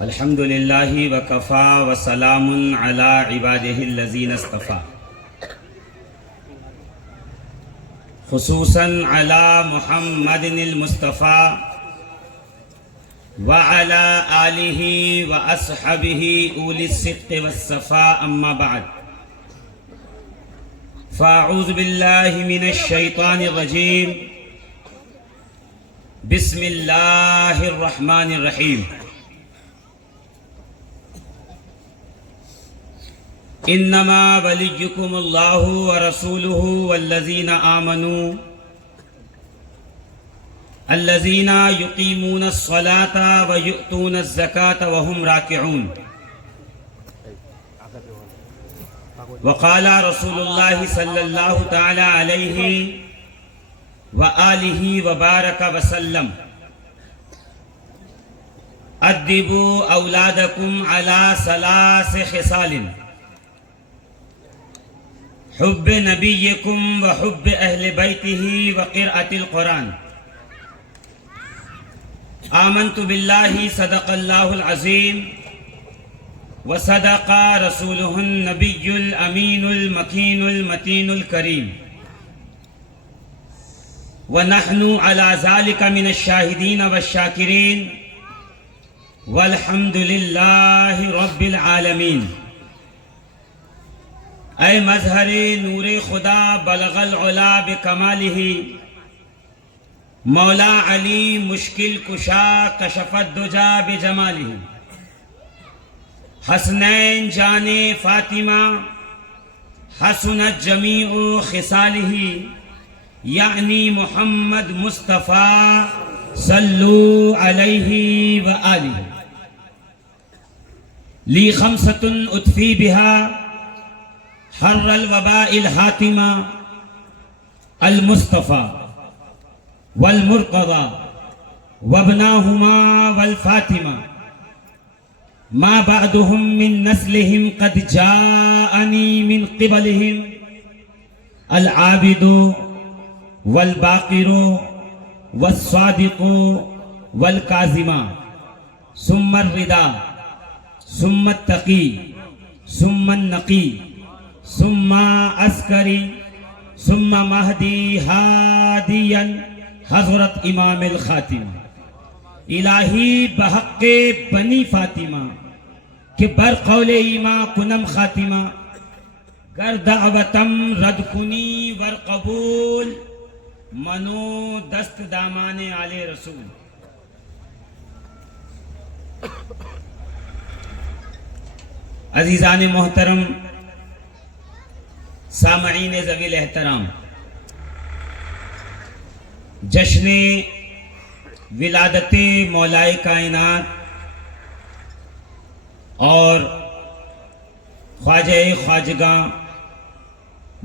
अल्हम्दुलिल्लाहि व कफ़ा व सलामुन अला इबादिहिल्लज़ीना इस्तफ़ा खुसूसन अला मुहम्मदिनिल मुस्तफ़ा व अला आलिहि व अस्हबिहि उलिस्सिद्क़ि वस्सफ़ा अम्मा बअद फ़अऊज़ु बिल्लाहि मिनश शैतानिर रजीम बिस्मिल्लाहिर रहमानिर रहीम इन्नमा वलियुकुमुल्लाहु व रसूलुहु वल्लज़ीना आमनू अल्लज़ीना युक़ीमूनस्सलाता व युअतूनज़्ज़काता व हुम राकिऊन वक़ाला रसूलुल्लाहि सल्लल्लाहु तआला अलैहि व आलिहि व बारक व सल्लम अद्दिबू औलादकुम अला सलास खिसालिन हुब्ब नबिय्यकुम व हुब्ब अहले बैतिही व क़िराअतिल क़ुरान आमन्तु बिल्लाहि सदक़ल्लाहुल अज़ीम व सदक़ा रसूलुहुन नबियुल अमीनुल मकीनुल मतीनुल करीम व नहनु अला ज़ालिका मिनश शाहिदीन व शाकिरीन वल्हम्दुलिल्लाहि रब्बिल आलमीन। ऐ मज़हरे नूरे खुदा बलगल उला बिकमालिही मौला अली मुश्किल कुशा कशफत दुजा बिजमालिही हसनैन जाने फातिमा हसनत जमीउ खिसालिही यानी मुहम्मद मुस्तफ़ा सल्लू अलैहि व आलिही ली खमसतुन उतफी बिहा हर्रल वबाइल हातिमा अल मुस्तफ़ा वल मुर्तज़ा वबनाहुमा वल फातिमा मा बअदुहुम मिन नस्लिहिम क़द जाअनी मिन क़िबलिहिम अल आबिदु वल बाक़िरु वस्सादिक़ु वल काज़िमा सुम्मर रिदा सुम्मत तक़ी सुम्मन नक़ी सुम्मा अस्करी सुम्मा महदी हादियन हज़रत इमामिल ख़ातिमा इलाही बहक़्क़े बनी फ़ातिमा के बर क़ौले ईमा कुनम ख़ातिमा गर दावतम रद कुनी वर कबूल मनो दस्त दामाने आले रसूल। अज़ीज़ान मोहतरम सामईन ज़वील एहतराम, जश्न विलादत मौलाए कायनात और ख्वाजा ख्वाजगा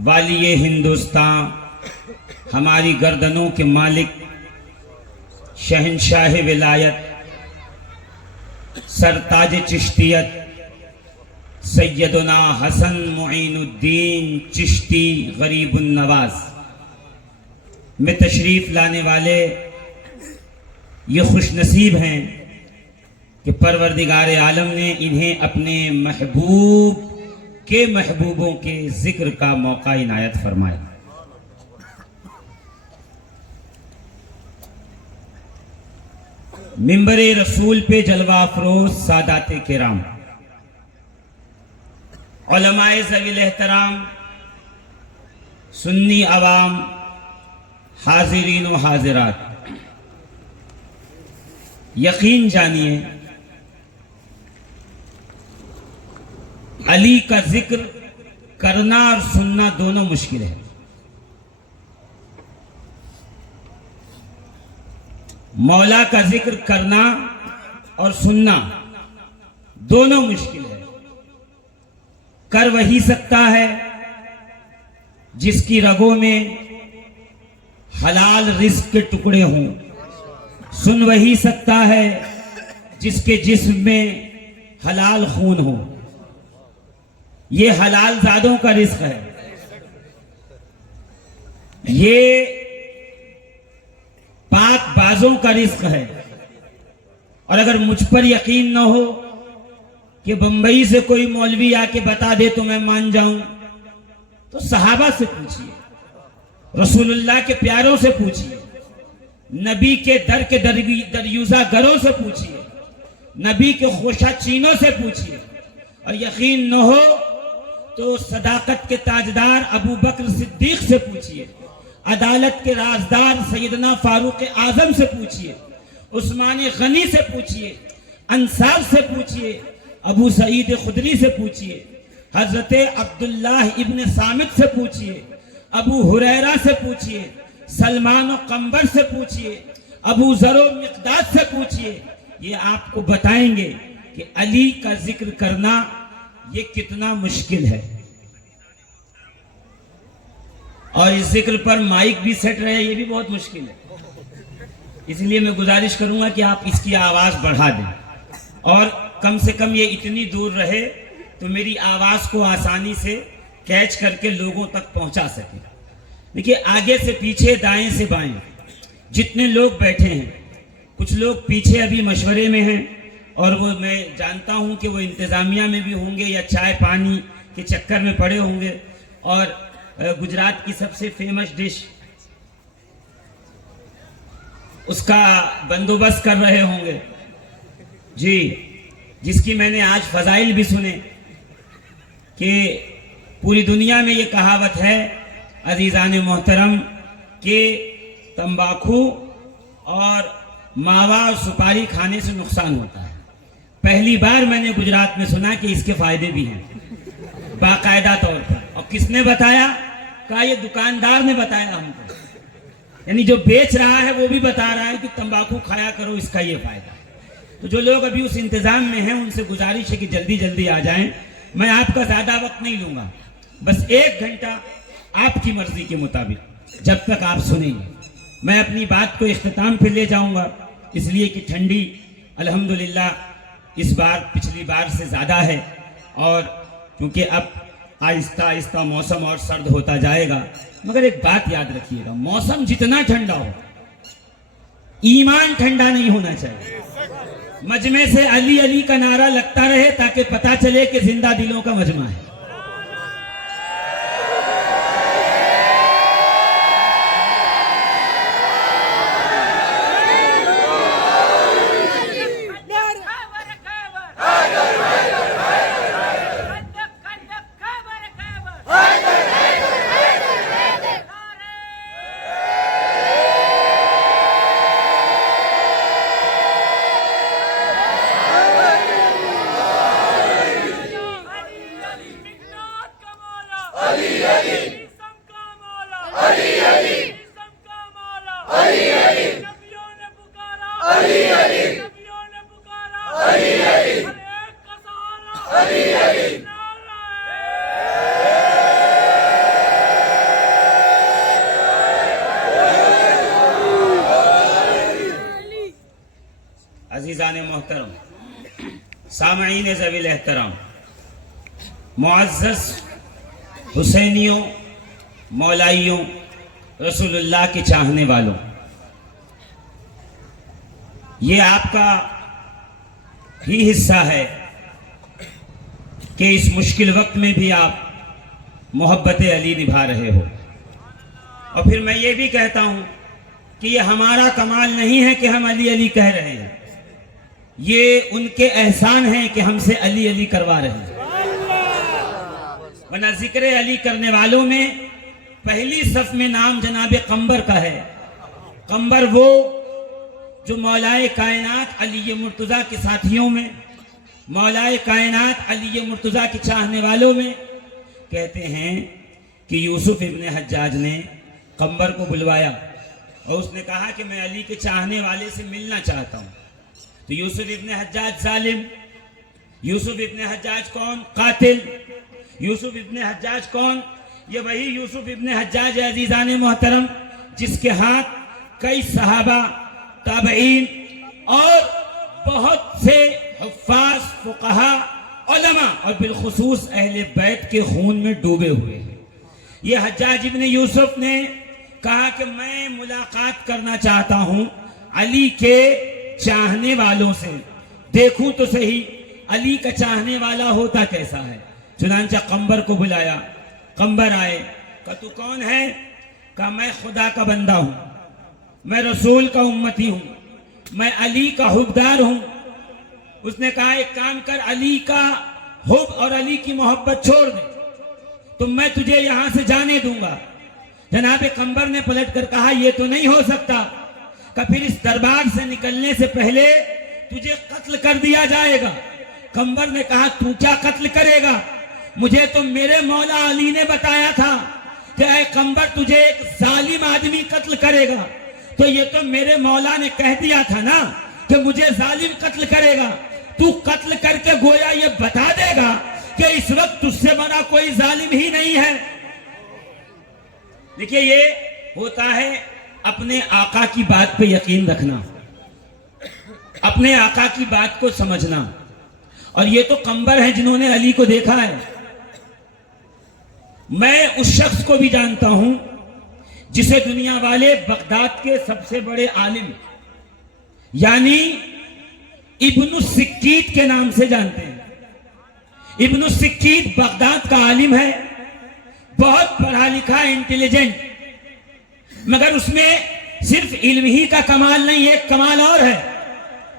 वाली हिंदुस्तान हमारी गर्दनों के मालिक शहंशाह विलायत सरताज चिश्तियत सैयदना हसन मुईनुद्दीन चिश्ती गरीबुन नवाज में तशरीफ़ लाने वाले ये खुशनसीब हैं कि परवरदिगार आलम ने इन्हें अपने महबूब के महबूबों के जिक्र का मौका इनायत फरमाया। मिंबरे रसूल पे जलवा अफरोज सादाते किराम, उलमाए ज़वील एहतराम, सुन्नी अवाम, हाजिरीन व हाजिरात, यकीन जानिए अली का जिक्र करना और सुनना दोनों मुश्किल है। मौला का जिक्र करना और सुनना दोनों मुश्किल है। कर वही सकता है जिसकी रगों में हलाल रिज़्क़ के टुकड़े हों, सुन वही सकता है जिसके जिस्म में हलाल खून हो। ये हलाल ज़ादों का रिज़्क़ है। ये पाक बाजों का रिस्क है। और अगर मुझ पर यकीन न हो कि बंबई से कोई मौलवी आके बता दे तो मैं मान जाऊं, तो सहाबा से पूछिए, रसूलुल्लाह के प्यारों से पूछिए, नबी के दर के दरयूजा गरों से पूछिए, नबी के खोशा चीनों से पूछिए। और यकीन न हो तो सदाकत के ताजदार अबू बकर सिद्दीक से पूछिए, अदालत के राजदार सैयदना फारूक आजम से पूछिए, उस्मान गनी से पूछिए, अंसार से पूछिए, अबू सईद खुदरी से पूछिए, हजरत अब्दुल्लाह इब्न सामित से पूछिए, अबू हुरैरा से पूछिए, सलमान और कंबर से पूछिए, अबू जरो मिक़दाद से पूछिए। ये आपको बताएंगे कि अली का जिक्र करना ये कितना मुश्किल है। और इस जिक्र पर माइक भी सेट रहे, ये भी बहुत मुश्किल है। इसलिए मैं गुजारिश करूंगा कि आप इसकी आवाज बढ़ा दें और कम से कम ये इतनी दूर रहे तो मेरी आवाज को आसानी से कैच करके लोगों तक पहुंचा सके। देखिए, आगे से पीछे, दाएं से बाएं जितने लोग बैठे हैं, कुछ लोग पीछे अभी मशवरे में हैं और वो मैं जानता हूं कि वो इंतजामिया में भी होंगे या चाय पानी के चक्कर में पड़े होंगे और गुजरात की सबसे फेमस डिश उसका बंदोबस्त कर रहे होंगे जी, जिसकी मैंने आज फजाइल भी सुने कि पूरी दुनिया में ये कहावत है अजीज़ान मोहतरम कि तंबाकू और मावा और सुपारी खाने से नुकसान होता है। पहली बार मैंने गुजरात में सुना कि इसके फायदे भी हैं बाकायदा तौर पर। और किसने बताया? कहा ये दुकानदार ने बताया हमको, यानी जो बेच रहा है वो भी बता रहा है कि तंबाकू खाया करो, इसका ये फायदा है। तो जो लोग अभी उस इंतजाम में हैं उनसे गुजारिश है कि जल्दी जल्दी आ जाएं। मैं आपका ज्यादा वक्त नहीं लूंगा, बस 1 घंटा आपकी मर्जी के मुताबिक जब तक आप सुनेंगे। मैं अपनी बात को इख्तिताम पे ले जाऊंगा, इसलिए कि ठंडी अल्हम्दुलिल्लाह इस बार पिछली बार से ज्यादा है और क्योंकि अब आहिस्ता आहिस्ता मौसम और सर्द होता जाएगा। मगर एक बात याद रखिएगा, मौसम जितना ठंडा हो, ईमान ठंडा नहीं होना चाहिए। मजमे से अली अली का नारा लगता रहे ताकि पता चले कि जिंदा दिलों का मजमा है। अज़ीज़ान मोहतरम, सामईन ज़वील एहतराम, मुअज़्ज़ज़ हुसैनियों, मौलाइयों, रसूलुल्लाह के चाहने वालों, ये आपका ही हिस्सा है कि इस मुश्किल वक्त में भी आप मोहब्बत अली निभा रहे हो। और फिर मैं ये भी कहता हूं कि ये हमारा कमाल नहीं है कि हम अली अली कह रहे हैं, ये उनके एहसान है कि हमसे अली अली करवा रहे हैं। वरना जिक्र अली करने वालों में पहली सफ में नाम जनाब कंबर का है। कंबर वो जो मौलाए कायनात अली मुर्तज़ा के साथियों में, मौलाए कायनात अली मुर्तज़ा के चाहने वालों में कहते हैं कि यूसुफ इब्न हज्जाज ने कंबर को बुलवाया और उसने कहा कि मैं अली के चाहने वाले से मिलना चाहता हूं। तो यूसुफ इब्न हज्जाज जालिम, यूसुफ इब्न हज्जाज कौन? कातिल। यूसुफ इब्न हज्जाज कौन? ये वही यूसुफ इब्न हज्जाज अजीज़ान मोहतरम जिसके हाथ कई सहाबा, ताबईन और बहुत से हुफ्फाज, फुक़हा, उलमा और बिलखुसूस अहले बैत के खून में डूबे हुए हैं। ये हज्जाज इब्न यूसुफ ने कहा कि मैं मुलाकात करना चाहता हूं अली के चाहने वालों से, देखूं तो सही अली का चाहने वाला होता कैसा है। चुनांचा कंबर को बुलाया, कंबर आए, कहा तू कौन है? कहा मैं खुदा का बंदा हूं, मैं रसूल का उम्मती हूं, मैं अली का हुब्बदार हूं। उसने कहा एक काम कर, अली का हुब और अली की मोहब्बत छोड़ दे तो मैं तुझे यहां से जाने दूंगा। जनाब कंबर ने पलट कर कहा यह तो नहीं हो सकता, कि फिर इस दरबार से निकलने से पहले तुझे कत्ल कर दिया जाएगा। कंबर ने कहा तू क्या कत्ल करेगा? मुझे तो मेरे मौला अली ने बताया था कि ऐ कंबर तुझे एक जालिम आदमी कत्ल करेगा, तो ये तो मेरे मौला ने कह दिया था ना कि मुझे जालिम कत्ल करेगा। तू कत्ल करके गोया ये बता देगा कि इस वक्त तुझसे बड़ा कोई जालिम ही नहीं है। देखिए ये होता है अपने आका की बात पे यकीन रखना, अपने आका की बात को समझना। और ये तो कंबर हैं जिन्होंने अली को देखा है। मैं उस शख्स को भी जानता हूं जिसे दुनिया वाले बगदाद के सबसे बड़े आलिम यानी इब्नु सिक्कीत के नाम से जानते हैं। इब्नु सिक्कीत बगदाद का आलिम है, बहुत पढ़ा लिखा, इंटेलिजेंट, मगर उसमें सिर्फ इल्म ही का कमाल नहीं, एक कमाल और है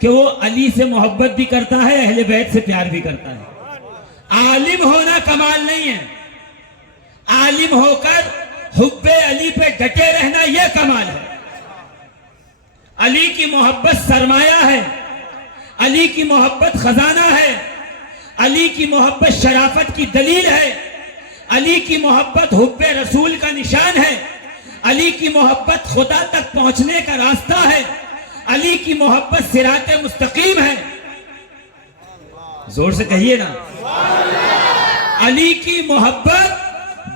कि वो अली से मोहब्बत भी करता है, अहले बैत से प्यार भी करता है। आलिम होना कमाल नहीं है, आलिम होकर हुब्बे अली पे डटे रहना यह कमाल है। अली की मोहब्बत सरमाया है, अली की मोहब्बत खजाना है, अली की मोहब्बत शराफत की दलील है, अली की मोहब्बत हुब्बे रसूल का निशान है, अली की मोहब्बत खुदा तक पहुंचने का रास्ता है, अली की मोहब्बत सिराते मुस्तकीम है। जोर से कहिए ना, अली की मोहब्बत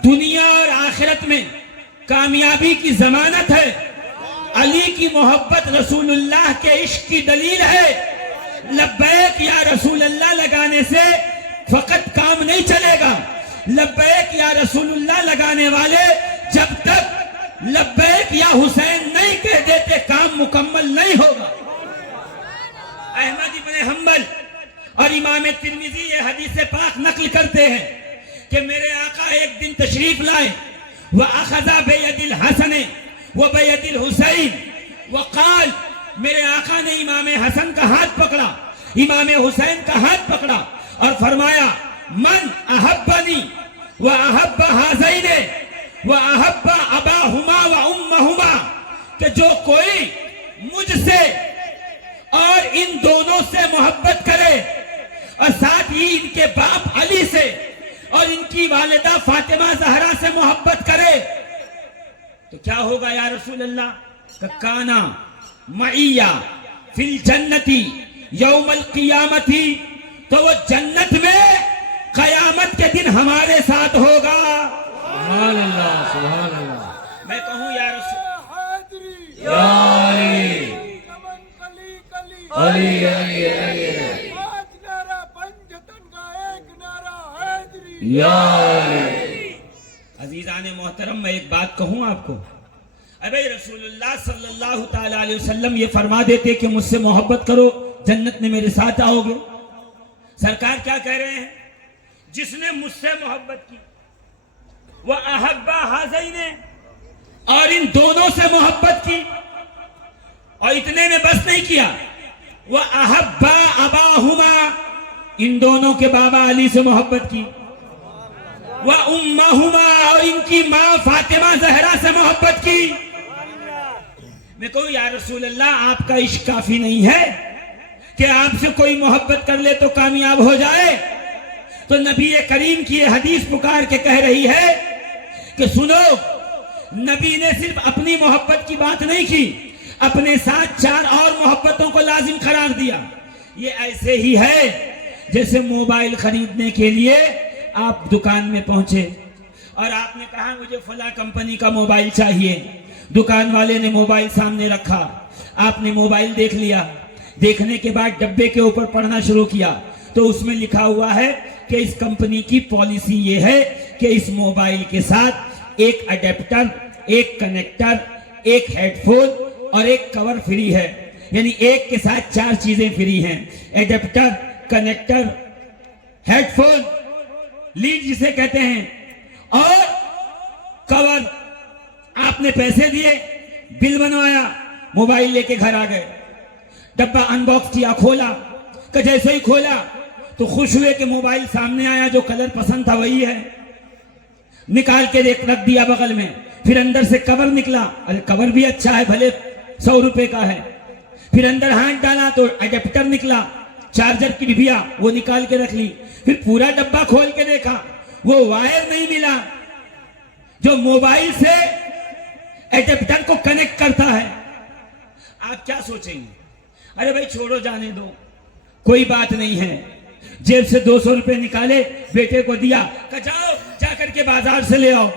दुनिया और आखिरत में कामयाबी की जमानत है। अली की मोहब्बत रसूलुल्लाह के इश्क की दलील है। लब्बैक या रसूलुल्लाह लगाने से फकत काम नहीं चलेगा, लब्बैक या रसूलुल्लाह लगाने वाले जब तक लब्बैक या हुसैन नहीं कह देते काम मुकम्मल नहीं होगा। अहमद इब्न हंबल और इमाम तिर्मिज़ी ये हदीस पाक नकल करते हैं कि मेरे आका एक दिन तशरीफ लाए, वह अखज़ा बेयदिल हसन व बेयदिल हुसैन व क़ाल, मेरे आका ने इमाम हसन का हाथ पकड़ा, इमाम हुसैन का हाथ पकड़ा और फरमाया मन अहब्बनी व अहब्ब हाज़ैने व अहब्ब अबाहुमा व उम्महुमा, कि जो कोई मुझसे और इन दोनों से मोहब्बत करे और साथ ही इनके बाप अली से और इनकी वालिदा फातिमा ज़हरा से मोहब्बत करे तो क्या होगा या रसूल अल्लाह? काना मईया फिल जन्नती यौमल क़ियामती, तो वो जन्नत में कयामत के दिन हमारे साथ होगा। सुभान अल्लाह, सुभान अल्लाह। मैं कहूँ या रसूल अली अली अली अजीज़ाने मोहतरम, मैं एक बात कहूं आपको, अबे रसूलुल्लाह सल्लल्लाहु ताला अलैहि वसल्लम ये फरमा देते कि मुझसे मोहब्बत करो जन्नत में मेरे साथ आओगे। सरकार क्या कह रहे हैं? जिसने मुझसे मोहब्बत की वह अहब्बा हाज़ैने, और इन दोनों से मोहब्बत की, और इतने में बस नहीं किया, वह अहब्बा अबाहुमा, इन दोनों के बाबा अली से मोहब्बत की, वह उम्महुमा, और इनकी मां फातिमा ज़हरा से मोहब्बत की। मैं कहूं या रसूल अल्लाह, आपका इश्क काफी नहीं है कि आपसे कोई मोहब्बत कर ले तो कामयाब हो जाए? तो नबी करीम की ये हदीस पुकार के कह रही है कि सुनो, नबी ने सिर्फ अपनी मोहब्बत की बात नहीं की, अपने साथ 4 और मोहब्बतों को लाजिम करार दिया। ये ऐसे ही है जैसे मोबाइल खरीदने के लिए आप दुकान में पहुंचे और आपने कहा मुझे फला कंपनी का मोबाइल चाहिए। दुकान वाले ने मोबाइल सामने रखा, आपने मोबाइल देख लिया, देखने के बाद डब्बे के ऊपर पढ़ना शुरू किया तो उसमें लिखा हुआ है कि इस कंपनी की पॉलिसी ये है कि इस मोबाइल के साथ एक अडेप्टर, एक कनेक्टर, एक हेडफोन और एक कवर फ्री है। यानी एक के साथ 4 चीजें फ्री हैं। एडेप्टर, कनेक्टर, हेडफोन, लीड जिसे कहते हैं, और कवर। आपने पैसे दिए, बिल बनवाया, मोबाइल लेके घर आ गए, डब्बा अनबॉक्स किया, खोला, कि जैसे ही खोला तो खुश हुए कि मोबाइल सामने आया, जो कलर पसंद था वही है, निकाल के रख दिया बगल में। फिर अंदर से कवर निकला, अरे कवर भी अच्छा है, भले 100 रुपए का है। फिर अंदर हाथ डाला तो एडेप्टर निकला, चार्जर की डिबिया, वो निकाल के रख ली। फिर पूरा डब्बा खोल के देखा, वो वायर नहीं मिला जो मोबाइल से एडेप्टर को कनेक्ट करता है। आप क्या सोचेंगे? अरे भाई छोड़ो, जाने दो, कोई बात नहीं है। जेब से 200 रुपए निकाले, बेटे को दिया, कहा जाओ जाकर के बाजार से ले आओ।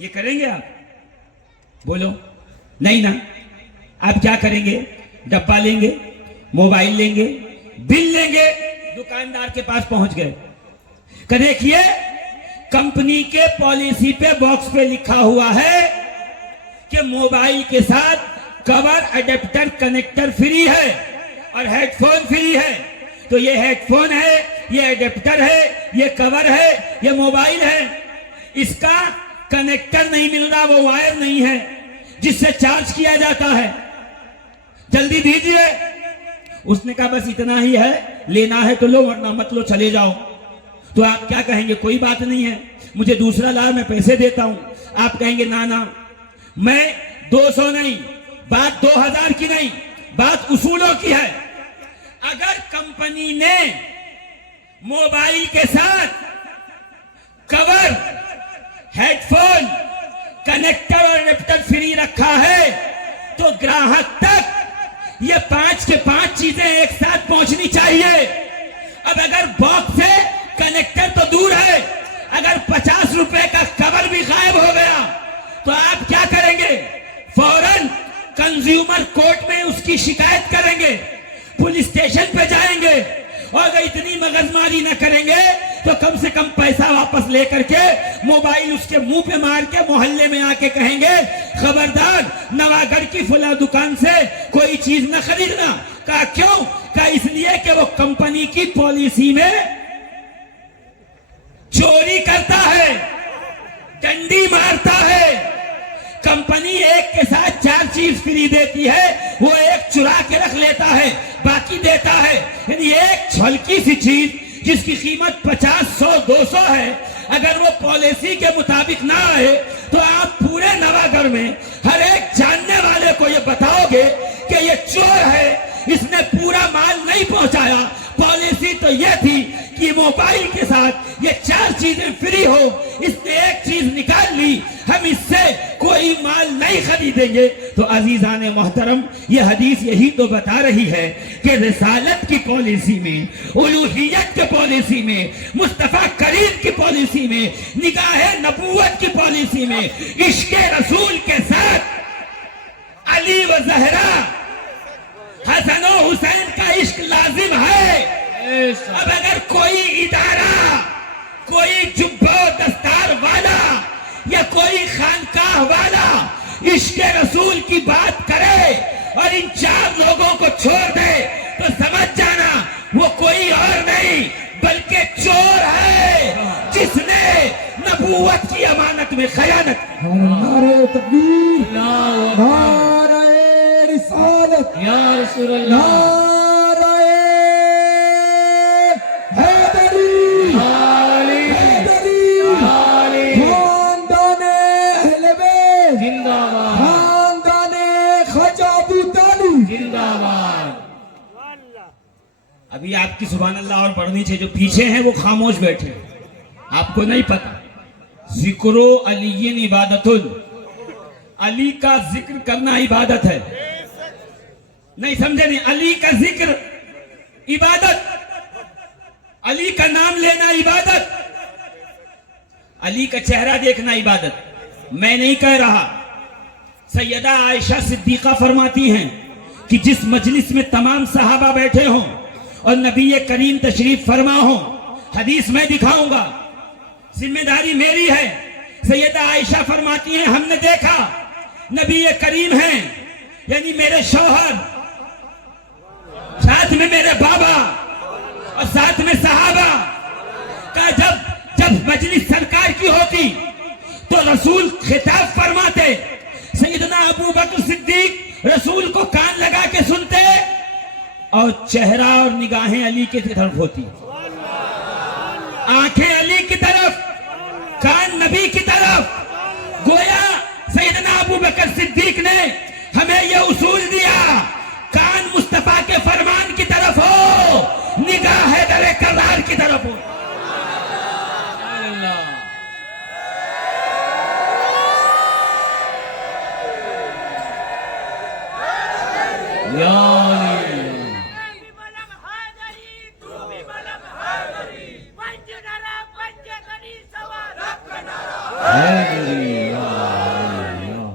ये करेंगे आप? बोलो नहीं ना। आप क्या करेंगे? डब्बा लेंगे, मोबाइल लेंगे, बिल लेंगे, दुकानदार के पास पहुंच गए, कि देखिए कंपनी के पॉलिसी पे बॉक्स पे लिखा हुआ है कि मोबाइल के साथ कवर, एडेप्टर, कनेक्टर फ्री है और हेडफोन फ्री है। तो ये हेडफोन है, ये एडेप्टर है, ये कवर है, ये मोबाइल है। इसका कनेक्टर नहीं मिल रहा, वो वायर नहीं है जिससे चार्ज किया जाता है, जल्दी दीजिए। उसने कहा बस इतना ही है, लेना है तो लो, वरना मत लो, चले जाओ। तो आप क्या कहेंगे? कोई बात नहीं है, मुझे दूसरा ला, मैं पैसे देता हूं। आप कहेंगे ना ना, मैं 200 नहीं, बात 2000 की नहीं, बात उसूलों की है। अगर कंपनी ने मोबाइल के साथ कवर, हेडफोन, कनेक्टर और एडेप्टर फ्री रखा है तो ग्राहक तक ये 5 के 5 चीजें एक साथ पहुंचनी चाहिए। अब अगर बॉक्स से कनेक्टर तो दूर है, अगर 50 रुपए का कवर भी गायब हो गया तो आप क्या करेंगे? फौरन कंज्यूमर कोर्ट में उसकी शिकायत करेंगे, पुलिस स्टेशन पे जाएंगे, और अगर इतनी मगजमारी न करेंगे तो कम से कम पैसा वापस लेकर के मोबाइल उसके मुंह पे मार के मोहल्ले में आके कहेंगे खबरदार, नवागढ़ की फला दुकान से कोई चीज न खरीदना। कहा क्यों? कहा इसलिए कि वो कंपनी की पॉलिसी में चोरी करता है, डंडी मारता है। कंपनी एक के साथ 4 चीज फ्री देती है, वो एक चुरा के रख लेता है, बाकी देता है। यानी एक छलकी सी चीज जिसकी कीमत 50, 100, 200 है, अगर वो पॉलिसी के मुताबिक ना आए तो आप पूरे नवागढ़ में हर एक जानने वाले को ये बताओगे कि ये चोर है, इसने पूरा माल नहीं पहुंचाया। पॉलिसी तो ये थी कि मोबाइल के साथ ये 4 चीजें फ्री हो, इसने एक चीज निकाल ली, हम इससे कोई माल नहीं खरीदेंगे। तो अजीजान मोहतरम, ये हदीस यही तो बता रही है कि रिसालत की पॉलिसी में, उलूहियत की पॉलिसी में, मुस्तफा करीम की पॉलिसी में, निगाहे नबूवत की पॉलिसी में इश्क़े रसूल के साथ अली व ज़हरा, हसन और हुसैन का इश्क लाजिम है। अब अगर कोई इदारा, कोई जुब्बा दस्तार वाला या कोई खानकाह वाला इश्क़े रसूल की बात करे और इन 4 लोगों को छोड़ दे तो समझ जाना वो कोई और नहीं बल्कि चोर है, जिसने नबूवत की अमानत में खयानत। नारे तकबीर, नारे रिसालत, या रसूल अल्लाह, नारे हैदरी, हैदरी, खानदाने अहले बैत जिंदाबाद, खानदाने ख्वाजा अबू तालिब जिंदाबाद। अभी आपकी सुभान अल्लाह और पढ़नी चाहिए। जो पीछे हैं वो खामोश बैठे, आपको नहीं पता। जिक्रो अलीयन इबादतुल, अली का जिक्र करना इबादत है। नहीं समझे? नहीं, अली का जिक्र इबादत, अली का नाम लेना इबादत, अली का चेहरा देखना इबादत। मैं नहीं कह रहा, सैयदा आयशा सिद्दीका फरमाती हैं कि जिस मजलिस में तमाम सहाबा बैठे हों और नबी करीम तशरीफ फरमा हो, हदीस मैं दिखाऊंगा, जिम्मेदारी मेरी है सैयदा आयशा फरमाती हैं हमने देखा नबी करीम हैं यानी मेरे शौहर, साथ में मेरे बाबा और साथ में सहाबा का जब मजलिस सरकार की होती तो रसूल खिताब फरमाते, सैयदना अबू बकर सिद्दीक रसूल को कान लगा के सुनते और चेहरा और निगाहें अली की तरफ होती, आंखें अली की तरफ, कान नबी की तरफ। गोया सैयदना अबू बकर सिद्दीक ने हमें यह उसूल दिया, कान मुस्तफा के फरमान की तरफ हो, निगाह हैदर करार की तरफ हो।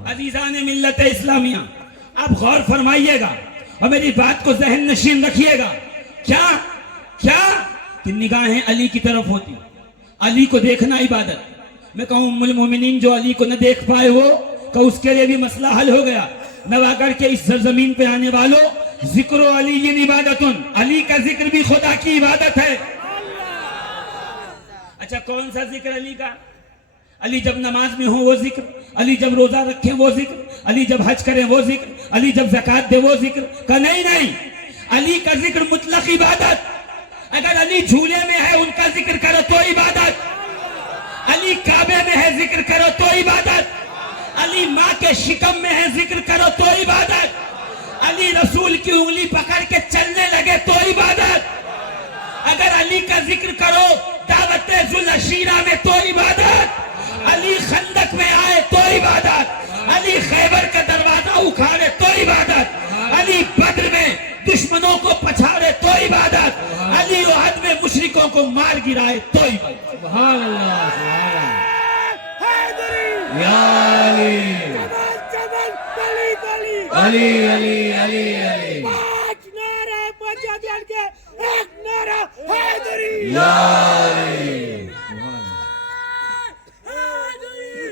अजीजान मिल्लत इस्लामिया, आप गौर फरमाइएगा और मेरी बात को जहन नशीन रखिएगा। क्या क्या कि निगाहें अली की तरफ होती, अली को देखना इबादत। मैं कहूं उम्मुल मोमिनीन जो अली को न देख पाए वो का उसके लिए भी मसला हल हो गया। नवागढ़ के इस सरजमीन पे आने वालों, जिक्र अली इबादतुन, अली का जिक्र भी खुदा की इबादत है। अच्छा, कौन सा जिक्र अली का? अली जब नमाज में हो वो जिक्र, अली जब रोजा रखें वो जिक्र, अली जब हज करें वो जिक्र, अली जब ज़कात दे वो जिक्र का? नहीं, अली का जिक्र मुतलक इबादत। अगर अली झूले में है उनका जिक्र करो तो इबादत, अली काबे में है जिक्र करो तो इबादत, अली माँ के शिकम में है जिक्र करो तो इबादत, अली रसूल की उंगली पकड़ के चलने लगे तो इबादत, अगर अली का जिक्र करो दावत जुल अशीरा में तो इबादत, अली खंदक में आए तो इबादत, अली खैबर का दरवाजा उखाड़े तो इबादत, अली बद्र में दुश्मनों को पछाड़े तो इबादत, अली उहद में मुशरिकों को मार गिराए तो इबादत। सुभान अल्लाह, सुभान अल्लाह। अली अली अली अली, पांच नारे मुजाहिदीन के, एक नारा हैदरी। या अली,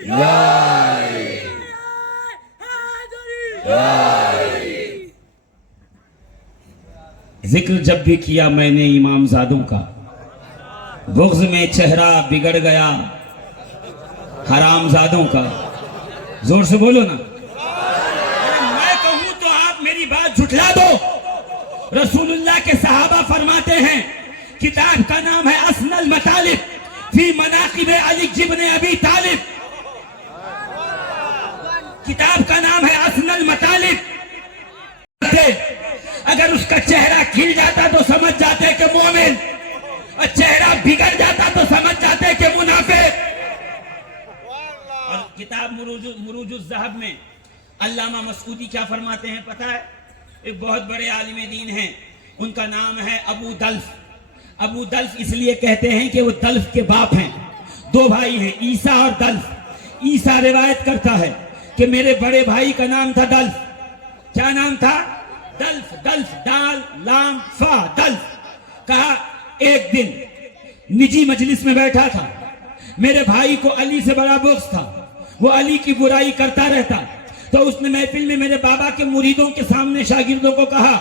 या अली, या अली। जिक्र जब भी किया मैंने इमामजादों का, बुग़्ज़ में चेहरा बिगड़ गया हरामजादों का। जोर से बोलो ना। मैं कहूं तो आप मेरी बात झुठला दो। रसूलुल्लाह के सहाबा फरमाते हैं, किताब का नाम है असनल मतालिब फी मनाकिब अली इब्न अबी तालिब, किताब का नाम है असनल मतालिब। अगर उसका चेहरा खिल जाता तो समझ जाते कि मोमिन, और चेहरा बिगड़ जाता तो समझ जाते कि मुनाफिक। और किताब मुरूजुज ज़हब में अल्लामा मसूदी क्या फरमाते हैं पता है? एक बहुत बड़े आलिम दीन हैं, उनका नाम है अबू दल्फ। अबू दल्फ इसलिए कहते हैं कि वो दल्फ के बाप हैं। दो भाई हैं, ईसा और दल्फ। ईसा रिवायत करता है कि मेरे बड़े भाई का नाम था दल्फ। क्या नाम था? दल्फ। दल्फ, दाल लाम फा, दल्फ। कहा एक दिन निजी मजलिस में बैठा था, मेरे भाई को अली से बड़ा बुग़्ज़ था, वो अली की बुराई करता रहता। तो उसने महफिल में मेरे बाबा के मुरीदों के सामने शागिर्दों को कहा,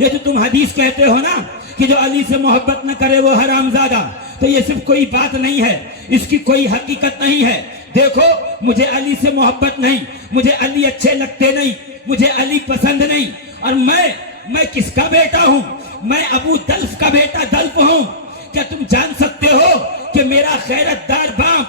ये जो तुम हदीस कहते हो ना कि जो अली से मोहब्बत न करे वो हरामजादा, तो ये सिर्फ कोई बात नहीं है, इसकी कोई हकीकत नहीं है। देखो, मुझे अली से मोहब्बत नहीं, मुझे अली अच्छे लगते नहीं, मुझे अली पसंद नहीं, और मैं किसका बेटा हूं? मैं अबू दल्फ का बेटा दल्फ हूं। क्या तुम जान सकते हो कि मेरा गैरतदार बाप,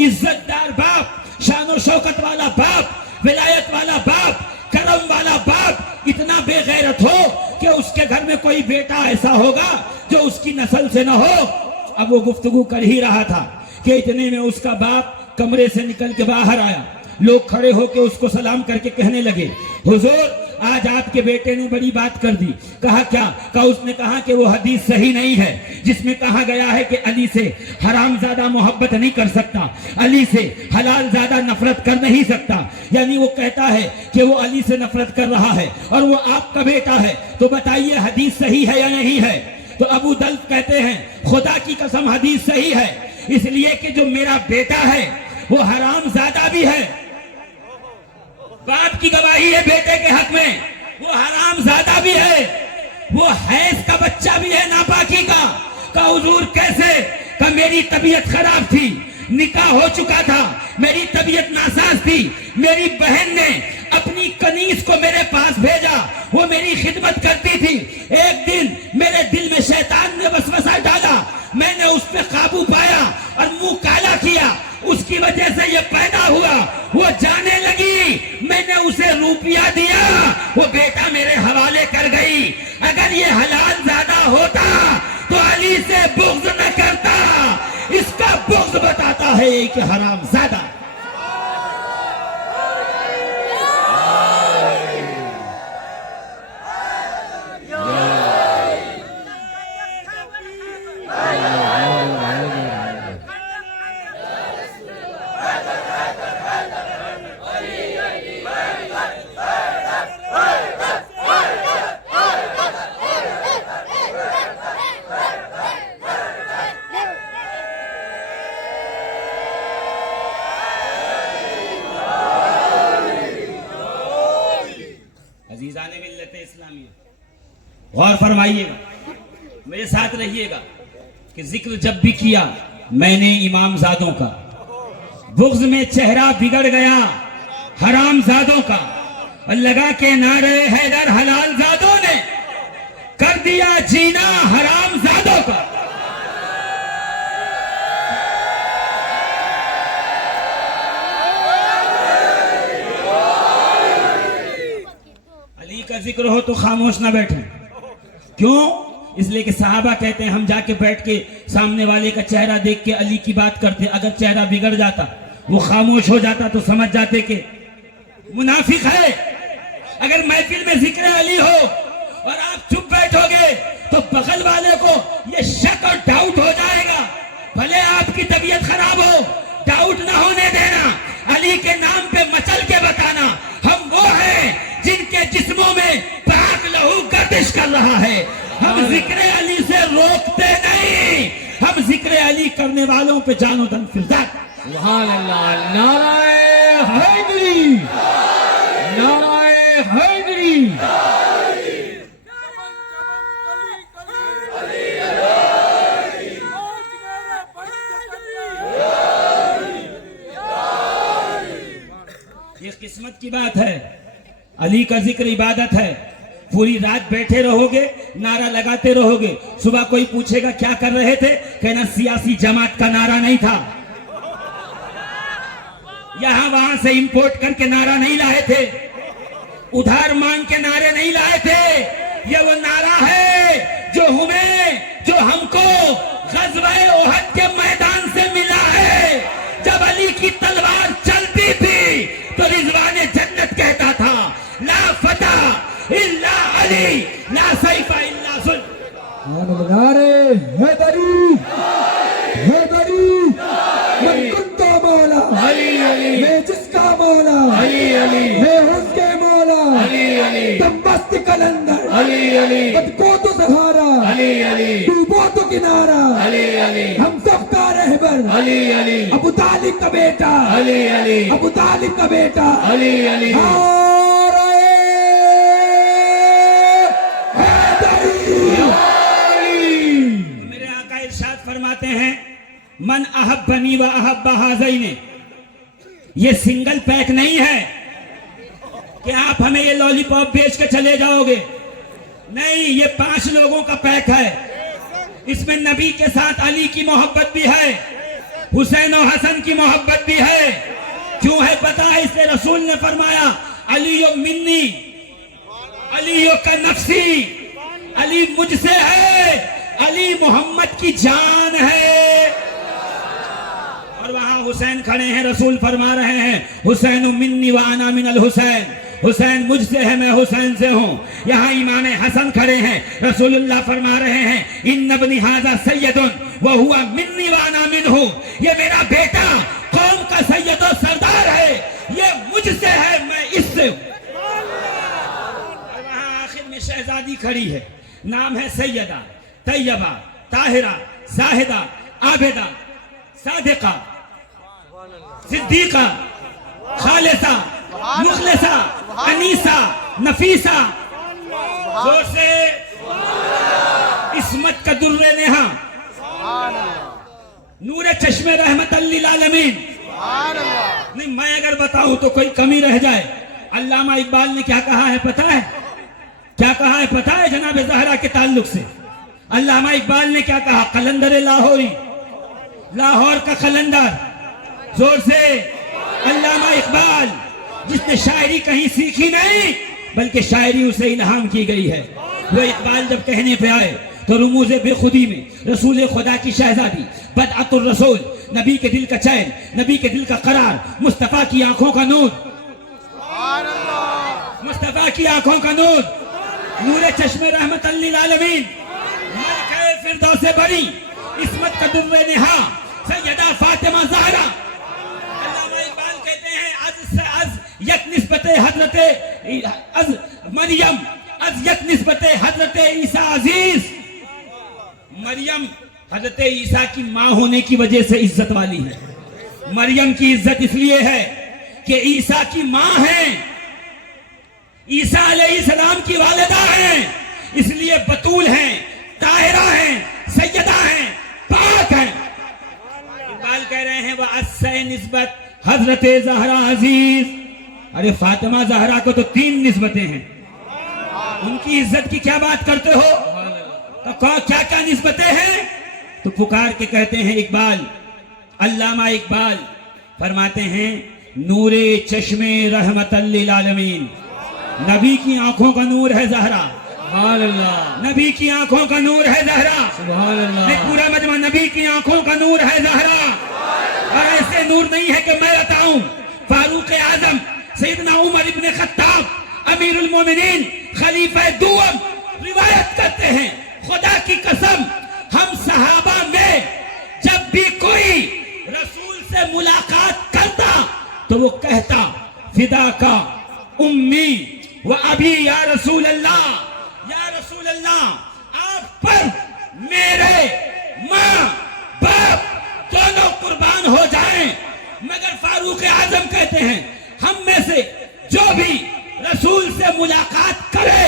इज्जतदार बाप, शान शौकत वाला बाप, विलायत वाला बाप, करम वाला बाप इतना बेगैरत हो कि उसके घर में कोई बेटा ऐसा होगा जो उसकी नस्ल से ना हो। अब वो गुफ्तगू कर ही रहा था कि इतने में उसका बाप कमरे से निकल के बाहर आया। लोग खड़े होकर उसको सलाम करके कहने लगे, हुजूर आज आपके बेटे ने बड़ी बात कर दी। कहा क्या? कहा उसने कहा कि वो हदीस सही नहीं है जिसमें कहा गया है कि अली से हरामजादा मोहब्बत नहीं कर सकता, अली से हलाल ज्यादा नफरत कर नहीं सकता। यानी वो कहता है कि वो अली से नफरत कर रहा है और वो आपका बेटा है, तो बताइए हदीस सही है या नहीं है? तो अबू दल्फ कहते हैं, खुदा की कसम हदीस सही है, इसलिए कि जो मेरा बेटा है वो हरामजादा भी है। बाप की गवाही है बेटे के हक में, वो हरामजादा भी है, वो हैज का बच्चा भी है नापाकी का हुजूर कैसे? का मेरी तबीयत खराब थी, निकाह हो चुका था, मेरी तबीयत नासाज थी, मेरी बहन ने अपनी कनीज को मेरे पास भेजा, वो मेरी खिदमत करती थी। एक दिन मेरे दिल में शैतान ने वसवसा डाला, मैंने उस पर काबू पाया और मुंह काला किया, उसकी वजह से ये पैदा हुआ। वो जाने लगी, मैंने उसे रुपया दिया, वो बेटा मेरे हवाले कर गई। अगर ये हलाल ज्यादा होता तो अली से बुग़्ज़ न करता, इसका बुग़्ज़ बताता है कि हराम ज्यादा। अजीज़ाने मिल्लत इस्लामी, गौर फरमाइएगा, मेरे साथ रहिएगा कि जिक्र जब भी किया मैंने इमामजादों का, बुग़्ज़ में चेहरा बिगड़ गया हरामजादों का, और लगा के नारे हैदर हलाल जादों ने कर दिया जीना हरामजादों का। अली का जिक्र हो तो खामोश ना बैठे। क्यों? इसलिए कि सहाबा कहते हैं हम जाके बैठ के सामने वाले का चेहरा देख के अली की बात करते, अगर चेहरा बिगड़ जाता, वो खामोश हो जाता तो समझ जाते कि मुनाफिक है। अगर महफिल में जिक्र अली हो और आप चुप बैठोगे तो बगल वाले को ये शक और डाउट हो जाएगा। भले आपकी तबीयत खराब हो, डाउट ना होने देना, अली के नाम पे मचल के बताना हम वो हैं जिनके जिस्मों में पाक लहू गर्दिश कर रहा है। हम जिक्र अली से रोकते नहीं, हम जिक्र अली करने वालों पे जानो दम फिदा। सुभान अल्लाह। नाराए हैदरी, नाराए हैदरी। ये किस्मत की बात है, अली का जिक्र इबादत है। पूरी रात बैठे रहोगे, नारा लगाते रहोगे, सुबह कोई पूछेगा क्या कर रहे थे, कहना सियासी जमात का नारा नहीं था, यहां वहां से इंपोर्ट करके नारा नहीं लाए थे, उधार मांग के नारे नहीं लाए थे। ये वो नारा है जो हमको ग़ज़वा-ए उहद के मैदान से मिला है। जब अली की तलवार चलती थी तो रिज़वाने जन्नत कहता था ला फतह इल्ला अली, ला सैफ़ इल्ला सुल्तान। नारे हैदरी, हैदरी। मैं कुंतो मौला अली अली, मैं जिसका मौला अली अली, मैं उसके मौला अली अली, तुम मस्त कलंदर अली अली, को तो सहारा अली अली, डूबो तो किनारा अली अली, हम सबका रहबर अली अली, अबू तालिब का बेटा अली अली, अबू तालिब का बेटा अली अली। मेरे आका इरशाद फरमाते हैं मन अहब्बनी व अहब्ब हाज़ैन। ये सिंगल पैक नहीं है कि आप हमें ये लॉलीपॉप बेच के चले जाओगे, नहीं, ये 5 लोगों का पैक है। इसमें नबी के साथ अली की मोहब्बत भी है, हुसैन और हसन की मोहब्बत भी है। क्यों है पता है? इसलिए रसूल ने फरमाया अली मिन्नी, अली का नफ्सी, अली मुझसे है, अली मोहम्मद की जान है। और वहां हुसैन खड़े हैं, रसूल फरमा रहे हैं हुसैन मिन्नी व अना मिनल हुसैन, हुसैन मुझसे है, मैं हुसैन से हूं। यहाँ इमाम हसन खड़े हैं, रसूलुल्लाह फरमा रहे हैं इन्न इब्नी हाज़ा सय्यदुन व हुवा मिन्नी व अना मिन्हु। ये मेरा बेटा कौम का सैयद और सरदार है, ये मुझसे है, मैं इससे हूं। वहां आखिर में शहजादी खड़ी है, नाम है सैयदा तैयबा ताहिरा जाहिदा आबिदा सादिका। सिद्दीका, खालिसा, मुखलिसा, अनीसा, नफीसा, जोर से इस्मत का दुर्रे नेहा, नूरे चश्मे रहमतल लिल आलमीन। नहीं, मैं अगर बताऊं तो कोई कमी रह जाए। अल्लामा इकबाल ने क्या कहा है पता है? क्या कहा है पता है जनाब ज़हरा के ताल्लुक से? अल्लामा इकबाल ने क्या कहा? कलंदर लाहौरी, लाहौर का कलंदर। जोर से अल्लामा इकबाल, जिसने शायरी कहीं सीखी नहीं बल्कि शायरी उसे इल्हाम की गई है। वो इकबाल जब कहने पे आए तो रुमूज़े बेखुदी में रसूल खुदा की शहजादी, बदअतुर रसूल, नबी के दिल का चैन, नबी के दिल का करार, मुस्तफ़ा की आंखों का नूर, मुस्तफ़ा की आंखों का नूर, नूरे चश्मे रहमतल लिल आलमीन, मलके फिरदौसे बरी, इस्मत का दुर्रे निहा, सैयदा फातिमा ज़हरा। अल्लामा इकबाल कहते हैं अज यक निस्बते हजरते अज मरियम, अज यक निस्बते हजरते ईसा अजीज। मरियम हजरत ईसा की माँ होने की वजह से इज्जत वाली है। मरियम की इज्जत इसलिए है कि ईसा की माँ है, ईसा अलैहिस्सलाम की वालिदा है, इसलिए बतूल हैं, ताहिरा हैं, सैयदा हैं, पाक हैं। इकबाल कह रहे हैं वह अस्से निस्बत हजरत ज़हरा अजीज। अरे फातिमा ज़हरा को तो 3 निस्बतें हैं, उनकी इज्जत की क्या बात करते हो? तो क्या क्या निस्बतें हैं? तो पुकार के कहते हैं इकबाल, अल्लामा इकबाल फरमाते हैं नूरे चश्मे रहमतल लिल आलमीन, नबी की आंखों का नूर है ज़हरा। सुभान अल्लाह। नबी की आंखों का नूर है ज़हरा। सुभान अल्लाह। पूरा मजमा नबी की आंखों का नूर है ज़हरा। और ऐसे नूर नहीं है कि मैं बताऊं। फारूक आजम सैयदना उमर इब्न खत्ताब अमीरुल मोमिनीन खलीफा दुअम रिवायत करते हैं, खुदा की कसम हम सहाबा में जब भी कोई रसूल से मुलाकात करता तो वो कहता फिदा का उम्मी व अभी या रसूल अल्लाह, या रसूल अल्लाह आप पर मेरे माँ बाप दोनों कुर्बान हो जाएं। मगर फारूक आजम कहते हैं हम में से जो भी रसूल से मुलाकात करे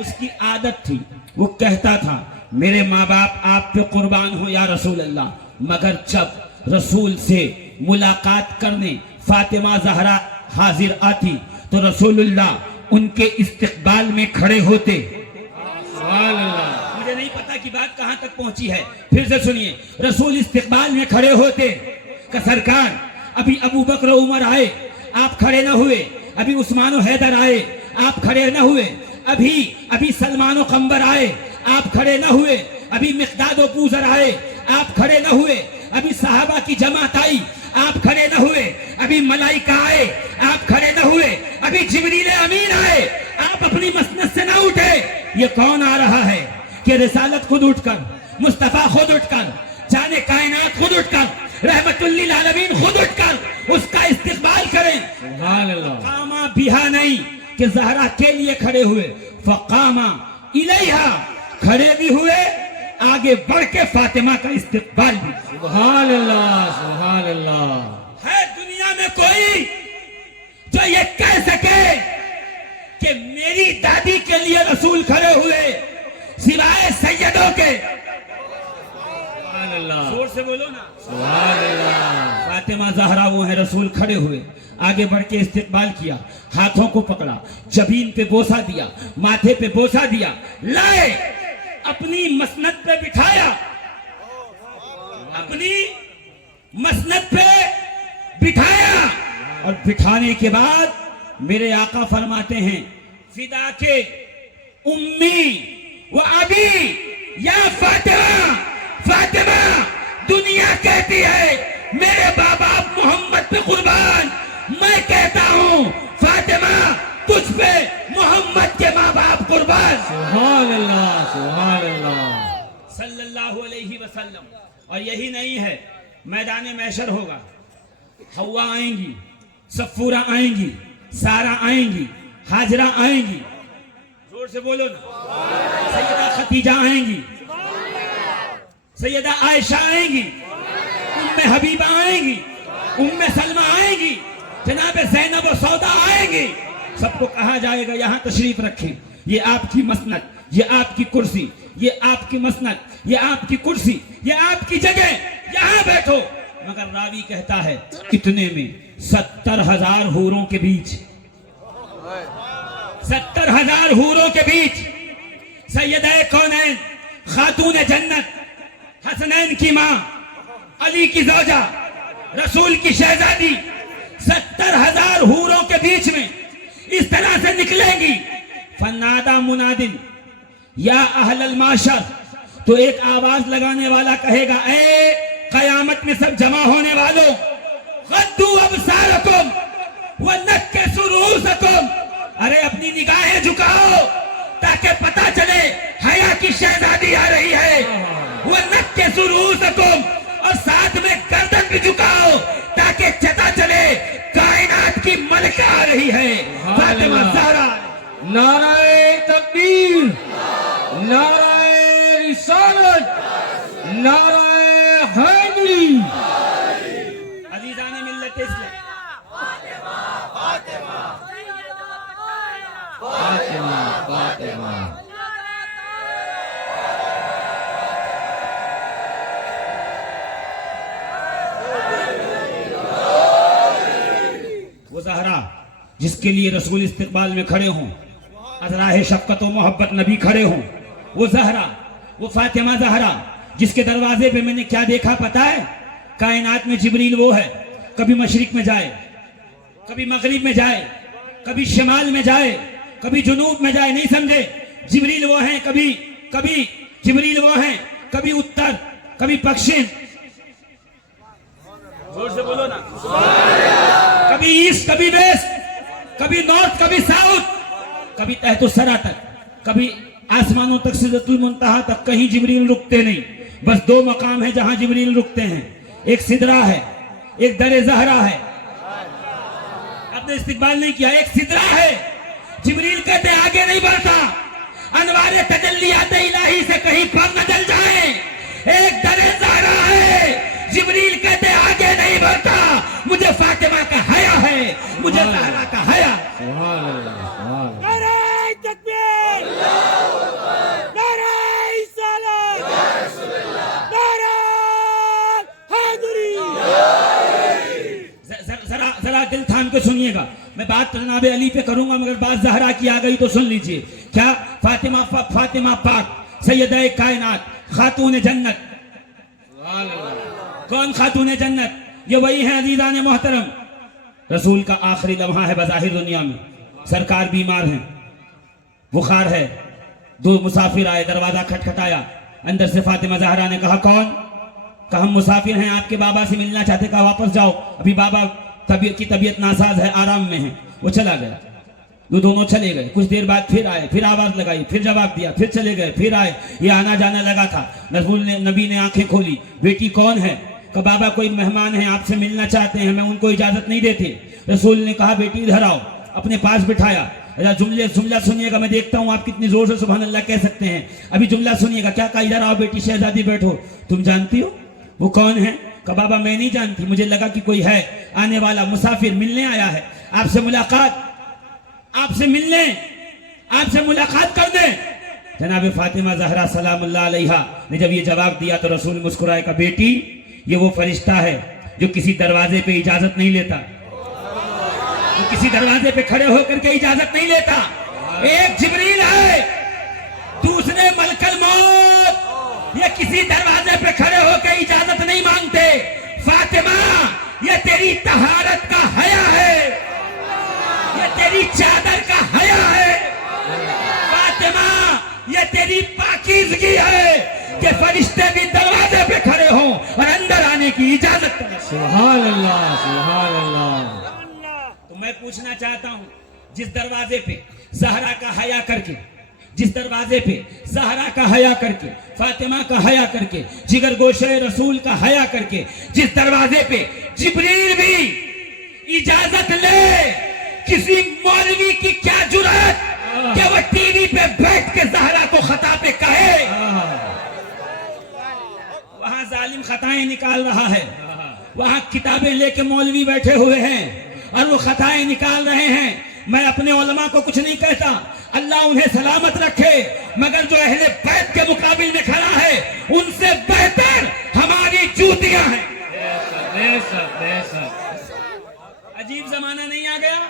उसकी आदत थी, वो कहता था मेरे माँ बाप आप पे कुर्बान हो या रसूल अल्लाह। मगर जब रसूल से मुलाकात करने फातिमा ज़हरा हाजिर आती तो रसूलुल्लाह उनके इस्तकबाल में खड़े होते। मुझे नहीं पता कि बात कहां तक पहुंची है, फिर से सुनिए। रसूल इस्तकबाल में खड़े होते का सरकार अभी अबू बकर उमर आए आप खड़े न हुए, अभी उस्मान हैदर आए आप खड़े न हुए, अभी सलमान कंबर आए आप खड़े न हुए, अभी मिक़दाद बूज़र आए आप खड़े न हुए, अभी सहाबा की जमात आई आप खड़े न हुए, अभी मलाइका आए आप खड़े न हुए, अभी जिब्रील अमीन आए आप अपनी मसनद से ना उठे। ये कौन आ रहा है कि रिसालत खुद उठकर, मुस्तफा खुद उठकर, जाने कायनात खुद उठकर, रहमतुल लिल आलमीन खुद उठकर उसका इस्तकबाल करें। सुभान अल्लाह। कामा बिहा नहीं कि ज़हरा के लिए खड़े हुए, फ़क़ामा इलैहा खड़े भी हुए, आगे बढ़ के फातिमा का इस्तकबाल भी। सुभान अल्लाह, सुभान अल्लाह। है दुनिया में कोई जो ये कह सके कि मेरी दादी के लिए रसूल खड़े हुए सिवाय सैयदों के? सुभान अल्लाह। जोर से बोलो ना। सुभान अल्लाह। फातिमा ज़हरा वो है, रसूल खड़े हुए, आगे बढ़ के इस्तकबाल किया, हाथों को पकड़ा, जबीन पे बोसा दिया, माथे पे बोसा दिया, लाए अपनी मसनद पे बिठाया, अपनी मसनद पे बिठाया। और बिठाने के बाद मेरे आका फरमाते हैं फिदा के उम्मी व अभी या फातिमा, फातिमा दुनिया कहती है मेरे बाबा मोहम्मद पे कुर्बान, मैं कहता हूँ फातिमा तुझ पे मोहम्मद के माँ बाप कुर्बान। सुभान अल्लाह, सुभान अल्लाह सल्लल्लाहु अलैहि वसल्लम। और यही नहीं है, मैदान महशर होगा, हवा आएंगी, सफूरा आएंगी, सारा आएंगी, हाजरा आएंगी, जोर से बोलो ना, सैयदा खतीजा आएंगी, सैयदा आयशा आएंगी, उम्मे हबीबा आएंगी, उम्मे सलमा आएंगी, जनाब ज़ैनब और सौदा आएंगी, सबको कहा जाएगा यहाँ तशरीफ रखें, ये आपकी मसनद, ये आपकी कुर्सी, ये आपकी मसनद, ये आपकी कुर्सी, ये आपकी जगह, यहाँ बैठो। मगर रावी कहता है कितने में? 70,000 हूरों के बीच, 70,000 हूरों के बीच सैयदे कौनैन, खातून जन्नत, हसनैन की मां, अली की ज़ौजा, रसूल की शहजादी, 70,000 हूरों के बीच में इस तरह से निकलेंगी। फन्नादा मुनादिन या अहलल माशर, तो एक आवाज लगाने वाला कहेगा, ए कयामत में सब जमा होने वालों, गद्दू अबसारकुम व नक्किसू रूसकुम, अरे अपनी निगाहें झुकाओ ताकि पता चले हया की शहजादी आ रही है। वो नक्किसू रूसकुम, और साथ में गर्दन भी झुकाओ ताकि पता चले कायनात की मलका आ रही है, फातिमा ज़हरा। नाराए तकबीर, नाराए रिसालत, नाराए हैदरी। अजीज़ाने मिल्लत इस्लाम, फातिमा फातिमा। वो ज़हरा जिसके लिए रसूल इस्तिकबाल में खड़े हों, अज़राहे शफ़क़त व मोहब्बत नबी खड़े हों, वो ज़हरा, वो फातिमा ज़हरा जिसके दरवाजे पे मैंने क्या देखा पता है? कायनात में जिब्रील वो है, कभी मशरिक में जाए, कभी मगरिब में जाए, कभी शिमाल में जाए, कभी जुनूब में जाए, नहीं समझे? जिब्रील वो हैं, कभी जिब्रील वो हैं, कभी उत्तर, कभी पश्चिम, जोर से बोलो ना, कभी ईस्ट, कभी वेस्ट, कभी नॉर्थ, कभी साउथ, कभी तहतो सरा तक, कभी आसमानों तक, सिदरतुल मुंतहा तक, कहीं जिब्रील रुकते नहीं। बस 2 मकाम है जहां जिब्रील रुकते हैं, एक सिदरा है, एक दरे ज़हरा है। आपने इस्तिकबाल नहीं किया, एक सिदरा है, जिब्रील कहते आगे नहीं बढ़ता, अनवारे तजल्लियात इलाही से कहीं पर न जल जाए। एक दरे ज़हरा है, जिब्रील कहते आगे नहीं बढ़ता, मुझे फातिमा का हया है, मुझे ज़हरा का हया। नारे तकबीर, नारे रिसालत, नारे हैदरी। जरा दिल थाम के सुनिएगा, मैं बात जनाब अली पे करूंगा, मगर बात ज़हरा की आ गई तो सुन लीजिए। क्या? फातिमा पाक, सैयदा कायनात, खातून जन्नत। कौन खातून जन्नत? ये वही है अजीज़ान मोहतरम, रसूल का आखिरी लम्हा है बज़ाहिर दुनिया में। सरकार बीमार हैं, बुखार है, 2 मुसाफिर आए, दरवाजा खटखटाया, अंदर से फातिमा ज़हरा ने कहा, कौन? कहा हम मुसाफिर हैं, आपके बाबा से मिलना चाहते। कहा वापस जाओ, अभी बाबा की तबीयत नासाज है, आराम में है। वो चला गया, वो दोनों चले गए। कुछ देर बाद फिर आए, फिर आवाज लगाई, फिर जवाब दिया, फिर चले गए, फिर आए। ये आना जाना लगा था। नबी ने आंखें खोली, बेटी कौन है? कहा बाबा कोई मेहमान है, आपसे मिलना चाहते हैं, मैं उनको इजाजत नहीं देते। रसूल ने कहा बेटी इधर आओ, अपने पास बिठाया। जुमला सुनिएगा, मैं देखता हूँ आप कितनी जोर से सुभान अल्लाह कह सकते हैं। अभी जुमला सुनिएगा। क्या कहा? इधर आओ बेटी, शहजादी बैठो। तुम जानती हो वो कौन है? कहा बाबा मैं नहीं जानती, मुझे लगा कि कोई है आने वाला, मुसाफिर मिलने आया है, आपसे मुलाकात, आपसे मिलने, आपसे मुलाकात कर दे। जनाब फातिमा ज़हरा सलामुल्लाह अलैहा ने जब ये जवाब दिया तो रसूल मुस्कुराए, का बेटी ये वो फरिश्ता है जो किसी दरवाजे पे इजाजत नहीं लेता, जो किसी दरवाजे पे खड़े होकर के इजाजत नहीं लेता। एक जिब्रील है, दूसरे मलकल मौत, ये किसी दरवाजे पे खड़े होकर इजाजत नहीं मांगते। फातिमा ये तेरी तहारत का हया है, ये तेरी चादर का हया है। फातिमा ये तेरी पाकीज़गी है कि फरिश्ते भी दरवाजे पे खड़े हों और अंदर आने की इजाजत करें। सुभान अल्लाह, सुभान अल्लाह। तो मैं पूछना चाहता हूं, जिस दरवाजे पे ज़हरा का हया करके, जिस दरवाजे पे ज़हरा का हया करके, फातिमा का हया करके, जिगर गोशे रसूल का हया करके, जिस दरवाजे पे जिब्रील भी इजाजत ले, किसी मौलवी की क्या जुर्रत कि वो टीवी पे बैठ के ज़हरा को खता पे कहे। वहां जालिम खताएं निकाल रहा है, वहां किताबें लेके मौलवी बैठे हुए हैं और वो खताएं निकाल रहे हैं। मैं अपने उलमा को कुछ नहीं कहता, अल्लाह उन्हें सलामत रखे, मगर जो अहले बैत के मुकाबिल में खड़ा है उनसे बेहतर हमारी जूतियां हैं। अजीब जमाना नहीं आ गया?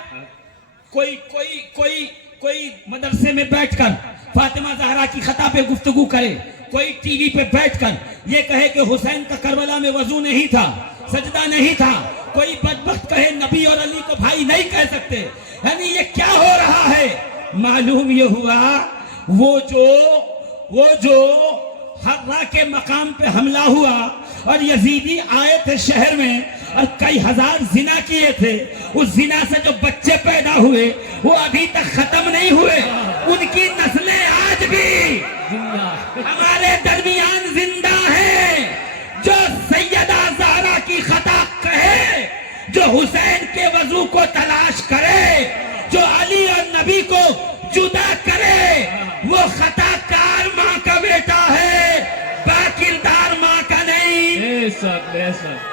कोई कोई कोई कोई मदरसे में बैठकर फातिमा जहरा की खता पे गुफ्तगू करे, कोई टीवी पे बैठकर ये कहे कि हुसैन का करबला में वजू नहीं था, सजदा नहीं था, कोई बदबख्त कहे नबी और अली को भाई नहीं कह सकते। यानी ये क्या हो रहा है? मालूम ये हुआ वो जो हर्रा के मकाम पे हमला हुआ और यजीदी आए थे शहर में और कई हजार जिना किए थे, उस जिना से जो बच्चे पैदा हुए वो अभी तक खत्म नहीं हुए, उनकी नस्लें आज भी हमारे दरमियान जिंदा हैं। जो सैयदा ज़हरा की खता कहे, जो हुसैन के वजू को तलाश करे, जो अली और नबी को जुदा करे, वो खताकार माँ का बेटा है, बाकिरदार माँ का नहीं। बेशक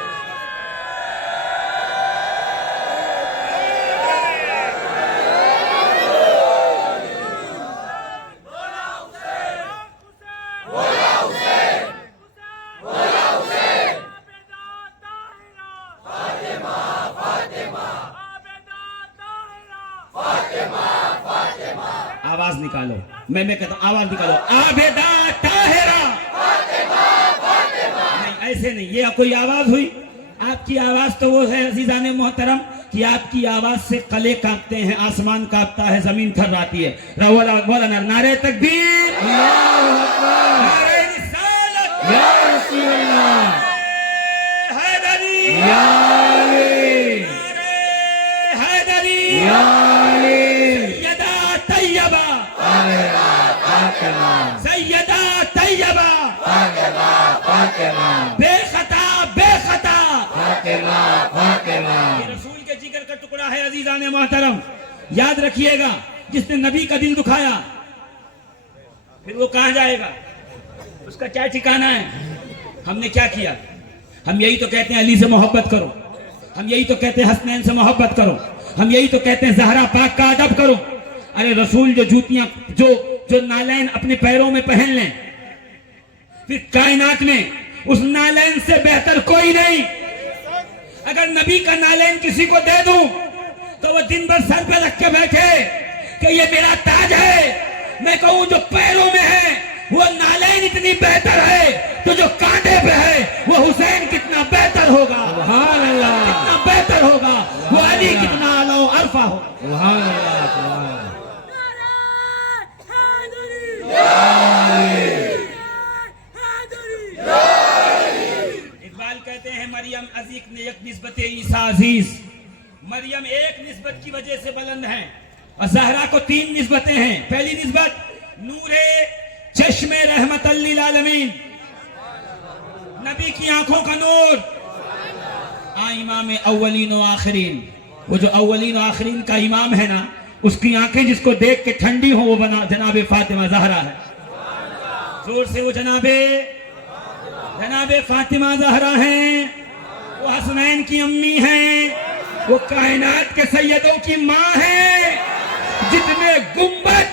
आवाज निकालो, मैं कहता हूं आवाज निकालो, आबेदा ताहिरा। नहीं ऐसे नहीं, ये कोई आवाज हुई? आपकी आवाज तो वो है अजीजाने मोहतरम कि आपकी आवाज से कले कांपते हैं, आसमान कांपता है, जमीन थर्राती है। बोला नारे तकबीर, नारे रिसालत, या रसूलल्लाह, हैदरी, या अली, नारे हैदरी, या अली, सैयदा तैयबा, सैयदा तैयबा, बेखता बेखता, ये रसूल के जिगर का टुकड़ा है अजीजाने मोहतरम। याद रखिएगा, जिसने नबी का दिल दुखाया फिर वो कहां जाएगा? उसका क्या ठिकाना है? हमने क्या किया? हम यही तो कहते हैं अली से मोहब्बत करो, हम यही तो कहते हैं हसनैन से मोहब्बत करो, हम यही तो कहते हैं ज़हरा पाक का अदब करो। अरे रसूल जो जूतियां जो नालैन अपने पैरों में पहन लें, फिर कायनात में उस नालैन से बेहतर कोई नहीं। अगर नबी का नालैन किसी को दे दूं तो वो दिन भर सर पे रख के बैठे कि ये मेरा ताज है। मैं कहूं जो पैरों में है वो नालैन इतनी बेहतर है, तो जो कांधे पे है वो हुसैन कितना बेहतर होगा, सुभान अल्लाह, कितना बेहतर होगा, वो अली कितना आला व अरफा होगा। सुभान अल्लाह, सुभान अल्लाह। इकबाल कहते हैं मरियम अजीक ने एक निस्बत ईसा अजीज, मरियम एक निस्बत की वजह से बुलंद है और ज़हरा को तीन निस्बतें हैं। पहली निस्बत नूरे चश्मे रहमतल लिल आलमीन, नबी की आंखों का नूर, इमाम अव्वलीन व आखिरीन, वो जो अव्वलीन व आखिरीन का इमाम है ना, उसकी आंखें जिसको देख के ठंडी हो वो बना जनाबे फातिमा ज़हरा है। जोर से वो जनाबे फातिमा ज़हरा हैं, वो हसनैन की अम्मी हैं, वो कायनात के सैयदों की माँ हैं। जितने गुंबद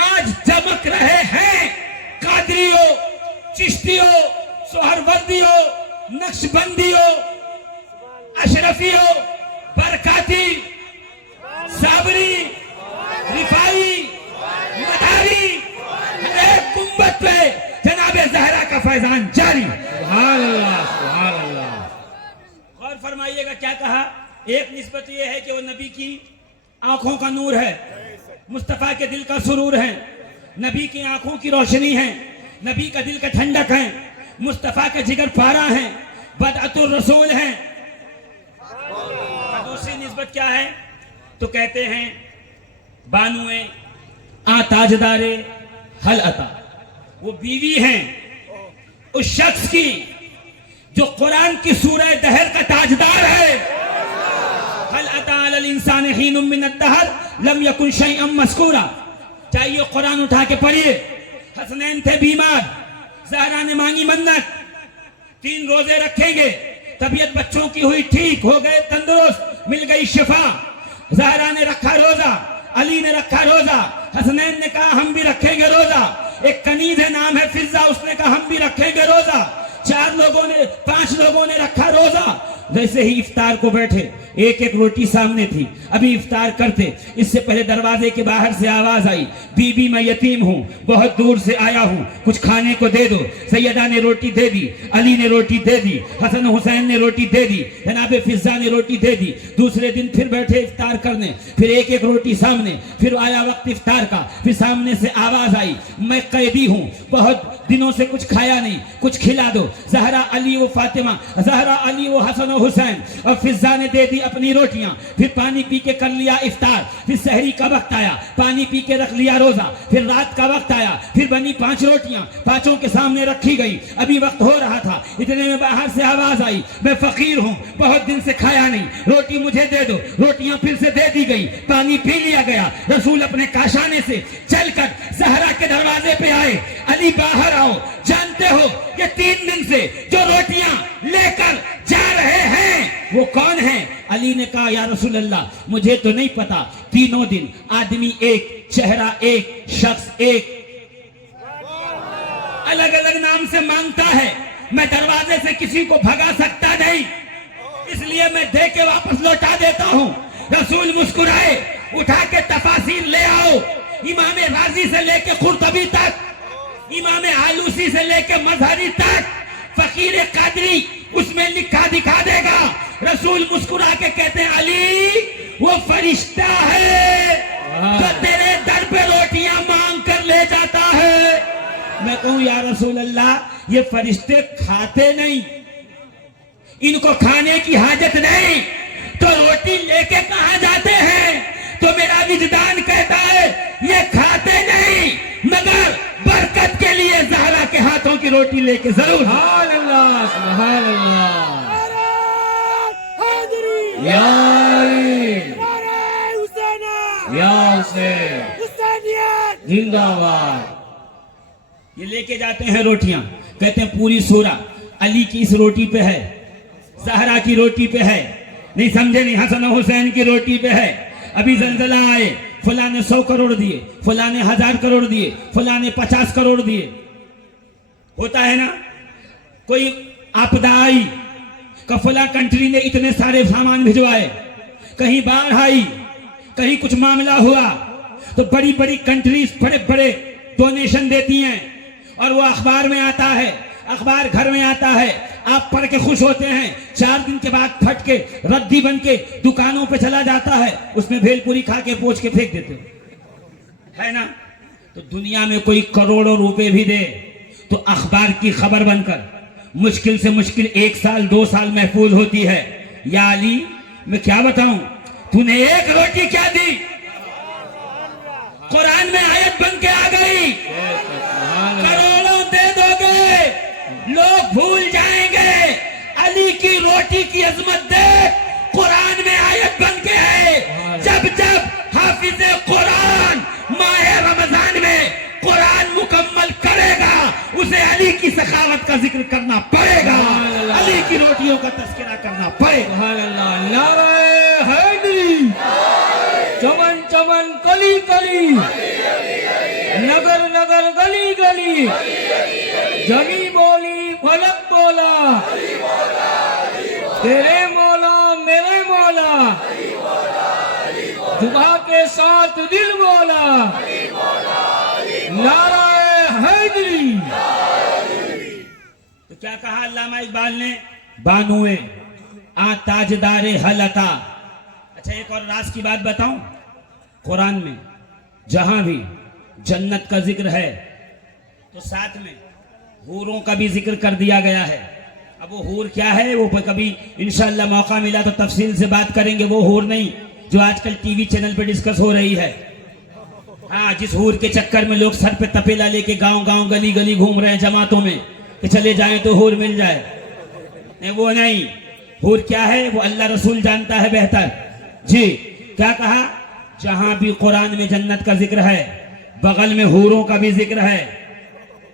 आज चमक रहे हैं, कादरियों, चिश्तियों, सोहरवर्दियों, नक्शबंदियों, अशरफियों, बरकाती, साबरी, रिफाई, मदारी, एक गुंबद पे जनाबे ज़हरा का फैजान जारी। सुभान अल्लाह, सुभान अल्लाह। और फरमाइएगा क्या कहा? एक निस्बत ये है कि वो नबी की आंखों का नूर है, मुस्तफा के दिल का सुरूर है, नबी की आंखों की रोशनी है, नबी का दिल का ठंडक है, मुस्तफा के जिगर पारा है, बदअतुर रसूल है। दूसरी निस्बत क्या है? तो कहते हैं बानुए आ ताजदारे हल अता, वो बीवी हैं उस शख्स की जो कुरान की सूरह दहर का ताजदार है। हल अता अलल इंसान हीनुम मिनद दहर लम यकुन शैअन मज़कूरा। चाहिए कुरान उठा के पढ़िए। हसनैन थे बीमार, ज़हरा ने मांगी मन्नत, 3 रोजे रखेंगे तबीयत बच्चों की हुई ठीक, हो गए तंदुरुस्त, मिल गई शिफा। ज़हरा ने रखा रोजा, अली ने रखा रोजा, हसनैन ने कहा हम भी रखेंगे रोजा। एक कनीज है, नाम है फिजा, उसने कहा हम भी रखेंगे रोजा। 5 लोगों ने रखा रोजा। जैसे ही इफ्तार को बैठे, एक एक रोटी सामने थी, अभी इफ्तार करते, इससे पहले दरवाजे के बाहर से आवाज आई, बीबी मैं यतीम हूँ, बहुत दूर से आया हूँ, कुछ खाने को दे दो। सैयदा ने रोटी दे दी, अली ने रोटी दे दी, हसन हुसैन ने रोटी दे दी, जनाब फिजा ने रोटी दे दी। दूसरे दिन फिर बैठे इफ्तार करने, फिर एक एक रोटी सामने, फिर आया वक्त इफ्तार का, फिर सामने से आवाज आई, मैं कैदी हूँ, बहुत दिनों से कुछ खाया नहीं, कुछ खिला दो। ज़हरा, अली व फातिमा, ज़हरा, अली व हसन हुसैन, और फिजा ने दे दी अपनी रोटियां। फिर पानी पी के कर लिया इफ्तार। फिर सहरी का वक्त आया, पानी पी के रख लिया रोजा। फिर रात का वक्त आया, फिर बनी 5 रोटियां, 5 के सामने रखी गई। अभी वक्त हो रहा था, इतने में बाहर से आवाज आई, मैं फकीर हूँ, बहुत दिन से खाया नहीं, रोटी मुझे दे दो। रोटियां फिर से दे दी गई, पानी पी लिया गया। रसूल अपने काशाने से चलकर ज़हरा के दरवाजे पे आए, अली बाहर आओ, जानते हो कि 3 दिन से जो रोटियां लेकर जा रहे हैं वो कौन है? अली ने कहा या रसूल अल्लाह मुझे तो नहीं पता, 3 दिन आदमी एक, चेहरा एक, शख्स एक, अलग अलग नाम से मांगता है। मैं दरवाजे से किसी को भगा सकता नहीं, इसलिए मैं दे के वापस लौटा देता हूं। रसूल मुस्कुराए, उठा के तफासीर ले आओ, इमाम राजी से लेके कुर्तबी तक, इमाम आलूसी से लेके मजहरी तक, फकीर कादरी उसमें लिखा दिखा देगा। रसूल मुस्कुरा के कहते हैं अली वो फरिश्ता है जो तेरे दर पे रोटियां मांग कर ले जाता है। मैं कहूं या रसूल अल्लाह ये फरिश्ते खाते नहीं, इनको खाने की हाजत नहीं, तो रोटी लेके कहां जाते हैं? तो मेरा विजदान कहता है ये खाते नहीं, मगर बरकत के लिए ज़हरा के हाथों की रोटी लेके जरूर। सुभान अल्लाह, सुभान अल्लाह। हैदरी, या अली, नारे हुसैन, या हुसैन, हुसैनियत जिंदाबाद। ये लेके जाते हैं रोटियां, कहते हैं पूरी सूरा अली की इस रोटी पे है, ज़हरा की रोटी पे है, नहीं समझे नहीं, हसन हुसैन की रोटी पे है। अभी जलजला आए, फला ने 100 करोड़ दिए, फला ने 1000 करोड़ दिए, फला ने 50 करोड़ दिए। होता है ना, कोई आपदा आई, फला कंट्री ने इतने सारे सामान भिजवाए, कहीं बाढ़ आई, कहीं कुछ मामला हुआ, तो बड़ी बड़ी कंट्रीज बड़े बड़े डोनेशन देती हैं और वो अखबार में आता है, अखबार घर में आता है, आप पढ़ के खुश होते हैं। 4 दिन के बाद फट के रद्दी बन के दुकानों पे चला जाता है, उसमें भेलपुरी खा के पोंछ के फेंक देते है ना। तो दुनिया में कोई करोड़ों रुपए भी दे तो अखबार की खबर बनकर मुश्किल से मुश्किल 1 साल 2 साल महफूज होती है। या अली मैं क्या बताऊं, तूने एक रोटी क्या दी, कुरान में आयत बन के आ गई, करोड़ों दे दोगे लोग भूल जाएंगे। अली की रोटी की अजमत देख, कुरान में आयत बन के है। जब जब हाफिज कुरान माह रमजान में कुरान मुकम्मल करेगा, उसे अली की सखावत का जिक्र करना पड़ेगा, अली की रोटियों का तस्करा करना पड़ेगा। सुभान अल्लाह। नारे हैदरी, चमन चमन कली कली, नगर नगर गली गली, जमी बोली फलक बोला, तेरे मौला मेरे मौला, जुबा के साथ दिल बोला, नारा हैदरी। तो क्या कहा अल्लामा इकबाल ने, बानुए आ ताजदारे हलता। अच्छा एक और राज की बात बताऊं, कुरान में जहां भी जन्नत का जिक्र है तो साथ में हूरों का भी जिक्र कर दिया गया है। अब वो हूर क्या है वो कभी इंशाअल्लाह मौका मिला तो तफसील से बात करेंगे। वो हूर नहीं जो आजकल टीवी चैनल पे डिस्कस हो रही है, हाँ, जिस हूर के चक्कर में लोग सर पे तपेला लेके गांव गांव गली गली घूम रहे हैं जमातों में कि चले जाएं तो हूर मिल जाए, नहीं वो नहीं। हूर क्या है वो अल्लाह रसूल जानता है बेहतर। जी क्या कहा, जहां भी कुरान में जन्नत का जिक्र है बगल में हूरों का भी जिक्र है।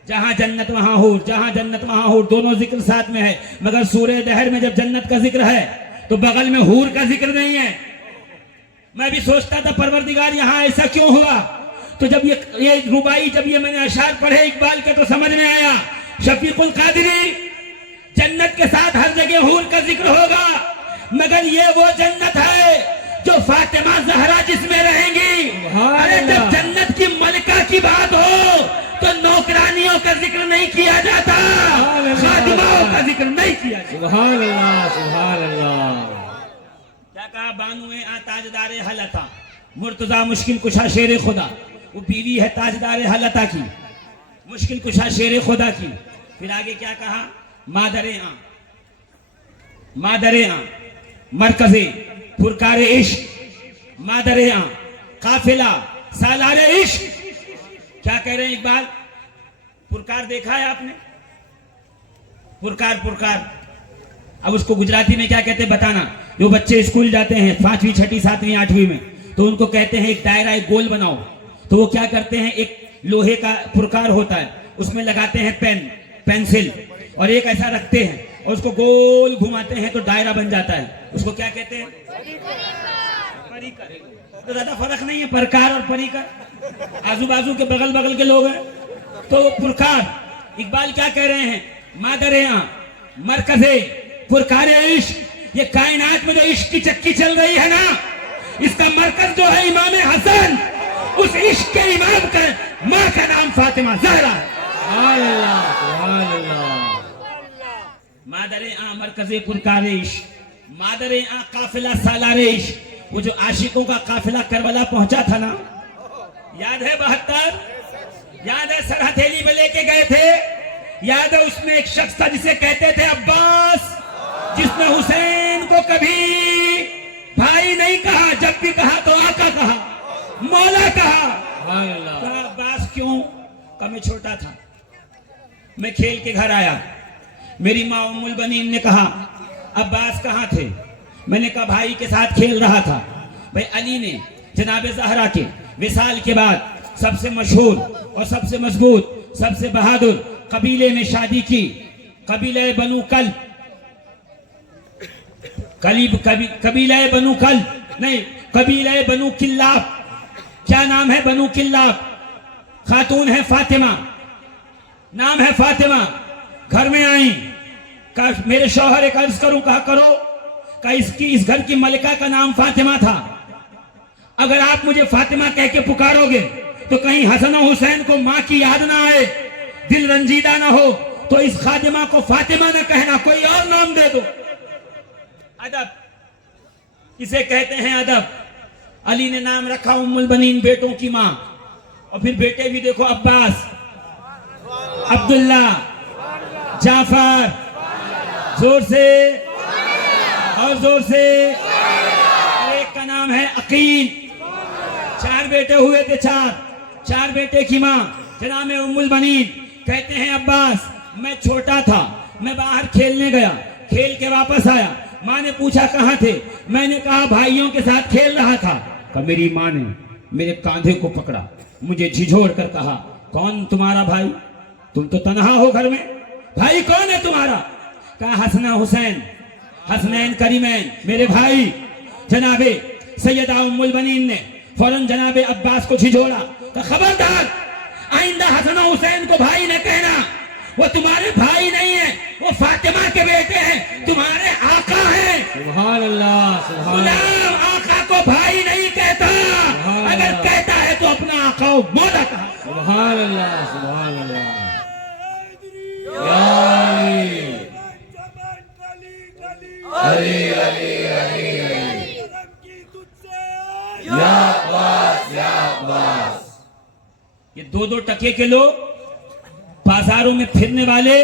जहां जन्नत वहां हूर, जहां जन्नत वहां हूर, दोनों जिक्र साथ में है। मगर सूरह दहर में जब जन्नत का जिक्र है तो बगल में हूर का जिक्र नहीं है। मैं भी सोचता था परवरदिगार यहाँ ऐसा क्यों हुआ। तो जब ये रुबाई, जब ये मैंने अशार पढ़े इकबाल के, तो समझ में आया शफीकुल कादरी, जन्नत के साथ हर जगह हूर का जिक्र होगा, मगर ये वो जन्नत है जो फातिमा जहरा जिसमें रहेंगी। अरे जब जन्नत की मलिका की बात हो तो नौकरानियों का जिक्र नहीं किया जाता, खादिमाओं का जिक्र नहीं किया जाता। सुभान अल्लाह, सुभान अल्लाह। क्या कहा, बानुए आ ताजदारे हलता, मुर्तजा मुश्किल कुशा शेर खुदा। वो बीवी है ताजदारे हलता की, मुश्किल कुशा शेर खुदा की। फिर आगे क्या कहा, मादरे आ, मादरे आ, मरकजे फुरकारे इश्क, मादरे आ, काफिला सालारे इश्क। क्या कह रहे हैं इकबाल, पुरकार देखा है आपने, पुरकार पुरकार। अब उसको गुजराती में क्या कहते हैं बताना। जो बच्चे स्कूल जाते हैं 5वीं 6ठी 7वीं 8वीं में, तो उनको कहते हैं एक दायरा, एक गोल बनाओ। तो वो क्या करते हैं, एक लोहे का पुरकार होता है, उसमें लगाते हैं पेन, पेंसिल, और एक ऐसा रखते हैं और उसको गोल घुमाते हैं तो दायरा बन जाता है। उसको क्या कहते हैं, परिकर। तो ज्यादा फर्क नहीं है प्रकार और परिकर, आजू बाजू के बगल बगल के लोग हैं। तो पुरकार, इकबाल क्या कह रहे हैं, मादरे आ, मरकजे पुरकारे इश्क। ये कायनात में जो इश्क की चक्की चल रही है ना, इसका मरकज जो है इमाम हसन, उस इश्क के इमाम का माँ का नाम फातिमा ज़हरा है। मादरे आ मरकजे पुरकारे इश्क, मादरे आ काफिला सालारे इश्क। वो जो आशिकों का काफिला करबला पहुंचा था ना, याद है 72, याद है सर हथेली में लेके गए थे, याद है उसमें एक शख्स था जिसे कहते थे अब्बास, जिसने हुसैन को कभी भाई नहीं कहा, जब भी कहा तो आका कहा, मौला कहा। अब्बास क्यों, का मैं छोटा था, मैं खेल के घर आया, मेरी माँ उम्मुल बनीन ने कहा अब्बास कहाँ थे। मैंने कहा भाई के साथ खेल रहा था। भाई अली ने जनाब ज़हरा के विसाल के बाद सबसे मशहूर और सबसे मजबूत, सबसे बहादुर कबीले में शादी की, कबीले बनु कल, कबीले बनु कल नहीं, कबीले बनु किल्लाब। क्या नाम है, बनु किल्लाब। खातून है फातिमा, नाम है फातिमा। घर में आई, कहा मेरे शौहर एक अर्ज करूं, कहा करो। कहा इस घर की मलिका का नाम फातिमा था, अगर आप मुझे फातिमा कह के पुकारोगे तो कहीं हसन और हुसैन को माँ की याद ना आए, दिल रंजीदा ना हो, तो इस खादिमा को फातिमा न कहना, कोई और नाम दे दो। अदब इसे कहते हैं, अदब। अली ने नाम रखा उम्मुल बनीन, बेटों की माँ। और फिर बेटे भी देखो, अब्बास, अब्दुल्ला, जाफर, जोर से और जोर से। एक का नाम है अकील। 4 बेटे हुए थे, 4 बेटे की माँ जनाब उम्मुल बनीन। कहते हैं अब्बास, मैं छोटा था, मैं बाहर खेलने गया, खेल के वापस आया, माँ ने पूछा कहाँ थे, मैंने कहा भाइयों के साथ खेल रहा था। मेरी माँ ने मेरे कांधे को पकड़ा, मुझे झिझोड़ कर कहा कौन तुम्हारा भाई, तुम तो तन्हा हो घर में, भाई कौन है तुम्हारा। कहा हसना हुसैन, हसनैन करीमैन, मेरे भाई। जनाबे सैयदा उम्मुल बनीन ने फौरन जनाबे अब्बास को झिझोड़ा, तो खबरदार आइंदा हसन हुसैन को भाई न कहना, वो तुम्हारे भाई नहीं है, वो फातिमा के बेटे हैं, तुम्हारे आका हैं। सुभान अल्लाह, सुभान अल्लाह। आका को भाई नहीं कहता, अगर कहता है तो अपना आका मौला कहा। सुभान अल्लाह, सुभान अल्लाह। अली अली अली अली या अब्बास, या अब्बास। ये 2-2 टके के लोग बाजारों में फिरने वाले,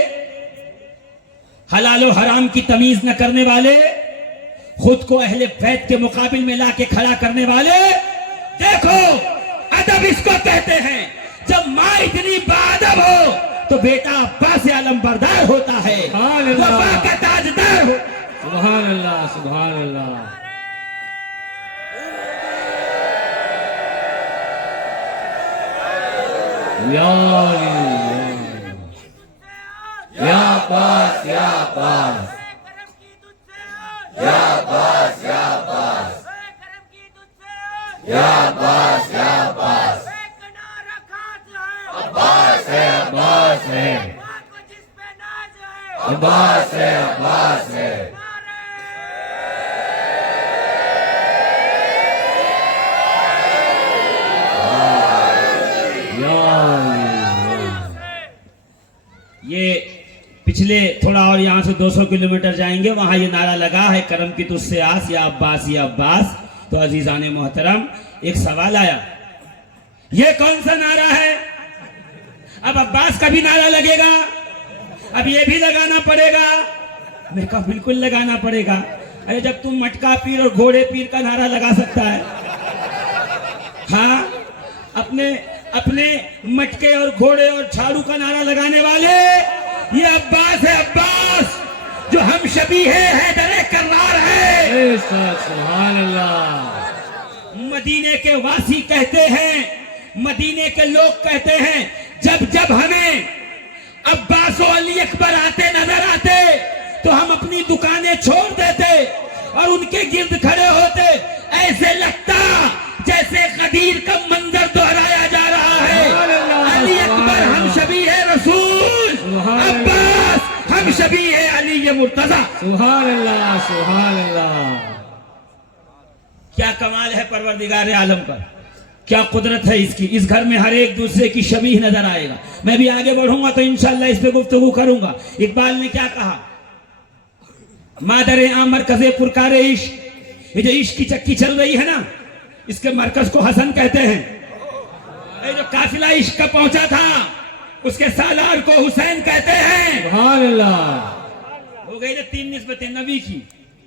हलाल और हराम की तमीज न करने वाले, खुद को अहले बैत के मुकाबिल में लाके खड़ा करने वाले। देखो अदब इसको कहते हैं, जब माँ इतनी बाअदब हो तो बेटा अब्बास आलम बरदार होता है, वफा का ताजदार हो। सुभान अल्लाह, सुभान अल्लाह। या या अब्बास करम की तुझसे या अब्बास करम की तुझसे या अब्बास या अब्बास किनारा खास है अब्बास है अब्बास है माँ को जिस पे नाज है अब्बास है अब्बास है ये पिछले थोड़ा और यहाँ से 200 किलोमीटर जाएंगे, वहां ये नारा लगा है करम की तुझसे आस या अब्बास। तो अजीजान मोहतरम, एक सवाल आया, ये कौन सा नारा है? अब अब्बास का भी नारा लगेगा, अब ये भी लगाना पड़ेगा। मैं कहा बिल्कुल लगाना पड़ेगा। अरे जब तुम मटका पीर और घोड़े पीर का नारा लगा सकता है, हाँ, अपने मटके और घोड़े और झाड़ू का नारा लगाने वाले ये अब्बास है, अब्बास जो हम शबी है दरे करार है। सुभान अल्लाह। मदीने के वासी कहते हैं, मदीने के लोग कहते हैं, जब जब हमें अब्बास और अली अकबर आते नजर आते तो हम अपनी दुकानें छोड़ देते और उनके गिर्द खड़े होते। ऐसे लगता जैसे गदीर का मंजर दोहराया जा रहा है। अली अकबर हम शबी है रसूल, अब्बास हम शबी है अली ये मुर्तजा। सुभान अल्लाह सुभान अल्लाह। क्या कमाल है परवरदिगार आलम का, क्या कुदरत है इसकी। इस घर में हर एक दूसरे की शबीह नजर आएगा। मैं भी आगे बढ़ूंगा तो इंशाअल्लाह इस पे गुफ्तगू करूंगा। इकबाल ने क्या कहा, मादरे आमर कजे पुरकारे इश्क, ये जो इश्क की चक्की चल रही है ना, इसके मरकज को हसन कहते हैं। ये जो काफिला इश्क का पहुंचा था उसके सालार को हुसैन कहते हैं। सुभान अल्लाह। हो गई ना 3 निस्बतें, नबी की,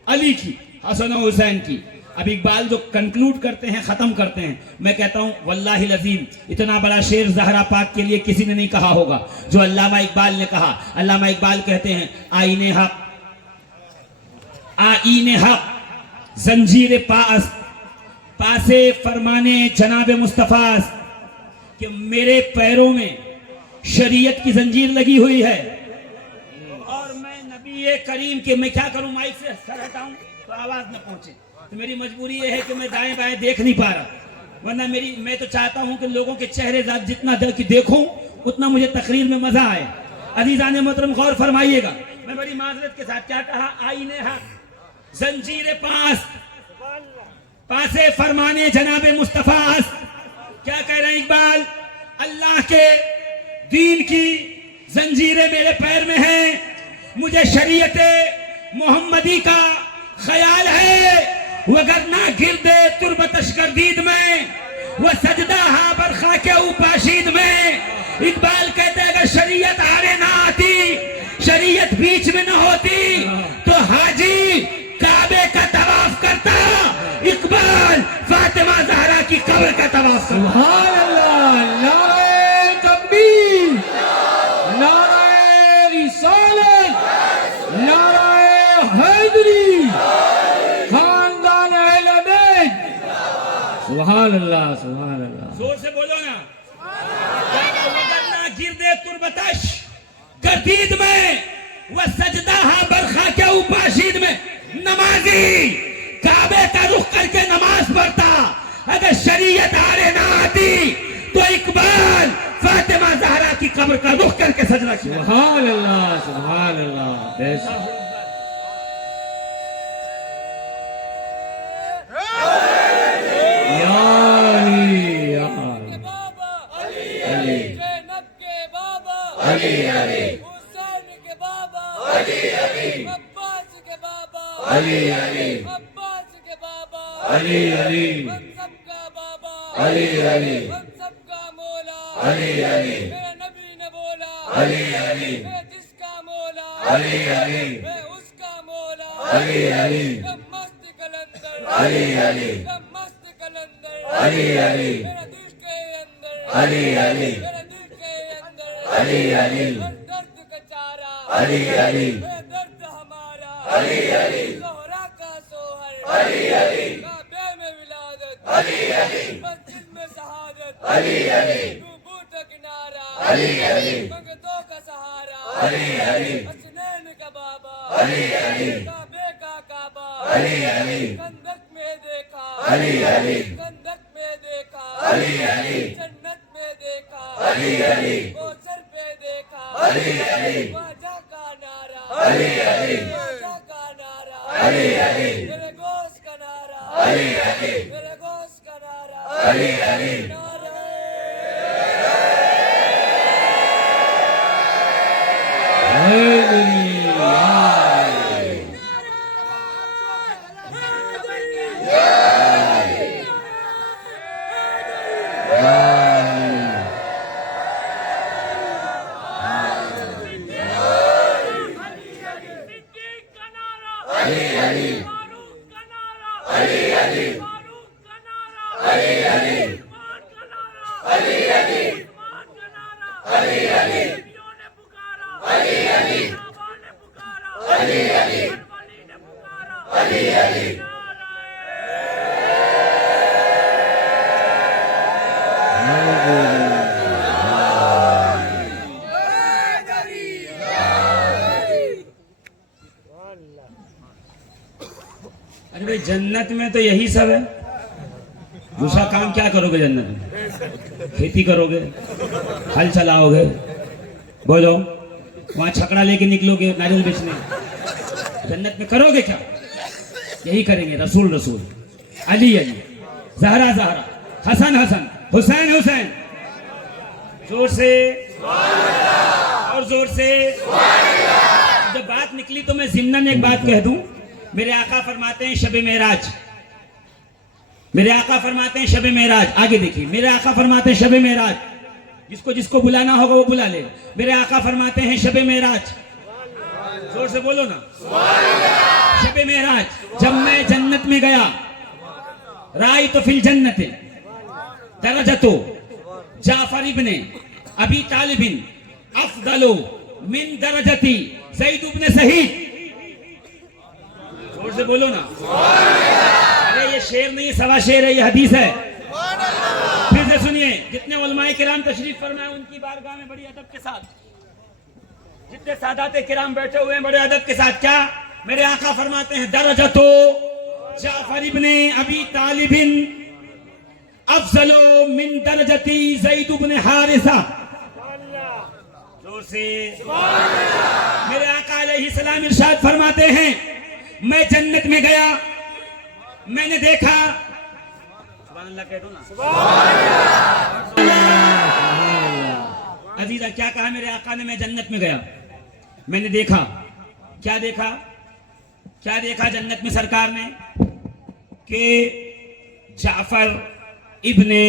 अली की, हसन और हुसैन की। अब इकबाल जो कंक्लूड करते हैं, खत्म करते हैं, मैं कहता हूं वल्लाहि लजीम इतना बड़ा शेर ज़हरा पाक के लिए किसी ने नहीं कहा होगा जो अल्लामा इकबाल ने कहा। अल्लामा इकबाल कहते हैं, आईने हक जंजीर पासे फरमाने जनाब मुस्तफा, कि मेरे पैरों में शरीयत की जंजीर लगी हुई है और मैं नबी करीम के, मैं क्या करूं, माइक से सर हटाऊं तो आवाज न पहुंचे, तो मेरी मजबूरी यह है कि मैं दाएं बाएं देख नहीं पा रहा, वरना मैं तो चाहता हूं कि लोगों के चेहरे जितना देखूं उतना मुझे तकरीर में मजा आए। अजीजान मोहतरम गौर फरमाइएगा, मैं बड़ी माजरत के साथ क्या कहा, आईने हक जंजीर पासे फरमाने जनाबे मुस्तफा। क्या कह रहे हैं इकबाल, अल्लाह के दीन की जंजीरें मेरे पैर में हैं, मुझे शरीयत मोहम्मदी का ख्याल है, वगरना गिरदे तुरबतश गर्दीद में वो सजदा हा बरखा के उपाशीद में। इकबाल कहते हैं अगर शरीयत आगे ना आती, शरीयत बीच में ना होती तो हाजी काबे का तवाफ करता, इकबाल फातिमा ज़हरा की कब्र का तवाफ। सुभान अल्लाह। नारे तकबीर, नारे रिसालत, नारे हैदरी, खानदान अहले बैत। सुभान अल्लाह सुभान अल्लाह। जोर से बोलो ना। गिरदे तुरबतश गर्दीद में वह सजदा हा बरखा के उपाशीद में, नमाजी काबे का रुख करके नमाज पढ़ता। अगर शरीयत आरे ना आती तो इकबाल फातिमा ज़हरा की कब्र का रुख करके सजदा किया। सुभान अल्लाह सुभान अल्लाह। अली अली हुसैन के बाबा अली अली अब्बास के बाबा अली अली अब्बास के बाबा अली अली हम सबका बाबा अली अली हम सबका मौला अली अली मेरे नबी ने बोला अली अली मैं जिसका मौला अली अली मैं उसका मौला अली अली कम मस्त कलंदर अली अली कम मस्त कलंदर अली अली मेरे दिल के अंदर अली अली मेरे दिल के अंदर अली अली दर्द का चारा अली अली दर्द हमारा अली अली ज़ोहरा का सोहर अली अली काबे में विलादत अली अली मस्जिद में शहादत अली अली तूबूत का किनारा अली अली मंगतों का सहारा अली अली हसनैन का अली अली काबे का काबा अली अली कंदक में देखा अली अली कंदक में देखा अली अली जन्नत में देखा अली अली कोसर पे देखा अली अली वाजा का नारा अली अली वाजा का नारा अली अली मेरे गोश्त का नारा अली अली मेरे गोश्त का नारा अली अली नारे सिद्दीक का नारा अली अली फारूक का नारा अली अली फारूक का नारा अली अली उस्मान का नारा अली अली उस्मान का नारा अली अली नबियों ने पुकारा अली अली सहाबा ने पुकारा अली अली हर वली ने पुकारा अली अली अरे भाई जन्नत में तो यही सब है, दूसरा काम क्या करोगे जन्नत में? खेती करोगे, हल चलाओगे, बोलो वहां छकड़ा लेके निकलोगे नारियल बेचने, जन्नत में करोगे क्या? यही करेंगे, रसूल रसूल, अली अली, जहरा जहरा, हसन हसन, हुसैन हुसैन, जोर से और जोर से। जब बात निकली तो मैं जिम्नन एक बात कह दूं, मेरे आका फरमाते हैं शब मेराज, मेरे आका फरमाते हैं शब मेराज, आगे देखिए, मेरे आका फरमाते हैं शब मेराज, जिसको जिसको बुलाना होगा वो बुला ले। मेरे आका फरमाते हैं शब मेराज, जोर से बोलो ना, शब मेराज, जब मैं जन्नत में गया, राई तो फिल जन्नत दरजतो जाफर इब्ने अबी तालिबिन अफदलो मिन दरजती सईद इब्ने सहीद। जोर से बोलो ना, अरे ये शेर नहीं सवा शेर है, ये हदीस है। फिर से सुनिए, जितने उलमाए किराम तशरीफ फरमाए उनकी बारगाह में बड़ी अदब के साथ, जितने सादाते किराम बैठे हुए हैं बड़े अदब के साथ, क्या मेरे आका फरमाते हैं दरजतो जाफर इब्ने अबी तालिबिन अफजलो मिन दरजती ज़ैद इब्ने हारिसा। जोर से मेरे आका अलैहिस्सलाम इरशाद फरमाते हैं, मैं जन्नत में गया, मैंने देखा, सुभान अल्लाह कह दो ना, अजीजा क्या कहा मेरे आका ने? मैं जन्नत में गया, मैंने देखा, क्या देखा? क्या देखा जन्नत में सरकार ने? कि जाफर इब्ने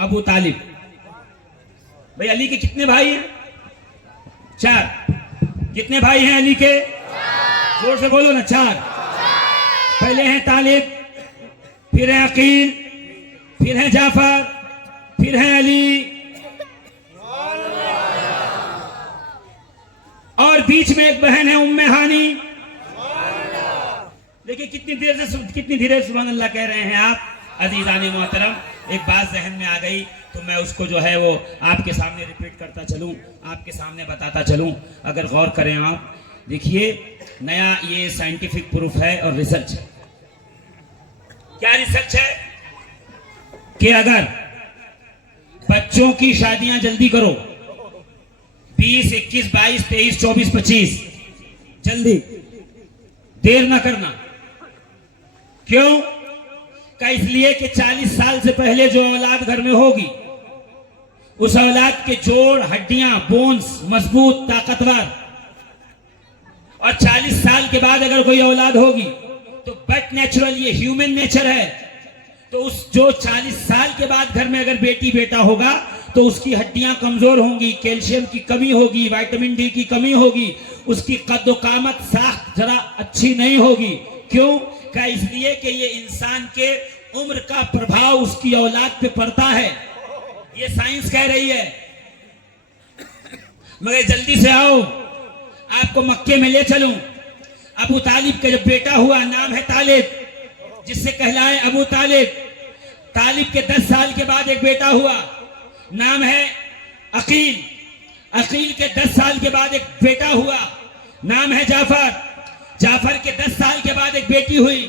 अबू तालिब, भाई अली के कितने भाई हैं? 4। कितने भाई हैं अली के? जोर से बोलो ना, 4। पहले हैं तालिब, फिर है अकील, फिर है जाफर, फिर है अली, और बीच में एक बहन है उम्मे हानी। देखिए कितनी देर से सुभान अल्लाह कह रहे हैं आप। अजीजानी मोहतरम, एक बात जहन में आ गई तो मैं उसको जो है वो आपके सामने रिपीट करता चलूं, आपके सामने बताता चलूं। अगर गौर करें आप, देखिए नया ये साइंटिफिक प्रूफ है और रिसर्च है। क्या रिसर्च है? कि अगर बच्चों की शादियां जल्दी करो, 20, 21, 22, 23, 24, 25, जल्दी, देर ना करना। क्यों? का इसलिए कि 40 साल से पहले जो औलाद घर में होगी, उस औलाद के जोड़, हड्डियां, बोन्स मजबूत, ताकतवर, और 40 साल के बाद अगर कोई औलाद होगी तो बट नेचुरल, ये ह्यूमन नेचर है, तो उस जो 40 साल के बाद घर में अगर बेटी बेटा होगा तो उसकी हड्डियां कमजोर होंगी, कैल्शियम की कमी होगी, विटामिन डी की कमी होगी, उसकी कद व कामत साख्त जरा अच्छी नहीं होगी। क्यों? का इसलिए कि ये इंसान के उम्र का प्रभाव उसकी औलाद पे पड़ता है, ये साइंस कह रही है। मगर जल्दी से आओ, आपको मक्के में ले चलूं। अबू तालिब का जब बेटा हुआ, नाम है तालिब, जिससे कहलाए अबू तालिब। तालिब के 10 साल के बाद एक बेटा हुआ, नाम है अकील। अकील के 10 साल के बाद एक बेटा हुआ, नाम है जाफर। जाफर के 10 साल के बाद एक बेटी हुई,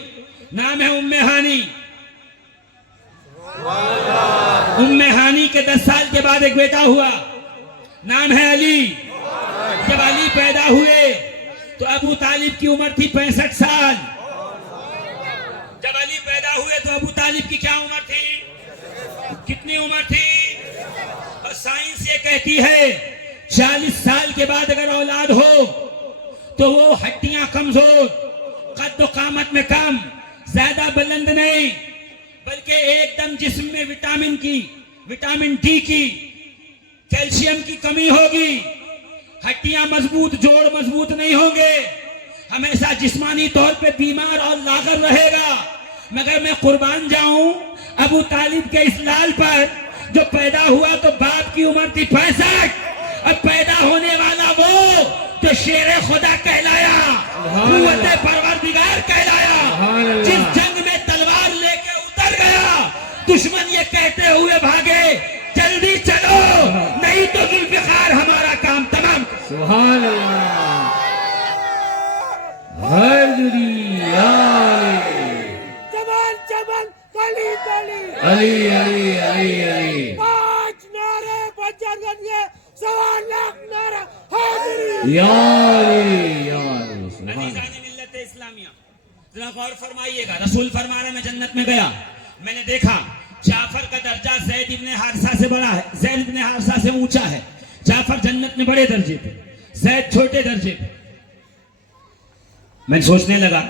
नाम है उम्मे हानी। उम्मे हानी के 10 साल के बाद एक बेटा हुआ, नाम है अली। जब अली पैदा हुए तो अबू तालिब की उम्र थी 65 साल। जब अली पैदा हुए तो अबू तालिब की क्या उम्र थी? कितनी उम्र थी? और साइंस ये कहती है 40 साल के बाद अगर औलाद हो तो वो हड्डियां कमजोर, कद कामत में कम, ज्यादा बुलंद नहीं, बल्कि एकदम जिस्म में विटामिन डी की, कैल्शियम की कमी होगी। हड्डियां मजबूत, जोड़ मजबूत नहीं होंगे, हमेशा जिस्मानी तौर पे बीमार और लागर रहेगा। मगर मैं कुर्बान जाऊं अबू तालिब के इस लाल पर, जो पैदा हुआ तो बाप की उम्र थी 65, अब पैदा होने वाला वो जो शेरे खुदा कहलाया, कुव्वते परवरदिगार कहलाया, जिस जंग में तलवार लेके उतर गया, दुश्मन ये कहते हुए भागे जल्दी चलो नहीं तो जुल्फिकार हमारा काम तमाम। सुभान अल्लाह। हजरी जवान जवान कली कली अली अली अली अली। 5 नारे बजरंगे, 1.25 लाख नारा हाजिरी। या अली या अली। सुभान अजीज़ान मिल्लत इस्लामिया, जरा गौर फरमाइएगा। रसूल फरमा रहे मैं जन्नत में गया, मैंने देखा जाफर का दर्जा ज़ैद इब्ने हारिसा से बड़ा है, ज़ैद इब्ने हारिसा से ऊंचा है। जाफर जन्नत में बड़े दर्जे पे, ज़ैद छोटे दर्जे पे। मैं सोचने लगा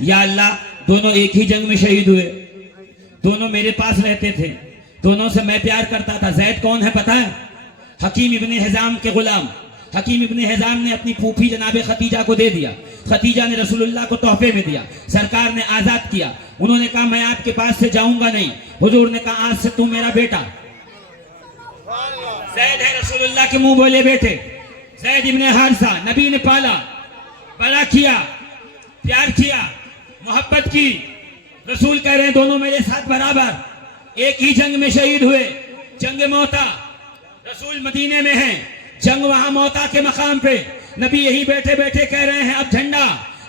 या अल्लाह, दोनों एक ही जंग में शहीद हुए, दोनों मेरे पास रहते थे, दोनों से मैं प्यार करता था। ज़ैद कौन है पता है? हकीम इब्ने हिजाम के गुलाम। हकीम इब्ने हिजाम ने अपनी फूफी जनाबे खतीजा को दे दिया, खतीजा ने रसूलुल्लाह को तोहफे में दिया, सरकार ने आजाद किया। उन्होंने कहा मैं आपके पास से जाऊंगा नहीं। हुजूर ने कहा आज से तू मेरा बेटा। ज़ैद है रसूलुल्लाह के मुंह बोले बेटे। ज़ैद इब्ने हारिसा नबी ने पाला, बड़ा किया, प्यार किया, मोहब्बत की। रसूल कह रहे हैं दोनों मेरे साथ बराबर, एक ही जंग में शहीद हुए, जंग मौता। रसूल मदीने में हैं, जंग वहां मौता के मकाम पे। नबी यही बैठे बैठे कह रहे हैं अब झंडा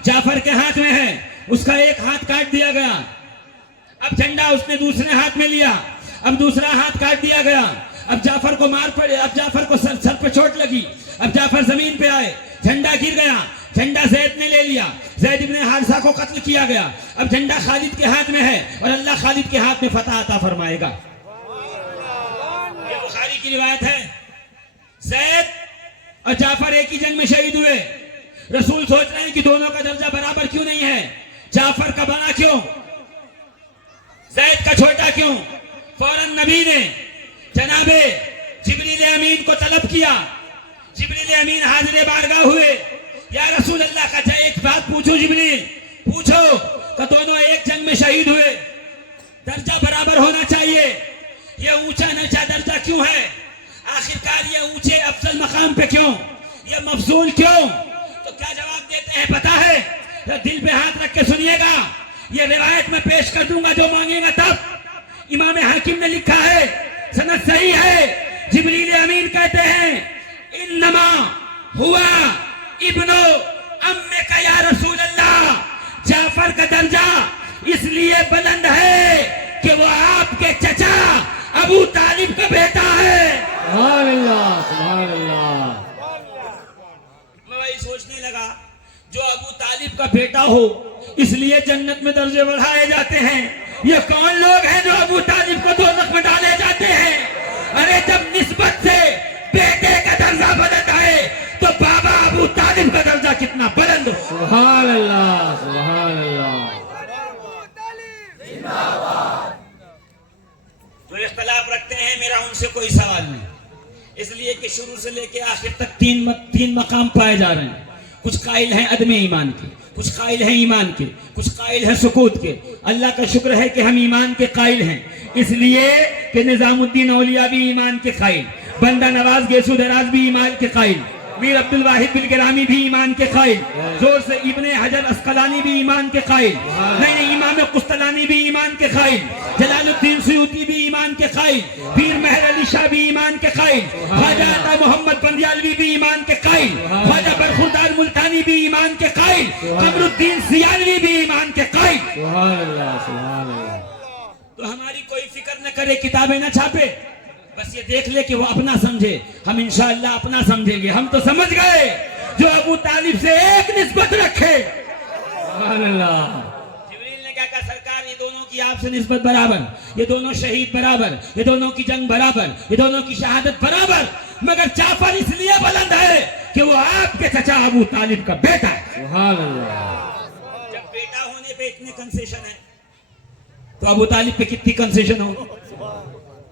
जाफर के हाथ में है, उसका एक हाथ काट दिया गया, अब झंडा उसने दूसरे हाथ में लिया, अब दूसरा हाथ काट दिया गया, अब जाफर को मार पड़े, अब जाफर को सर पे चोट लगी, अब जाफर जमीन पे आए, झंडा गिर गया, झंडा ज़ैद ने ले लिया, ज़ैद इब्ने हारिसा को कत्ल किया गया, अब झंडा खालिद के हाथ में है और अल्लाह खालिद के हाथ में फतह अता फरमाएगा। ये बुखारी की रिवायत है। ज़ैद और जाफर एक ही जंग में शहीद हुए। रसूल सोच रहे हैं कि दोनों का दर्जा बराबर क्यों नहीं है, जाफर का बड़ा क्यों, ज़ैद का छोटा क्यों। फौरन नबी ने जनाबे जिब्रील अमीन को तलब किया। जिब्रील अमीन हाजिर बारगाह हुए। या रसूल अल्लाह का जाए एक बात पूछो जिब्रील, पूछो कि दोनों एक जंग में शहीद हुए, दर्जा बराबर होना चाहिए, ये ऊंचा नीचा दर्जा क्यों है, आखिरकार ये ऊंचे अफजल मकाम पे क्यों, ये मफजूल क्यों। तो क्या जवाब देते हैं पता है? तो दिल पे हाथ रख के सुनिएगा, ये रिवायत में पेश कर दूंगा, जो मांगेगा तब। इमाम हाकिम ने लिखा है, सनद सही है। जिब्रील अमीन कहते हैं इन्नमा हुआ इब्नो अम्मे का या रसूल अल्लाह, जाफर का दर्जा इसलिए बुलंद है कि वो आपके चचा अबू तालिब का बेटा है। सुभान अल्लाह सुभान अल्लाह। मैं वही सोचने लगा, जो अबू तालिब का बेटा हो इसलिए जन्नत में दर्जे बढ़ाए जाते हैं। ये कौन लोग हैं जो अबू तालिब को दोज़ख में डाले जाते हैं? अरे जब निस्बत से बेटे का दर्जा बुलंद है तो बाबा अबू तालिब का दर्जा कितना बुलंद हो। सुभान अल्लाह सुभान अल्लाह। जो इख्तलाफ रखते हैं मेरा उनसे कोई सवाल नहीं, इसलिए कि शुरू से लेके आखिर तक तीन मकाम पाए जा रहे हैं। कुछ कायल हैं अदम ईमान के, कुछ कायल हैं ईमान के, कुछ कायल हैं सुकूत के। अल्लाह का शुक्र है कि हम ईमान के कायल हैं, इसलिए कि निजामुद्दीन औलिया भी ईमान के कायल, बंदा नवाज गेसू दराज भी ईमान के कायल, मीर अब्दुल वाहिद बिल गिरामी भी ईमान के कायल, जोर से इब्ने हजर अस्कलानी भी ईमान के कायल, नहीं इमाम कुस्तलानी भी ईमान के कायल, जलालुद्दीन सुयूती भी ईमान के कायल, पीर मेहर अली शाह भी ईमान के कायल, ख्वाजा अता मोहम्मद बंदियालवी भी ईमान के कायल, ख्वाजा बरखुरदार मुल्तानी भी ईमान के कायल। कमरुद्दीन सियालवी भी ईमान के कायद। सुभान अल्लाह, सुभान अल्लाह। तो हमारी कोई फिक्र न करे, किताबें न छापे, बस ये देख ले कि वो अपना समझे, हम इंशाअल्लाह अपना समझेंगे। हम तो समझ गए जो अबू तालिब से एक निस्बत रखे। सुभान अल्लाह। जिब्रील ने क्या कहा, सरकार ये दोनों की आपसे निस्बत बराबर, ये दोनों शहीद बराबर, ये दोनों की जंग बराबर, ये दोनों की शहादत बराबर, मगर जाफर इसलिए बुलंद है कि वो आपके चचा अबू तालिब का बेटा है। सुभान अल्लाह। जब बेटा होने पे इतने कंसेशन है तो अबू तालिब पे कितनी कंसेशन होगी?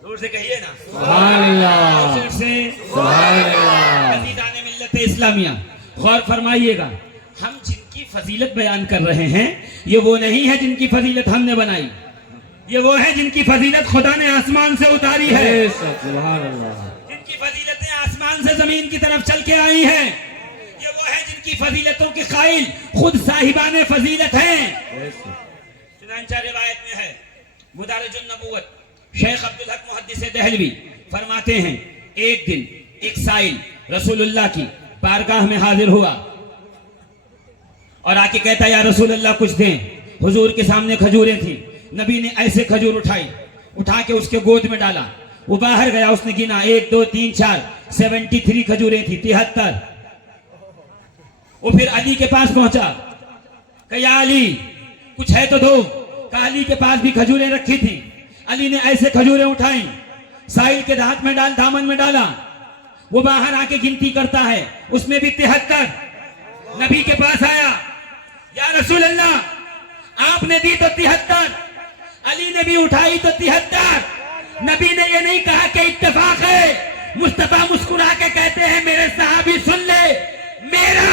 जोर से कहिए ना, सुभान अल्लाह, जोर से। सुभान अल्लाह। अज़ीज़ान मिल्लत इस्लामिया, गौर फरमाइएगा, हम जिनकी फजीलत बयान कर रहे हैं ये वो नहीं है जिनकी फजीलत हमने बनाई, ये वो है जिनकी फजीलत खुदा ने आसमान से उतारी है, सुभान अल्लाह। जिनकी फजीलतें आसमान से जमीन की तरफ चल के आई हैं, ये वो है जिनकी फजीलतों के कायल खुद साहिबाने फजीलत हैं। चुनांचा रिवायत में है, मुदारिजुन नबुव्वत शेख अब्दुल हक मुहद्दिस दहलवी फरमाते हैं, एक दिन एक साइल रसूलुल्लाह की बारगाह में हाजिर हुआ और आके कहता, या रसूलुल्लाह कुछ दें। हुजूर के सामने खजूरें थी, नबी ने ऐसे खजूर उठाई, उठा के उसके गोद में डाला, वो बाहर गया, उसने गिना 1 2 3 4 73 खजूरें थी, 73। वो फिर अली के पास पहुंचा, कहा अली कुछ है तो दो। कहा अली के पास भी खजूरें रखी थी, अली ने ऐसे खजूरें उठाई, साहिल के हाथ में डाल, दामन में डाला, वो बाहर आके गिनती करता है, उसमें भी 73। नबी के पास आया, या रसूल अल्लाह आपने दी तो 73, अली ने भी उठाई तो 73। नबी ने ये नहीं कहा कि इत्तेफाक है, मुस्तफा मुस्कुरा के कहते हैं, मेरे सहाबी सुन ले, मेरा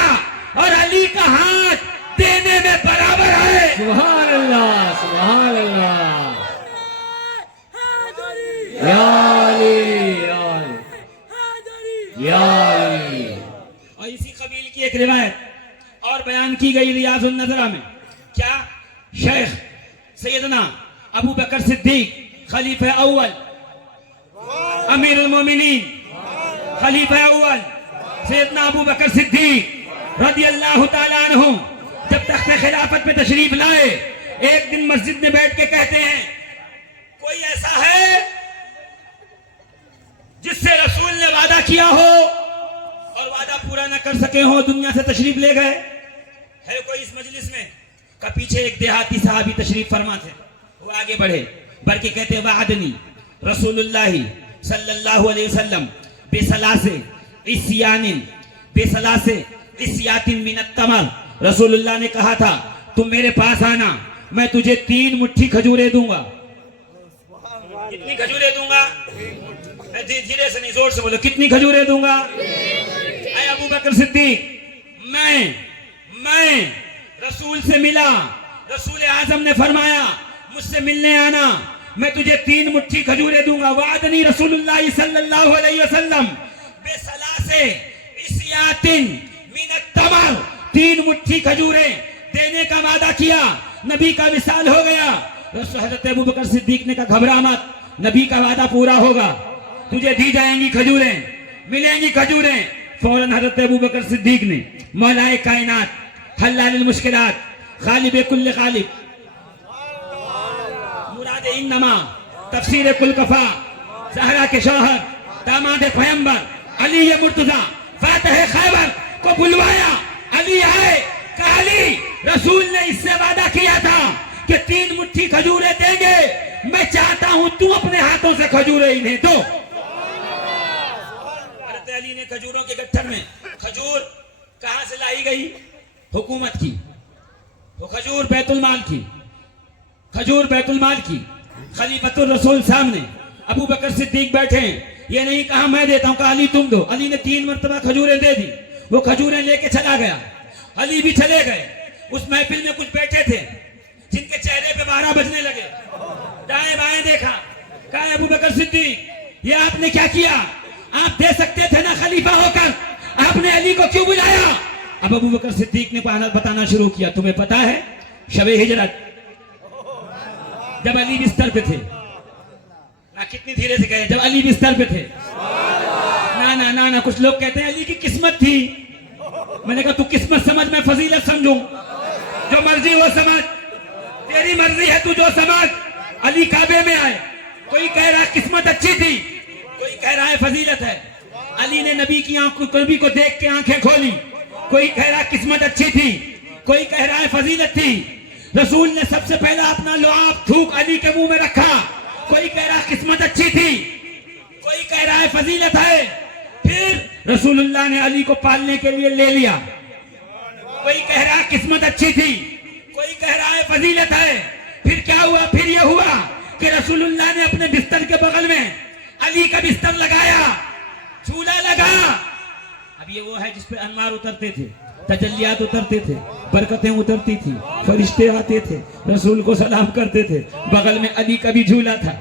और अली का हाथ देने में बराबर है। सुभान अल्लाह, सुभान अल्लाह। या अली, या अली, या अली। और इसी कबील की एक रिवायत और बयान की गई रियाजुन नजरा में, क्या शेख सैयदना अबू बकर सिद्दीक खलीफा अव्वल, अमीरुल मोमिनीन, खलीफा अव्वल सैयदना अबू बकर सिद्दीक रदियल्लाहु ताला अन्हु जब तख्त खिलाफत पे तशरीफ लाए, एक दिन मस्जिद में बैठ के कहते हैं, कोई ऐसा है जिससे रसूल ने वादा किया हो और वादा पूरा ना कर सके हो, दुनिया से तशरीफ ले गए? है कोई इस मजलिस में? का पीछे एक देहाती साहबी तशरीफ फरमा थे, वो आगे बढ़े, बढ़ के कहते, वादनी रसूलुल्लाह सल्लल्लाहु अलैहि वसल्लम बेसलासे इस्यानिन, बेसलासे इस्यातिन मिनत तमर, रसूलुल्लाह ने कहा था तुम मेरे पास आना, मैं तुझे 3 मुट्ठी खजूरें दूंगा। कितनी खजूरें दूंगा? धीरे से नहीं, जोर से बोलो, कितनी खजूरें दूंगा? ऐ अबू बकर सिद्दीक, मैं रसूल से मिला, रसूल आजम ने फरमाया मुझसे मिलने आना, मैं तुझे 3 मुट्ठी खजूरें दूंगा। वादनी रसूलुल्लाह सल्लल्लाहु अलैहि वसल्लम बेसलासे इस्यातिन मिनत तमर, 3 मुट्ठी खजूरें देने का वादा किया, नबी का विसाल हो गया। हजरत अबू बकर सिद्दीक ने कहा, घबरा मत, नबी का वादा पूरा होगा, तुझे दी जाएंगी खजूरें, मिलेंगी खजूरें। फौरन हजरत अबू बकर सिद्दीक ने मौलाए कायनात, हल्लालिल मुश्किलात, गालिब कुल्ल गालिब, मुराद इन्नमा, तफसीर कुल कफा, ज़हरा के शौहर, दामाद पैगंबर, अली मुर्तजा, फातिह खैबर को बुलवाया। अली आए, कहा अली रसूल ने इससे वादा किया था कि 3 मुट्ठी खजूरें देंगे, मैं चाहता हूं तू अपने हाथों से खजूरें इन्हें दो। अली ने खजूरों के गट्ठर में खजूर कहां से लाई गई? हुकूमत की, वो खजूर बैतुल माल की, खजूर बैतुल माल की। खलीफतुर रसूल सामने अबू बकर सिद्दीक बैठे, ये नहीं कहा मैं देता हूं, कहा अली तुम दो। अली ने 3 मरतबा खजूरें दे दी, वो खजूरें लेके चला गया, अली भी चले गए। उस महफिल में कुछ बैठे थे जिनके चेहरे पे 12 बजने लगे, दाएं बाएं देखा, कहा अबू बकर सिद्दीक ये आपने क्या किया? आप दे सकते थे ना खलीफा होकर, आपने अली को क्यों बुलाया? अब अबू बकर सिद्दीक ने बताना शुरू किया, तुम्हें पता है शबे हिजरत जब अली बिस्तर पे थे ना, कितनी धीरे से कहे, जब अली बिस्तर पे थे ना, कुछ लोग कहते हैं अली की किस्मत थी, मैंने कहा तू किस्मत समझ, मैं फजीलत समझूं? जो मर्जी वो समझ, तेरी मर्जी है, तू जो समझ। अली काबे में आए, कोई कह रहा है किस्मत अच्छी थी, कोई कह रहा है फजीलत है। अली ने नबी की आंखों, नबी को देख के आंखें खोली, कोई कह रहा है किस्मत अच्छी थी, कोई कह रहा है फजीलत थी। रसूल ने सबसे पहला अपना लुआब थूक अली के मुंह में रखा, कोई कह रहा है किस्मत अच्छी थी, कोई कह रहा है फजीलत है। फिर रसूलुल्लाह ने अली को पालने के लिए ले लिया, कोई कह रहा है किस्मत अच्छी थी, कोई कह रहा है फजीलत है। फिर क्या हुआ? फिर यह हुआ कि रसूलुल्लाह ने अपने बिस्तर के बगल में अली का बिस्तर लगाया, चूल्हा लगा। अब ये वो है जिसपे अनवार उतरते थे, तजल्लियात उतरते थे, बरकतें उतरती थी, फरिश्ते आते थे, रसूल को सलाम करते थे। बगल में अली का भी झूला था।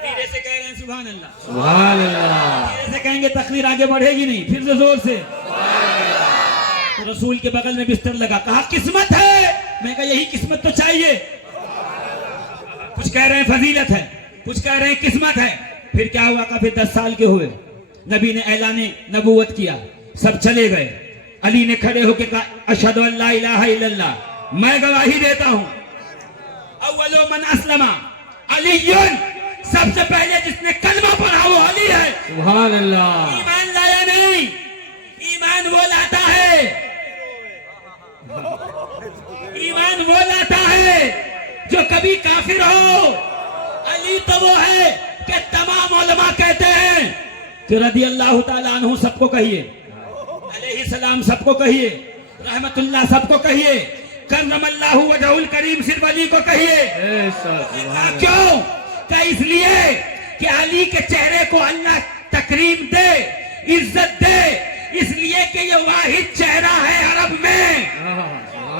धीरे से कह रहे हैं सुभान अल्लाह, सुभान अल्लाह। धीरे से कहेंगे तकरीर आगे बढ़ेगी नहीं, फिर से जोर से। तो रसूल के बगल में बिस्तर लगा, कहा किस्मत है। मैं कहा यही किस्मत तो चाहिए। कुछ कह रहे हैं फजीलत है, कुछ कह रहे हैं किस्मत है। फिर क्या हुआ? का फिर 10 साल के हुए, नबी ने ऐलाने नबूवत किया, सब चले गए। अली ने खड़े होकर कहा अशहदु अल्ला इलाहा इल्लल्लाह, मैं गवाही देता हूं। अव्वलो मन अस्लमा अलीयुन, सबसे पहले जिसने कलमा पढ़ा वो अली है। सुभान अल्लाह। ईमान लाया नहीं, ईमान वो लाता है, ईमान वो लाता है जो कभी काफिर हो। अली तो वो है कि तमाम उलमा कहते हैं कि रदी अल्लाह ताला अन्हु सबको कहिए, अलैहि सलाम सबको कहिए, रहमतुल्लाह सबको कहिए, करमल्लाहु वजहुल करीम सिर्फ अली को कहिए। क्यों? क्या इसलिए कि अली के चेहरे को अल्लाह तकरीम दे, इज्जत दे, इसलिए कि ये वाहिद चेहरा है अरब में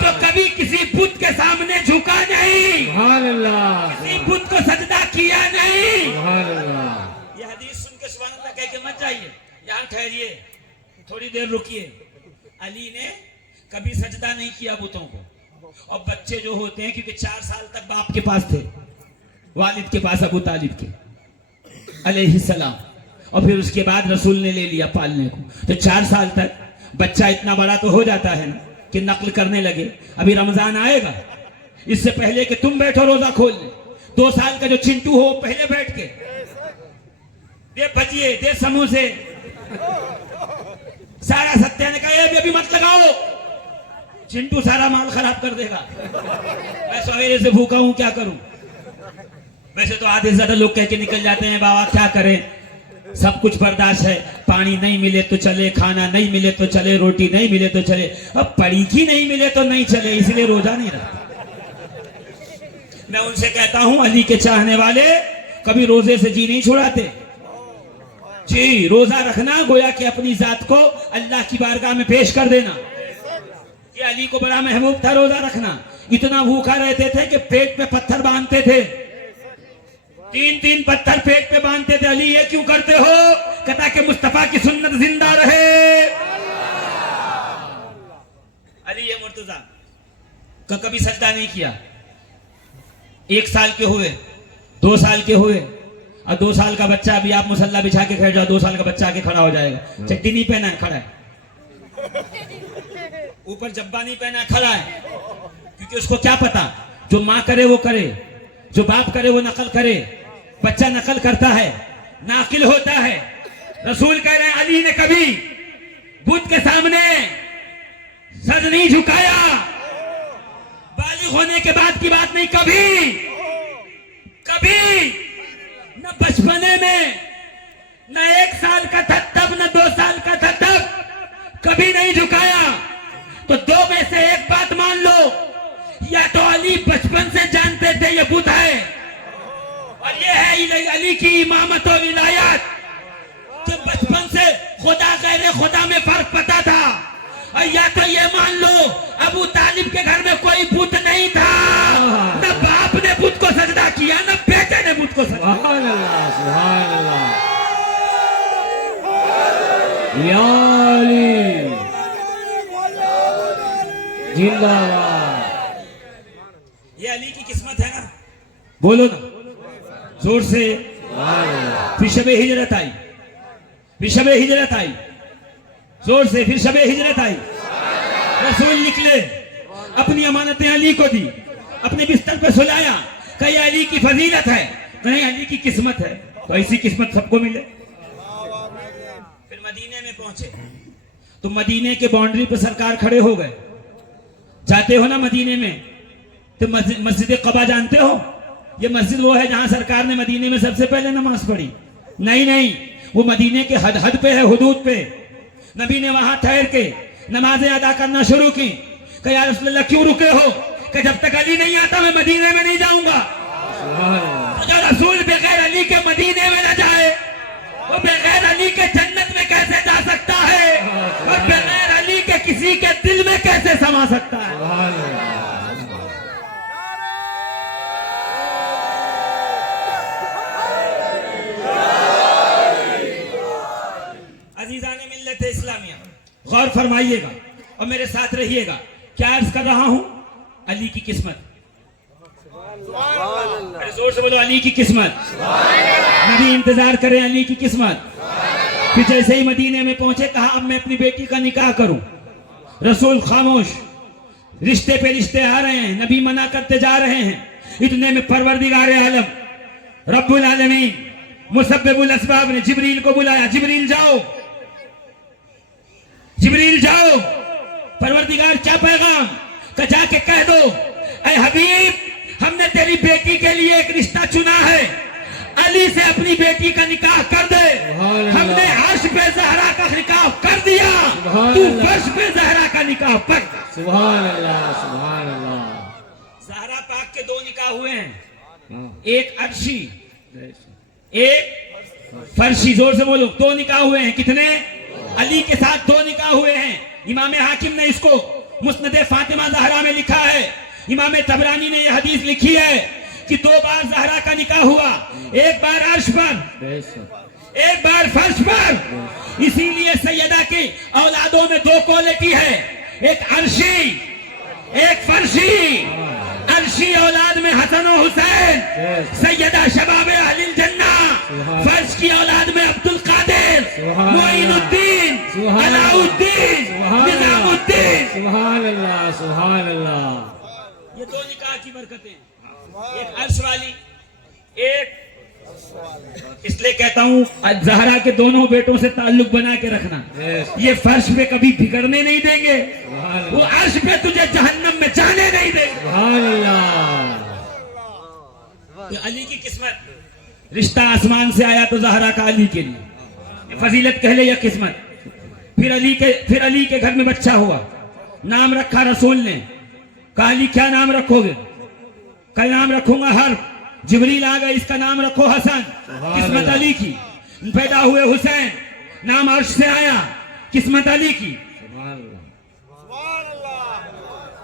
जो कभी किसी बुत के सामने झुका नहीं, किसी बुत को सजदा किया नहीं। ये हदीस सुन के सुभान अल्लाह कह के मत जाइए, यहाँ ठहरिए, थोड़ी देर रुकिए। अली ने कभी सजदा नहीं किया बुतों को। और बच्चे जो होते हैं, क्योंकि 4 साल तक बाप के पास थे, वालिद के पास, अबू तालिब के अलैहिस्सलाम, और फिर उसके बाद रसूल ने ले लिया पालने को। तो 4 साल तक बच्चा इतना बड़ा तो हो जाता है ना कि नकल करने लगे। अभी रमजान आएगा, इससे पहले कि तुम बैठो रोजा खोल ले, 2 साल का जो चिंटू हो पहले बैठ के दे भजिए, दे समोसे, सारा सत्या ने कहा अभी मत लगाओ, चिंटू सारा माल खराब कर देगा। मैं सवेरे से भूखा हूं, क्या करूं? वैसे तो आधे से ज्यादा लोग कह के निकल जाते हैं बाबा क्या करें, सब कुछ बर्दाश्त है, पानी नहीं मिले तो चले, खाना नहीं मिले तो चले, रोटी नहीं मिले तो चले, अब परीखी नहीं मिले तो नहीं चले, इसलिए रोजा नहीं रखते। मैं उनसे कहता हूं अली के चाहने वाले कभी रोजे से जी नहीं छुड़ाते। जी, रोजा रखना गोया कि अपनी जात को अल्लाह की बारगाह में पेश कर देना। ये अली को बड़ा महबूब था रोजा रखना। इतना भूखा रहते थे कि पेट पे पत्थर बांधते थे, 3-3 पत्थर पेट पे बांधते थे। अली ये क्यों करते हो? कहता कि मुस्तफा की सुन्नत जिंदा रहे। अली ये मुर्तजा का कभी सजदा नहीं किया। 1 साल के हुए, 2 साल के हुए, और 2 साल का बच्चा, अभी आप मुसल्ला बिछा के खड़े जाओ, 2 साल का बच्चा आके खड़ा हो जाएगा, चट्टी नहीं पहना है, खड़ा है, ऊपर जब्बा नहीं पहना, खड़ा है। क्योंकि उसको क्या पता, जो माँ करे वो करे, जो बाप करे वो नकल करे। बच्चा नकल करता है, नाकिल होता है। रसूल कह रहे हैं अली ने कभी बुत के सामने सर नहीं झुकाया। बालिग होने के बाद की बात नहीं, कभी कभी न बचपने में, न 1 साल का था तब, न 2 साल का था तब, कभी नहीं झुकाया। तो 2 में से एक बात मान लो, या तो अली बचपन से जानते थे ये बुत है, और ये है अली की इमामत और विलायत, कि बचपन से खुदा गैर खुदा में फर्क पता था। और या तो ये मान लो अबू तालिब के घर में कोई बुत नहीं था, न बाप ने बुत को सजदा किया, न बेटे ने बुत को सजदा। सुभान अल्लाह, सुभान अल्लाह। या अली जिंदाबाद। ये अली की किस्मत है ना, बोलो ना जोर से। फिर शबे हिजरत आई, फिर शबे हिजरत आई, जोर से। फिर शबे हिजरत आई, रसूल निकले, अपनी अमानतें अली को दी, अपने बिस्तर पे सुलाया, कहीं अली की फजीलत है, कहीं अली की किस्मत है, तो ऐसी किस्मत सबको मिले। फिर मदीने में पहुंचे तो मदीने के बाउंड्री पर सरकार खड़े हो गए। जाते हो ना मदीने में तो मस्जिद क़बा जानते हो? ये मस्जिद वो है जहां सरकार ने मदीने में सबसे पहले नमाज पढ़ी। नहीं, वो मदीने के हद पे है, हुदूद पे। नबी ने वहां ठहर के नमाजें अदा करना शुरू की। कहा या रसूलल्लाह क्यों रुके हो? कि जब तक अली नहीं आता मैं मदीने में नहीं जाऊंगा। तो जो रसूल बगैर अली के मदीने में न जाए वो बगैर अली के जन्नत में कैसे जा सकता है? और बगैर अली के किसी के दिल में कैसे समा सकता है? अजीजाने मिल्लत इस्लामिया, गौर फरमाइएगा और मेरे साथ रहिएगा। क्या अर्ज कर रहा हूं? अली की किस्मत। अरे जोर से बोलो, अली की किस्मत। नबी इंतजार करें अली की किस्मत। फिर जैसे ही मदीने में पहुंचे कहा अब मैं अपनी बेटी का निकाह करूं। रसूल खामोश, रिश्ते पे रिश्ते आ रहे हैं, नबी मना करते जा रहे हैं। इतने में परवरदिगार आलम रब्बुल आलमीन मुसब्बिबुल अस्बाब ने जिब्रील को बुलाया। जिब्रील जाओ, जिब्रील जाओ। परवरदिगार क्या पैगाम? का जाके कह दो ऐ हबीब हमने तेरी बेटी के लिए एक रिश्ता चुना है, अली से अपनी बेटी का निकाह कर दे। हमने अर्श पे ज़हरा का निकाह कर दिया, तू फर्श पे ज़हरा का निकाह पढ़। सुभान अल्लाह, सुभान अल्लाह। ज़हरा पाक के 2 निकाह हुए हैं, एक अर्शी एक फर्शी। जोर से बोलो, 2 निकाह हुए हैं। कितने? अली के साथ 2 निकाह हुए हैं। इमाम हाकिम ने इसको मुस्नद फातिमा ज़हरा में लिखा है। इमाम तबरानी ने यह हदीस लिखी है कि 2 बार ज़हरा का निकाह हुआ, एक बार अर्श पर, एक बार फर्श पर। इसीलिए सैयदा की औलादों में 2 क्वालिटी है, एक अर्शी एक फर्शी। अर्शी औलाद में हसन और हुसैन, सैयदा शबाब अहलिल जन्ना। फर्श की औलाद में अब्दुल कादिर, मोइनुद्दीन, अलाउद्दीन, निजामुद्दीन। सुभान अल्लाह, सुभान अल्लाह। ये 2 निकाह की बरकतें, एक अर्श वाली, एक इसलिए कहता हूँ ज़हरा के दोनों बेटों से ताल्लुक बना के रखना। ये फर्श पे कभी बिगड़ने नहीं देंगे, वो अर्श पे तुझे जहन्नम में जाने नहीं देंगे। तो अली की किस्मत, रिश्ता आसमान से आया तो ज़हरा का अली के लिए फजीलत कह ले या किस्मत। फिर अली के घर में बच्चा हुआ, नाम रखा रसूल ने। कहा अली क्या नाम रखोगे? कल नाम रखूंगा हर्फ। जिब्रील आ गए, इसका नाम रखो हसन, किस्मत अली की। पैदा हुए हुसैन, नाम अर्श से आया, किस्मत अली की।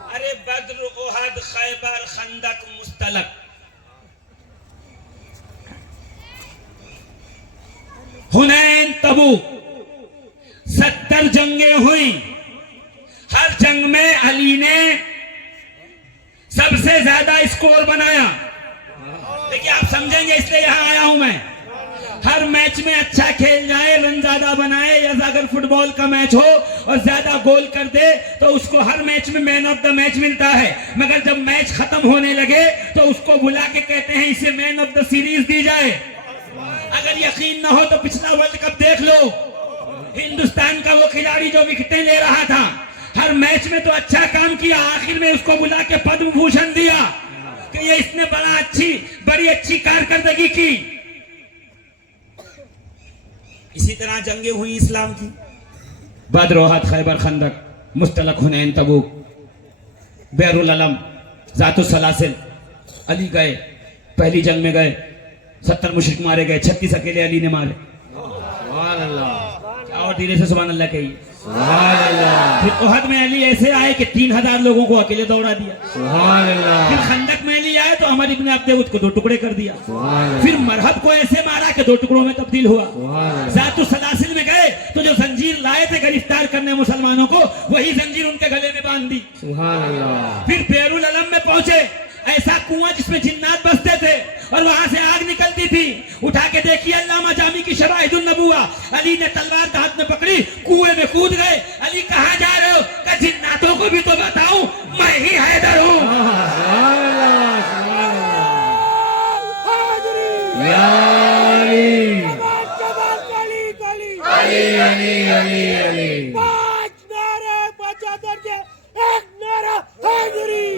अरे बद्र, ओहद, खैबर, खंदक, मुस्तलक, हुनैन, तबूक, 70 जंगें हुई। हर जंग में अली ने सबसे ज्यादा स्कोर बनाया। देखिए आप समझेंगे इसलिए यहां आया हूं मैं। हर मैच में अच्छा खेल जाए, रन ज्यादा बनाए, या अगर फुटबॉल का मैच हो और ज्यादा गोल कर दे तो उसको हर मैच में मैन ऑफ द मैच मिलता है। मगर जब मैच खत्म होने लगे तो उसको बुला के कहते हैं इसे मैन ऑफ द सीरीज दी जाए। अगर यकीन ना हो तो पिछला वर्ल्ड कप देख लो, हिंदुस्तान का वो खिलाड़ी जो विकेटें ले रहा था, हर मैच में तो अच्छा काम किया, आखिर में उसको बुला के पद्म भूषण दिया कि ये इसने बड़ी अच्छी कारकर्दगी की। इसी तरह जंगें हुई इस्लाम की, बद्र, ओहद, खैबर, खंदक, मुस्तलक, हुनैन, तबूक, बैरुल अलम, जातुस सलासिल। अली गए, पहली जंग में गए, 70 मुशरिक मारे गए, 36 अकेले अली ने मारे। सुभान अल्लाह, और धीरे से सुभान अल्लाह कहिए। सुभान अल्लाह। फिर ओहद में अली ऐसे आए कि 3000 लोगों को अकेले दौड़ा दिया। सुभान अल्लाह। फिर खंदक में अली आए तो अमर इब्न अब्द को 2 टुकड़े कर दिया। सुभान अल्लाह। फिर मरहब को ऐसे मारा कि 2 टुकड़ों में तब्दील हुआ। सुभान अल्लाह। जातुस सलासिल में गए तो जो जंजीर लाए थे गिरफ्तार करने मुसलमानों को, वही जंजीर उनके गले में बांध दी। सुभान अल्लाह। फिर बैरुल अलम में पहुंचे, ऐसा कुआं जिसमें जिन्नात बसते थे, और वहां से आग निकलती थी। उठा के देखिए अल्लामा जामी की शवाहिदुन नबुवा। अली ने तलवार हाथ में पकड़ी, कुएं में कूद गए। अली कहाँ जा रहे हो? कि जिन्नातों को भी तो बताऊं मैं ही हैदर हूँ। पांच नारे बचाकर के एक नारा हैदरी।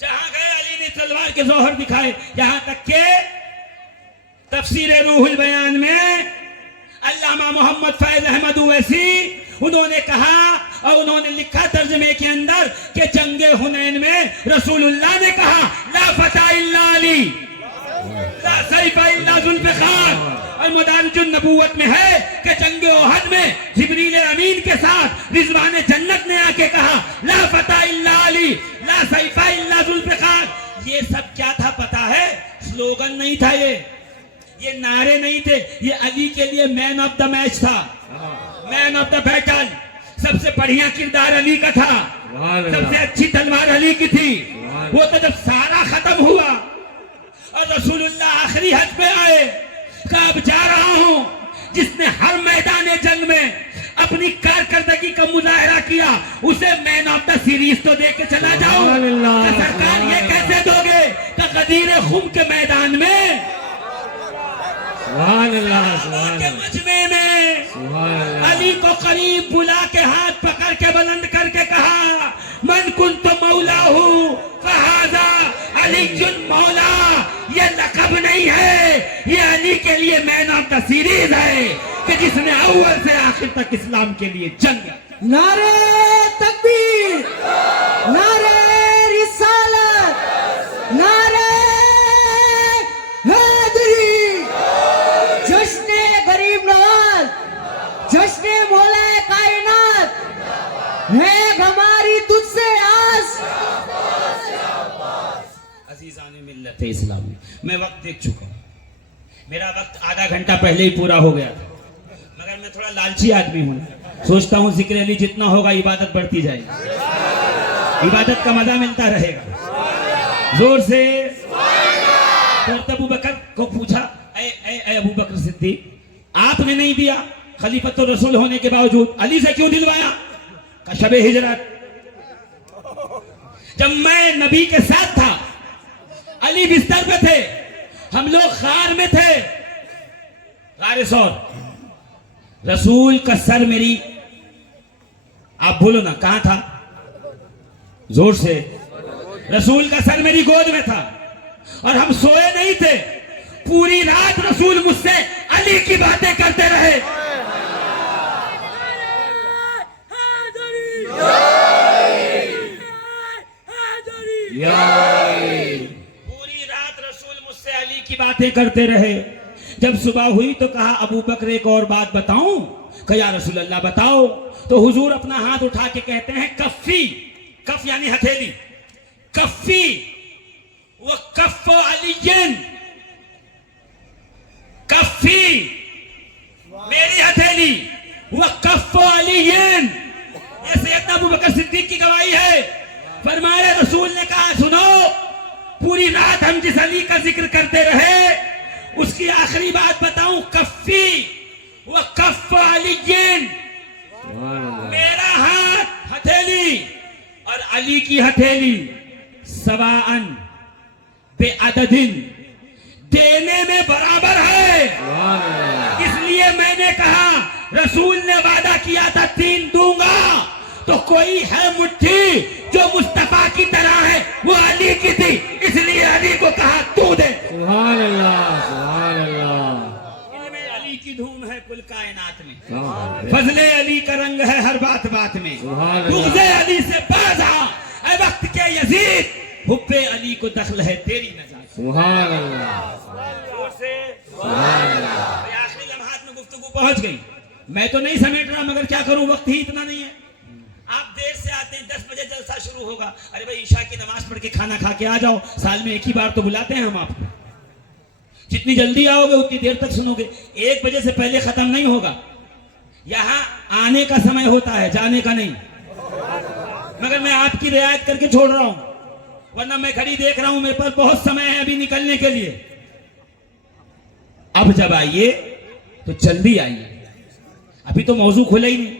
जहां गए अली ने तलवार के जोहर दिखाए। यहां तक के तफसीर रूहुल बयान में अल्लामा मोहम्मद फैज अहमद ओवैसी उन्होंने कहा और उन्होंने लिखा तर्जमे के अंदर कि जंगे हुनैन में रसूलुल्लाह ने कहा ला फता इल्ला अली ला सैफ इल्ला जुल्फिकार। और मदारिजुन नबूवत में है कि जंगे ओहद में जिब्रील अमीन के साथ रिजवान जन्नत ने आके कहा ला फता इल्ला अली ला सैफ इल्ला जुल्फिकार। ये सब क्या था पता है? स्लोगन नहीं था, ये नारे नहीं थे, ये अली के लिए मैन ऑफ द मैच था, मैन ऑफ द बैटल। सबसे बढ़िया किरदार अली का था, सबसे अच्छी तलवार अली की थी। वो तो जब सारा खत्म हुआ और रसूलुल्लाह आखिरी हज पे आए, कहा अब जा रहा हूं, जिसने हर मैदान जंग में अपनी कारकर्दगी का मुजाहरा किया उसे मैन ऑफ द सीरीज तो दे के चला जाओ। सरकार ये कैसे दोगे कि गदीर खुम के मैदान में के मजमे में अली को करीब बुला के हाथ पकड़ के बुलंद करके कहा मन कुन तो मौला हूँ फहाजा अली जुन मौला। ये लकब नहीं है, ये अली के लिए मैन ऑफ द सीरीज है कि जिसने अव्वल से आखिर तक इस्लाम के लिए जंग। नारे तकबीर, नारे रिसालत, नारे हैदरी, जश्ने गरीब नवाज, जश्ने मौला कायनात है हमारी तुझसे आस। अजीजान मिल्लत इस्लामी, मैं वक्त देख चुका हूं, मेरा वक्त आधा घंटा पहले ही पूरा हो गया था, मगर मैं थोड़ा लालची आदमी हूं। सोचता हूं जिक्र अली जितना होगा इबादत बढ़ती जाएगी, इबादत का मजा मिलता रहेगा। जोर से तो अबू बकर को पूछा ए अबू बकर सिद्दीक आपने नहीं दिया खलीफतुर रसूल होने के बावजूद, अली से क्यों दिलवाया? का शबे हिजरत जब मैं नबी के साथ था, अली बिस्तर पे थे, हम लोग खार में थे, गारे सौर, रसूल का सर मेरी, आप बोलो ना कहां था? जोर से, रसूल का सर मेरी गोद में था और हम सोए नहीं थे। पूरी रात रसूल मुझसे अली की बातें करते रहे। पूरी रात रसूल मुझसे अली की बातें करते रहे। जब सुबह हुई तो कहा अबू बकर एक और बात बताऊं? कहा या रसूल अल्लाह बताओ। तो हुजूर अपना हाथ उठा के कहते हैं कफ्फी, कफ यानी हथेली, कफ्फी वो कफ अलीयन, कफ्फी मेरी हथेली, वो कफ अलीयन। ये सैयदना अबू बकर सिद्दीक की गवाही है। फरमाया रसूल ने कहा सुनो, पूरी रात हम जिस अली का जिक्र करते रहे उसकी आखिरी बात बताऊं, कफ्फी व कफ अलीयन, मेरा हाथ हथेली और अली की हथेली सवाअन बेअददिन, देने में बराबर है। इसलिए मैंने कहा रसूल ने वादा किया था 3 दूंगा, तो कोई है मुट्ठी जो मुस्तफा की तरह है, वो अली की थी, इसलिए अली को कहा तू दे। सुभान अल्लाह, सुभान अल्लाह। इनमें अली की धूम है कुल कायनात में, फजले अली का रंग है हर बात बात में। बुग़्ज़े अली से बाज़ आ ऐ वक्त के यजीद, हुब्बे अली को दखल है तेरी नजात। सुभान अल्लाह, सुभान अल्लाह। आखिरी लम्हात में गुफ्तगू पहुंच गई, मैं तो नहीं समेट रहा मगर क्या करूं, वक्त ही इतना नहीं है। आप देर से आते हैं, 10 बजे जलसा शुरू होगा, अरे भाई ईशा की नमाज पढ़ के खाना खा के आ जाओ, साल में एक ही बार तो बुलाते हैं हम आपको, जितनी जल्दी आओगे उतनी देर तक सुनोगे। 1 बजे से पहले खत्म नहीं होगा। यहाँ आने का समय होता है, जाने का नहीं, मगर मैं आपकी रियायत करके छोड़ रहा हूं। वरना मैं घड़ी देख रहा हूं, मेरे पास बहुत समय है अभी निकलने के लिए। अब जब आइए तो जल्दी आइए, अभी तो मौजू खुला ही नहीं।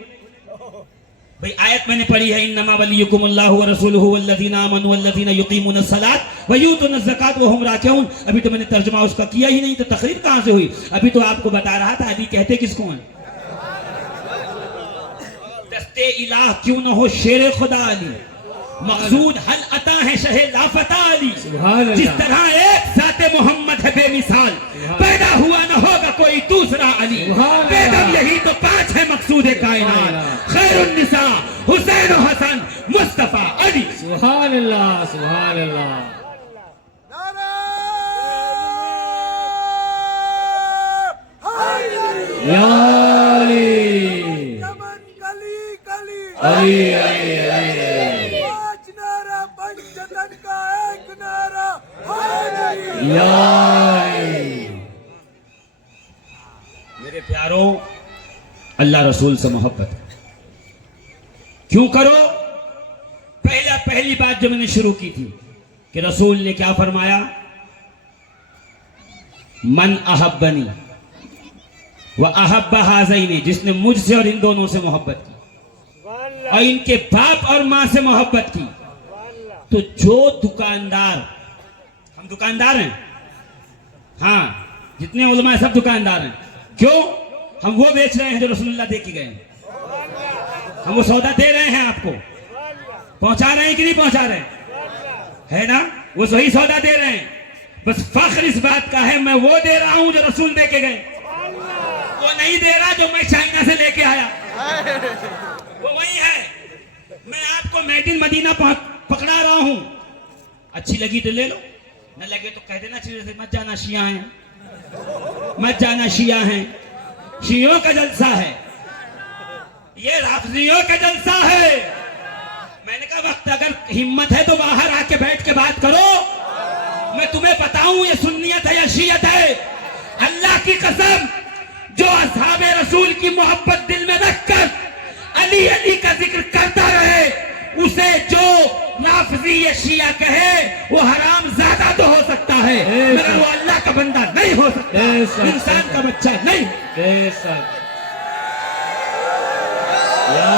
भाई आयत मैंने पढ़ी है, इन्नमा वलियुकुमुल्लाहु व रसूलुहु वल्लज़ीना आमनु वल्लज़ीना युकीमुनस सलात व यूतुनज़ ज़कात व हुम राकिऊन। अभी तो मैंने तर्जुमा उसका किया ही नहीं, तो तकरीर कहां से हुई? अभी तो आपको बता रहा था अली कहते किसको हैं। दस्ते इलाह क्यों न हो शेर खुदा अली, मकसूद हल अता है शहे लाफता अली। जिस तरह एक ज़ाते मोहम्मद है बेमिसाल, पैदा हुआ न होगा कोई दूसरा अली। बेदम यही तो पांच है मकसूद कायनात, खैरुन निसा हुसैन हसन मुस्तफा अली। सुभान अल्लाह, सुभान अल्लाह। या अली, अली अली अली, या अली। मेरे प्यारों, अल्लाह रसूल से मोहब्बत क्यों करो? पहली बात जो मैंने शुरू की थी कि रसूल ने क्या फरमाया, मन अहब्बनी व अहब्बा हाज़ैनी, जिसने मुझसे और इन दोनों से मोहब्बत की और इनके बाप और मां से मोहब्बत की, तो जो दुकानदार, हम दुकानदार हैं, हाँ जितने उलमा हैं सब दुकानदार हैं। क्यों? हम वो बेच रहे हैं जो रसूलुल्लाह दे के गए हैं। हम वो सौदा दे रहे हैं, आपको पहुंचा रहे हैं कि नहीं पहुंचा रहे है ना? वो सही सौदा दे रहे हैं। बस फख्र इस बात का है, मैं वो दे रहा हूं जो रसूल दे के गए, वो नहीं दे रहा जो मैं चाइना से लेके आया। वो वही है। मैं आपको मेड इन मदीना पकड़ा रहा हूं, अच्छी लगी तो ले लो, न लगे तो कह देना चाहिए मत जाना शिया हैं, मत जाना शिया हैं। शियों का जलसा है, ये राफजियों का जलसा है। मैंने कहा वक्त अगर हिम्मत है तो बाहर आके बैठ के बात करो, मैं तुम्हें बताऊं ये सुन्नियत है या शियत है। अल्लाह की कसम, जो असहाबे रसूल की मोहब्बत दिल में रखकर अली अली का जिक्र करता रहे, उसे जो राफजी या शिया कहे वो हराम ज्यादा तो हो सकता है, मगर वो अल्लाह का बंदा नहीं हो सकता, इंसान का बच्चा नहीं। बेशक। या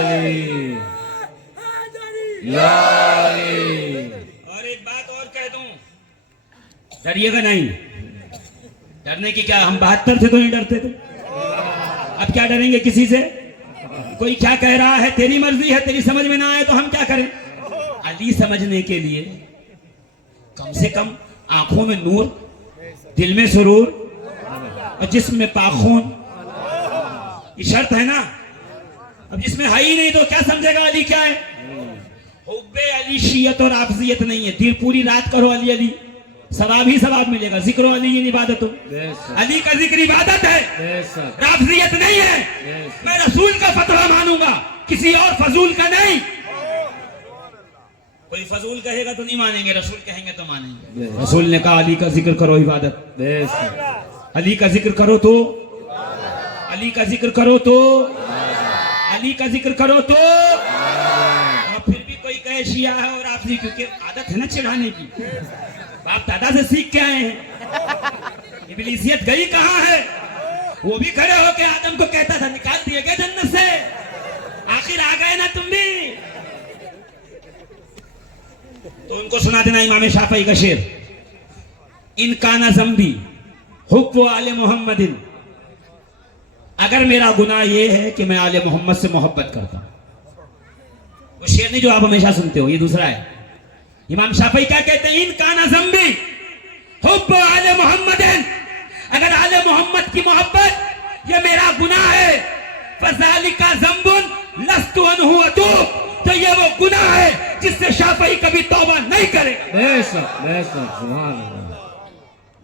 अली, या अली। और एक बात और कह दूं, डरिएगा नहीं। डरने की क्या, हम 72 थे तो नहीं डरते थे, अब क्या डरेंगे किसी से? कोई क्या कह रहा है, तेरी मर्जी है, तेरी समझ में ना आए तो हम क्या करें? अली समझने के लिए कम से कम आंखों में नूर, दिल में सुरूर और जिस्म में पाखून, ये शर्त है ना। अब जिसमें है ही नहीं तो क्या समझेगा अली क्या है? हुब्बे अली शियत और आफजियत नहीं है। दिल पूरी रात करो अली अली, सवाब ही सवाब मिलेगा। जिक्र अली इन इबादत हो, अली का जिक्र इबादत है, राफजियत नहीं है। मैं रसूल का फतवा मानूंगा, किसी और फजूल का नहीं। कोई फजूल कहेगा तो नहीं मानेंगे, रसूल कहेंगे तो मानेंगे। रसूल ने कहा अली का जिक्र करो इबादत, अली का जिक्र करो तो, अली का जिक्र करो तो, अली का जिक्र करो तो। और फिर भी कोई कहे शिया है और आफजी, क्योंकि आदत है ना चिढ़ाने की, बाप दादा से सीख के आए हैं। इब्लीसियत गई कहां है? वो भी खड़े होके आदम को कहता था निकाल दिए गए जन्नत से, आखिर आ गए ना तुम भी। तो उनको सुना देना इमाम शाफई का शेर, इनकाना ज़म्बी हुब्बु आले मोहम्मदिन, अगर मेरा गुनाह यह है कि मैं आले मोहम्मद से मोहब्बत करता हूं। वो शेर नहीं जो आप हमेशा सुनते हो, ये दूसरा है। इमाम शाफई क्या कहते हैं, इनकाना ज़म्बी हुब्बु आले मोहम्मदिन, अगर आले मोहम्मद की मोहब्बत ये मेरा गुनाह है, फज़ालिका ज़म्बुन लस्तु अन्हु अतूब, तो ये वो गुनाह है जिससे शाफई कभी तौबा नहीं करेगा। बेशक बेशक, सुभान अल्लाह।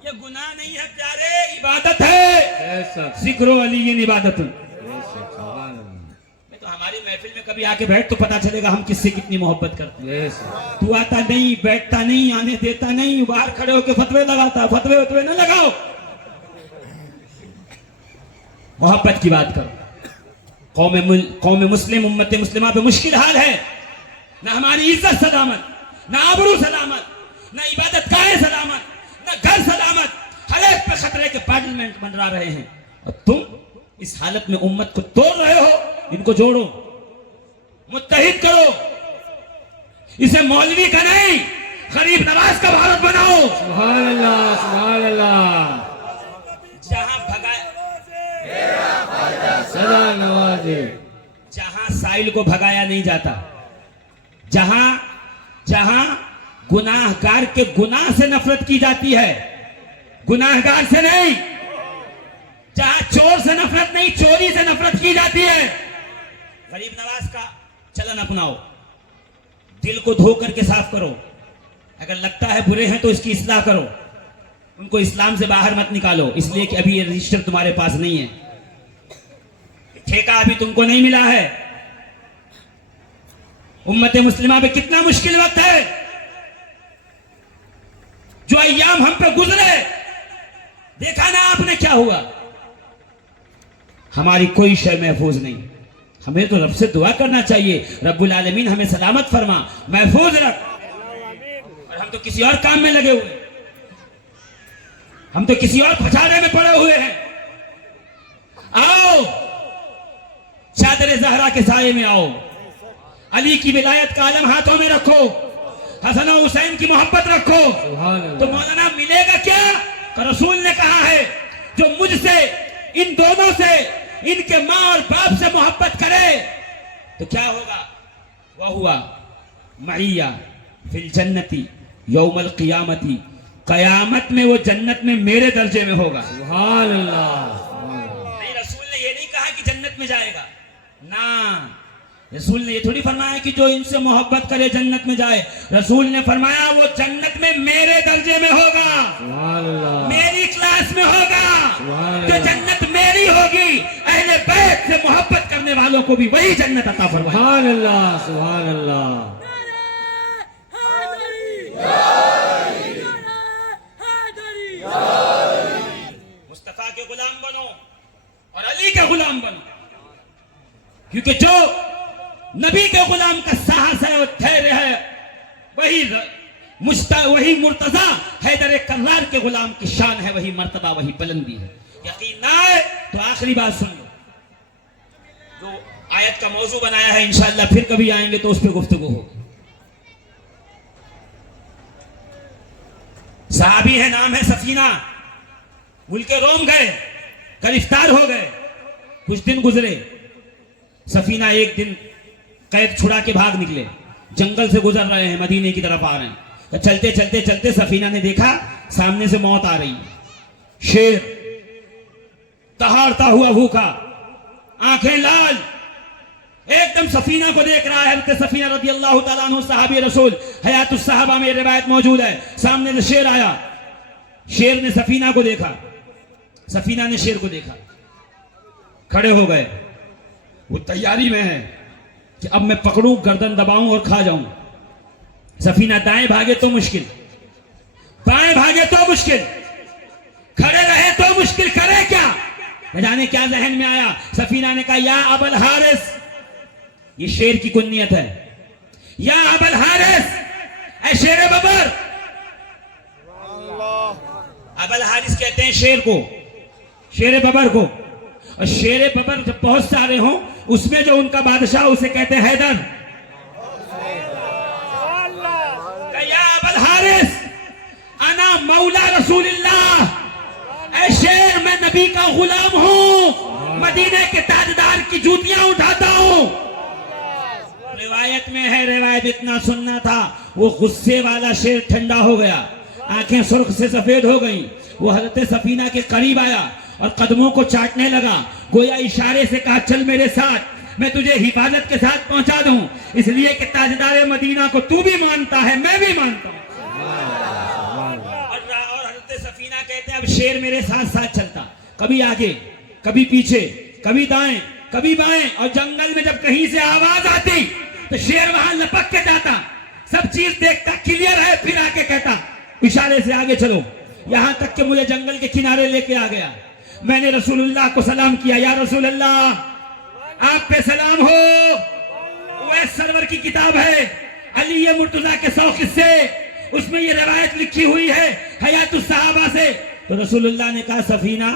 ये गुनाह नहीं है प्यारे, इबादत है। बेशक जिक्रो अली इन इबादत। बेशक, सुभान अल्लाह। तो हमारी महफिल में कभी आके बैठ तो पता चलेगा हम किससे कितनी मोहब्बत करते हैं। बेशक। तू आता नहीं, बैठता नहीं, आने देता नहीं, बाहर खड़े होकर फतवे लगाता, फतवे उतवे न लगाओ, मोहब्बत की बात करो। कौम मुस्लिम उम्मत मुस्लिमा पे मुश्किल हाल है। ना हमारी इज्जत सलामत, ना आबरू सलामत, ना इबादत गाहें सलामत, ना घर सलामत, हर एक पे खतरे के पार्लियामेंट मंडरा रहे हैं। और तुम इस हालत में उम्मत को तोड़ रहे हो। इनको जोड़ो, मुत्तहिद करो, इसे मौलवी का नहीं गरीब नवाज का भारत बनाओ। सुभान अल्लाह, सुभान अल्लाह। जहां भगाया, सदा नवाजे। जहां साइल को भगाया नहीं जाता, जहां गुनाहगार के गुनाह से नफरत की जाती है, गुनाहगार से नहीं, जहां चोर से नफरत नहीं, चोरी से नफरत की जाती है, गरीब नवाज का चलन अपनाओ। दिल को धो करके साफ करो। अगर लगता है बुरे हैं तो इसकी इस्लाह करो। उनको इस्लाम से बाहर मत निकालो, इसलिए कि अभी ये रजिस्टर तुम्हारे पास नहीं है, ठेका अभी तुमको नहीं मिला है। उम्मत मुस्लिमा पे कितना मुश्किल वक्त है। जो अय्याम हम पे गुजरे, देखा ना आपने क्या हुआ। हमारी कोई शय महफूज नहीं। हमें तो रब से दुआ करना चाहिए, रब्बुल आलमीन हमें सलामत फरमा, महफूज रख। और हम तो किसी और काम में लगे हुए, हम तो किसी और फसाने में पड़े हुए हैं। आओ, चादर ज़हरा के साये में आओ, अली की विलायत का आलम हाथों में रखो, हसन और हुसैन की मोहब्बत रखो। सुभान अल्लाह। तो मौलाना मिलेगा क्या? तो रसूल ने कहा है, जो मुझसे, इन दोनों से, इनके माँ और बाप से मोहब्बत करे तो क्या होगा? वह हुआ मईया फिल जन्नती यौमल क़ियामती, कयामत में वो जन्नत में मेरे दर्जे में होगा। सुभान अल्लाह, सुभान अल्लाह। नहीं, रसूल ने ये नहीं कहा कि जन्नत में जाएगा ना। रसूल ने ये थोड़ी फरमाया कि जो इनसे मोहब्बत करे जन्नत में जाए। रसूल ने फरमाया वो जन्नत में मेरे दर्जे में होगा, सुभान अल्लाह। मेरी क्लास में होगा। सुभान जो अल्लाह। जन्नत मेरी होगी, अहले बैत से मोहब्बत करने वालों को भी वही जन्नत अता फरमाए। सुभान अल्लाह, सुभान अल्लाह। मुस्तफा के गुलाम बनो और अली के गुलाम बनो, क्योंकि जो नबी के गुलाम का साहस है और धैर्य है, वही मुर्तजा हैदर कर्रार के गुलाम की शान है, वही मर्तबा, वही बुलंदी है। यकीन ना आए तो आखिरी बात सुन लो, जो आयत का मौजू बनाया है, इंशाअल्लाह फिर कभी आएंगे तो उस पर गुफ्तगू होगी। सहाबी है, नाम है सफीना, मुल्के रोम गए, गिरफ्तार हो गए, कुछ दिन गुजरे। सफीना एक दिन कैद छुड़ा के भाग निकले, जंगल से गुजर रहे हैं, मदीने की तरफ आ रहे हैं। तो चलते चलते चलते सफीना ने देखा सामने से मौत आ रही है। शेर दहाड़ता हुआ भूखा, आंखें लाल, एकदम सफीना को देख रहा है। सफीना रज़ी अल्लाह तआला अन्हु सहाबी रसूल, हयातुस सहाबा में रिवायत मौजूद है। सामने से शेर आया, शेर ने सफीना को देखा, सफीना ने शेर को देखा, खड़े हो गए। वो तैयारी में है कि अब मैं पकड़ूं, गर्दन दबाऊं और खा जाऊं। सफीना दाएं भागे तो मुश्किल, बाएं भागे तो मुश्किल, खड़े रहे तो मुश्किल, करे क्या? न जाने क्या जहन में आया। सफीना ने कहा, या अबल हारिस, ये शेर की कुन्नियत है, या अबल हारिस, ऐ शेर बबर। अबल हारिस कहते हैं शेर को, शेर बबर को। और शेर बबर जब बहुत सारे हों, उसमें जो उनका बादशाह, उसे कहते हैं हैदर। या अबल हारिस, अना मौला रसूलिल्लाह, ऐ शेर मैं नबी का गुलाम हूं, मदीने के ताजदार की जूतियां उठाता हूं। रिवायत में है, रिवायत इतना सुनना था, वो गुस्से वाला शेर ठंडा हो गया, आंखें सुर्ख से सफेद हो गई। वो हजरत सफीना के करीब आया और कदमों को चाटने लगा, गोया इशारे से कहा, चल मेरे साथ, मैं तुझे हिफाजत के साथ पहुंचा दूं, इसलिए कि ताजदार मदीना को तू भी मानता है, मैं भी मानता हूं। और हजरत सफीना कहते हैं, अब शेर मेरे साथ साथ चलता, कभी आगे, कभी पीछे, कभी दाएं, कभी बाएं। और जंगल में जब कहीं से आवाज आती तो शेर वहां लपक के जाता, सब चीज देखता, क्लियर है, फिर आके कहता, इशारे से आगे चलो। यहां तक कि मुझे जंगल के किनारे लेके आ गया। मैंने रसूलुल्लाह को सलाम किया, या रसूलुल्लाह, आप पे सलाम हो। वह सरवर की किताब है अली मुर्तजा के 100 किस्से, उसमें ये रवायत लिखी हुई है हयातुस सहाबा से। तो रसूलुल्लाह ने कहा सफीना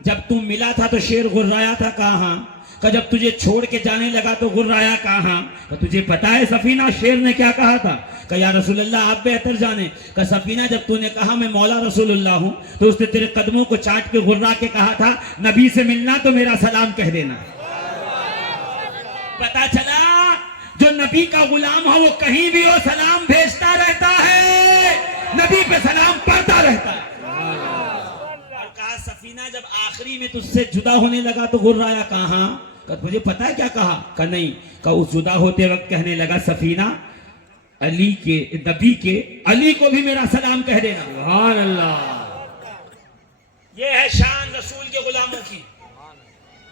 जब तुम मिला था तो शेर गुर्राया था कहाँ, का जब तुझे छोड़ के जाने लगा तो गुर्राया कहाँ। तो तुझे पता है सफीना शेर ने क्या कहा था? का या रसूलुल्लाह आप बेहतर जाने। का सफीना जब तूने कहा मैं मौला रसूलुल्लाह हूं तो उसने तेरे कदमों को चाट के गुर्रा के कहा था नबी से मिलना तो मेरा सलाम कह देना। पता चला जो नबी का गुलाम हो वो कहीं भी हो सलाम भेजता रहता है, नबी पे सलाम पढ़ता रहता है। और कहा सफीना जब आखिरी में तुझसे जुदा होने लगा तो गुर्राया कहाँ? मुझे पता है क्या कहा? का नहीं, का उस जुदा होते वक्त कहने लगा सफीना अली के नबी के अली को भी मेरा सलाम कह देना। सुभान अल्लाह। ये है शान रसूल के गुलामों की।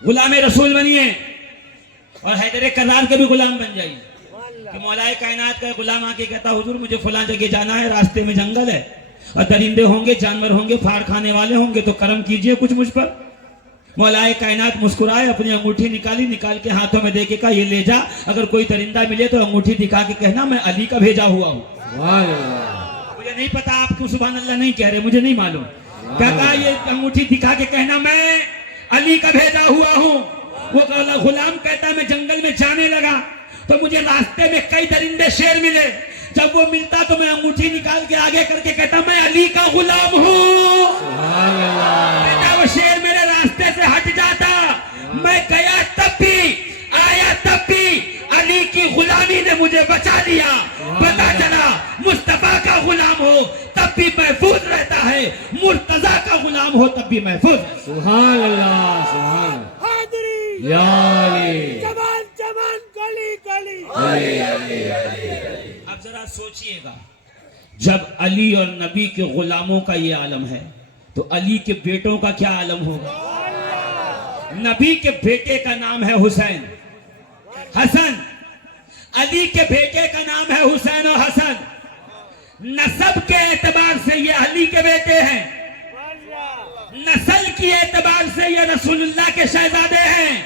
गुलाम रसूल बनिए और हैदर कर्रार के भी गुलाम बन जाइए कि मौलाए कायनात का गुलाम आके कहता हुजूर मुझे फलां जगह जाना है, रास्ते में जंगल है और दरिंदे होंगे, जानवर होंगे, फाड़ खाने वाले होंगे, तो करम कीजिए कुछ मुझ पर। मौलाए कायनात मुस्कुराए, अपनी अंगूठी निकाली, निकाल के हाथों में देके कहा ये ले जा, अगर कोई दरिंदा मिले तो अंगूठी दिखा के कहना मैं अली का भेजा हुआ हूँ। सुभान अल्लाह। मुझे नहीं पता आप क्यों सुभान अल्लाह नहीं कह रहे, मुझे नहीं मालूम। क्या कहा? ये अंगूठी दिखा के कहना मैं अली का भेजा हुआ हूँ। वो गुलाम कहता मैं जंगल में जाने लगा तो मुझे रास्ते में कई दरिंदे शेर मिले, जब वो मिलता तो मैं अंगूठी निकाल के आगे करके कहता मैं अली का गुलाम हूँ। सुभान अल्लाह। वो शेर मेरे रास्ते से हट जाता, मैं गया तब भी, आया तब भी, अली की गुलामी ने मुझे बचा लिया। पता चला मुस्तफा का गुलाम हो तब भी महफूज रहता है, मुर्तजा का गुलाम हो तब भी महफूज। सुभान अल्लाह। सुभान हादरी या अली। जवान जवान गली गली अब जरा सोचिएगा जब अली और नबी के गुलामों का ये आलम है तो अली के बेटों का क्या आलम होगा? नबी के बेटे का नाम है हुसैन, हसन। अली के बेटे का नाम है हुसैन और हसन। नसब के एतबार से ये अली के बेटे हैं, नस्ल की एतबार से ये रसूलुल्लाह के शहजादे हैं।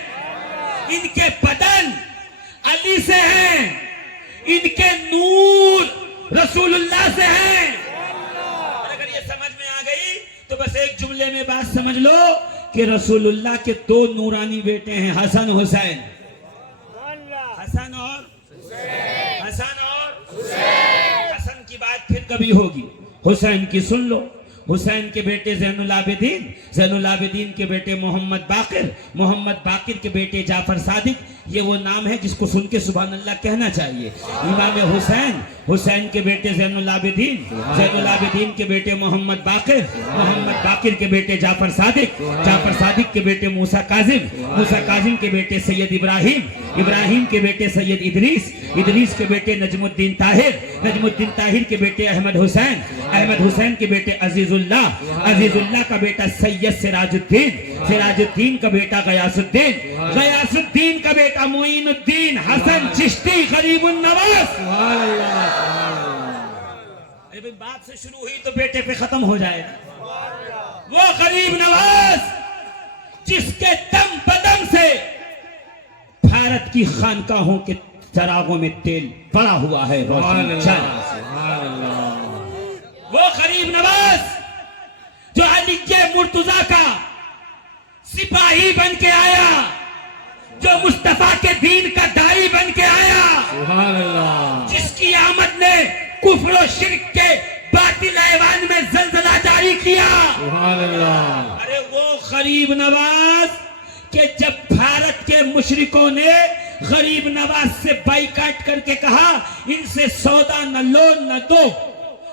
इनके बदन अली से हैं, इनके नूर रसूलुल्लाह से हैं। और अगर ये समझ में आ गई तो बस एक जुमले में बात समझ लो कि रसूलुल्लाह के 2 नूरानी बेटे हैं, हसन हुसैन। हसन और हसन की बात फिर कभी होगी, हुसैन की सुन लो। हुसैन के बेटे ज़ैनुल आबिदीन, ज़ैनुल आबिदीन के बेटे मोहम्मद बाकिर, मोहम्मद बाकिर के बेटे जाफर सादिक। ये वो नाम है जिसको सुन के सुभान अल्लाह कहना चाहिए। इमाम हुसैन, हुसैन के बेटे ज़ैनुल आबिदीन, ज़ैनुल आबिदीन के बेटे मोहम्मद बाकिर, मोहम्मद बाकिर के बेटे जाफर सादिक, जाफर सादिक के बेटे मूसा काजिम, मूसा काजिम के बेटे सैयद इब्राहिम, इब्राहिम के बेटे सैयद इदरीस, इदरीस के बेटे नजमुद्दीन ताहिर, नजमुद्दीन ताहिर के बेटे अहमद हुसैन, अहमद हुसैन के बेटे अजीजुल्लाह, अजीजुल्लाह का बेटा सैयद सिराजुद्दीन, सिराजुद्दीन का बेटा गयासुद्दीन, गयासुद्दीन का बेटा मोइनुद्दीन हसन चिश्ती गरीबुन नवाज। सुभान अल्लाह। सुभान अल्लाह। अरे भाई बात से शुरू हुई तो बेटे पे खत्म हो जाएगा। वो गरीब नवाज जिसके दम बदम से भारत की खानकाहों के चरागों में तेल पड़ा हुआ है, सुभान रोशन अल्लाह। सुभान अल्लाह। वो गरीब नवाज जो अली के मुर्तजा का सिपाही बन के आया, जो मुस्तफा के दीन का दाई बन के आया, सुभान अल्लाह। जिसकी आमद ने कुफ्र और शिर्क के बातिल ऐवान में जलजला जारी किया। सुभान अल्लाह। अरे वो गरीब नवाज के जब भारत के मुशरिकों ने गरीब नवाज से बाइकाट करके कहा इनसे सौदा न लो न दो,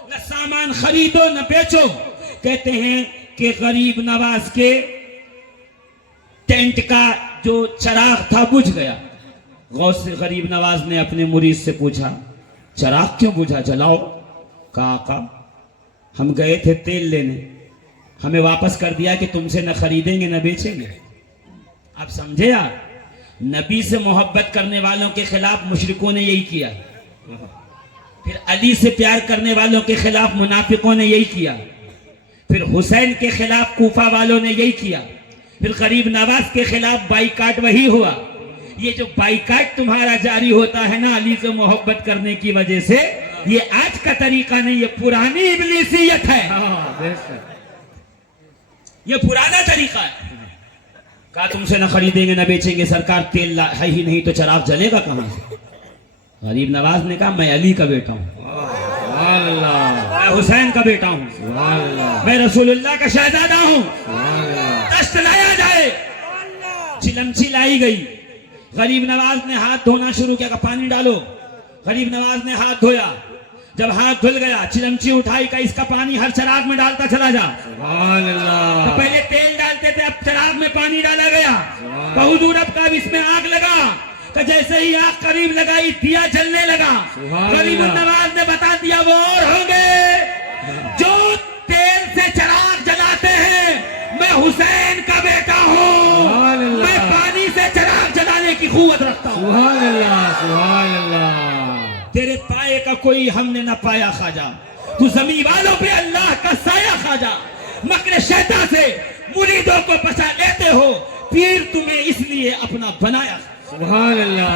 न सामान खरीदो न बेचो, कहते हैं कि गरीब नवाज के टेंट का जो चराग था बुझ गया। गौस से गरीब नवाज ने अपने मुरीद से पूछा चराग क्यों बुझा, जलाओ। कहा हम गए थे तेल लेने, हमें वापस कर दिया कि तुमसे न खरीदेंगे न बेचेंगे। आप समझे आप, नबी से मोहब्बत करने वालों के खिलाफ मुशरिकों ने यही किया, फिर अली से प्यार करने वालों के खिलाफ मुनाफिकों ने यही किया, फिर हुसैन के खिलाफ कूफा वालों ने यही किया, फिर गरीब नवाज के खिलाफ बाइकाट वही हुआ। ये जो बाइकाट तुम्हारा जारी होता है ना अली से मोहब्बत करने की वजह से, ये आज का तरीका नहीं, ये पुरानी इब्लीसियत है। हाँ, बेशक। ये पुराना तरीका है। कहा तुमसे ना खरीदेंगे ना बेचेंगे, सरकार तेल है ही नहीं तो चराग जलेगा कहां से? गरीब नवाज ने कहा मैं अली का बेटा हूं, सुभान अल्लाह, मैं हुसैन का बेटा हूं, सुभान अल्लाह, मैं रसूलुल्लाह का शहजादा हूं। सुभान अल्लाह। दस्त लाया जाए, चिलमची लाई गई। गरीब नवाज ने हाथ धोना शुरू किया, कहा पानी डालो। गरीब नवाज ने हाथ धोया, जब हाथ धुल गया चिलमची उठाई, का इसका पानी हर चराग में डालता चला जा। सुभान अल्लाह। तो पहले तेल डालते थे, अब चराग में पानी डाला गया। हुजूर अब का इसमें आग लगा, कि जैसे ही आग करीब लगाई दिया जलने लगा। गरीब नवाज ने बता दिया वो और होंगे जो तेल से चराग जलाते हैं, मैं हुसैन का बेटा हूँ, मैं पानी से चराग जलाने की कुव्वत रखता हूँ। सुभान अल्लाह, सुभान अल्लाह। तेरे पाए का कोई हमने न पाया खाजा, तू जमीन वालों पे अल्लाह का साया खाजा। मकरे शैतान से मुरीदों को बचा लेते हो, पीर तुम्हें इसलिए अपना बनाया। सुभान अल्लाह।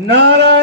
नारा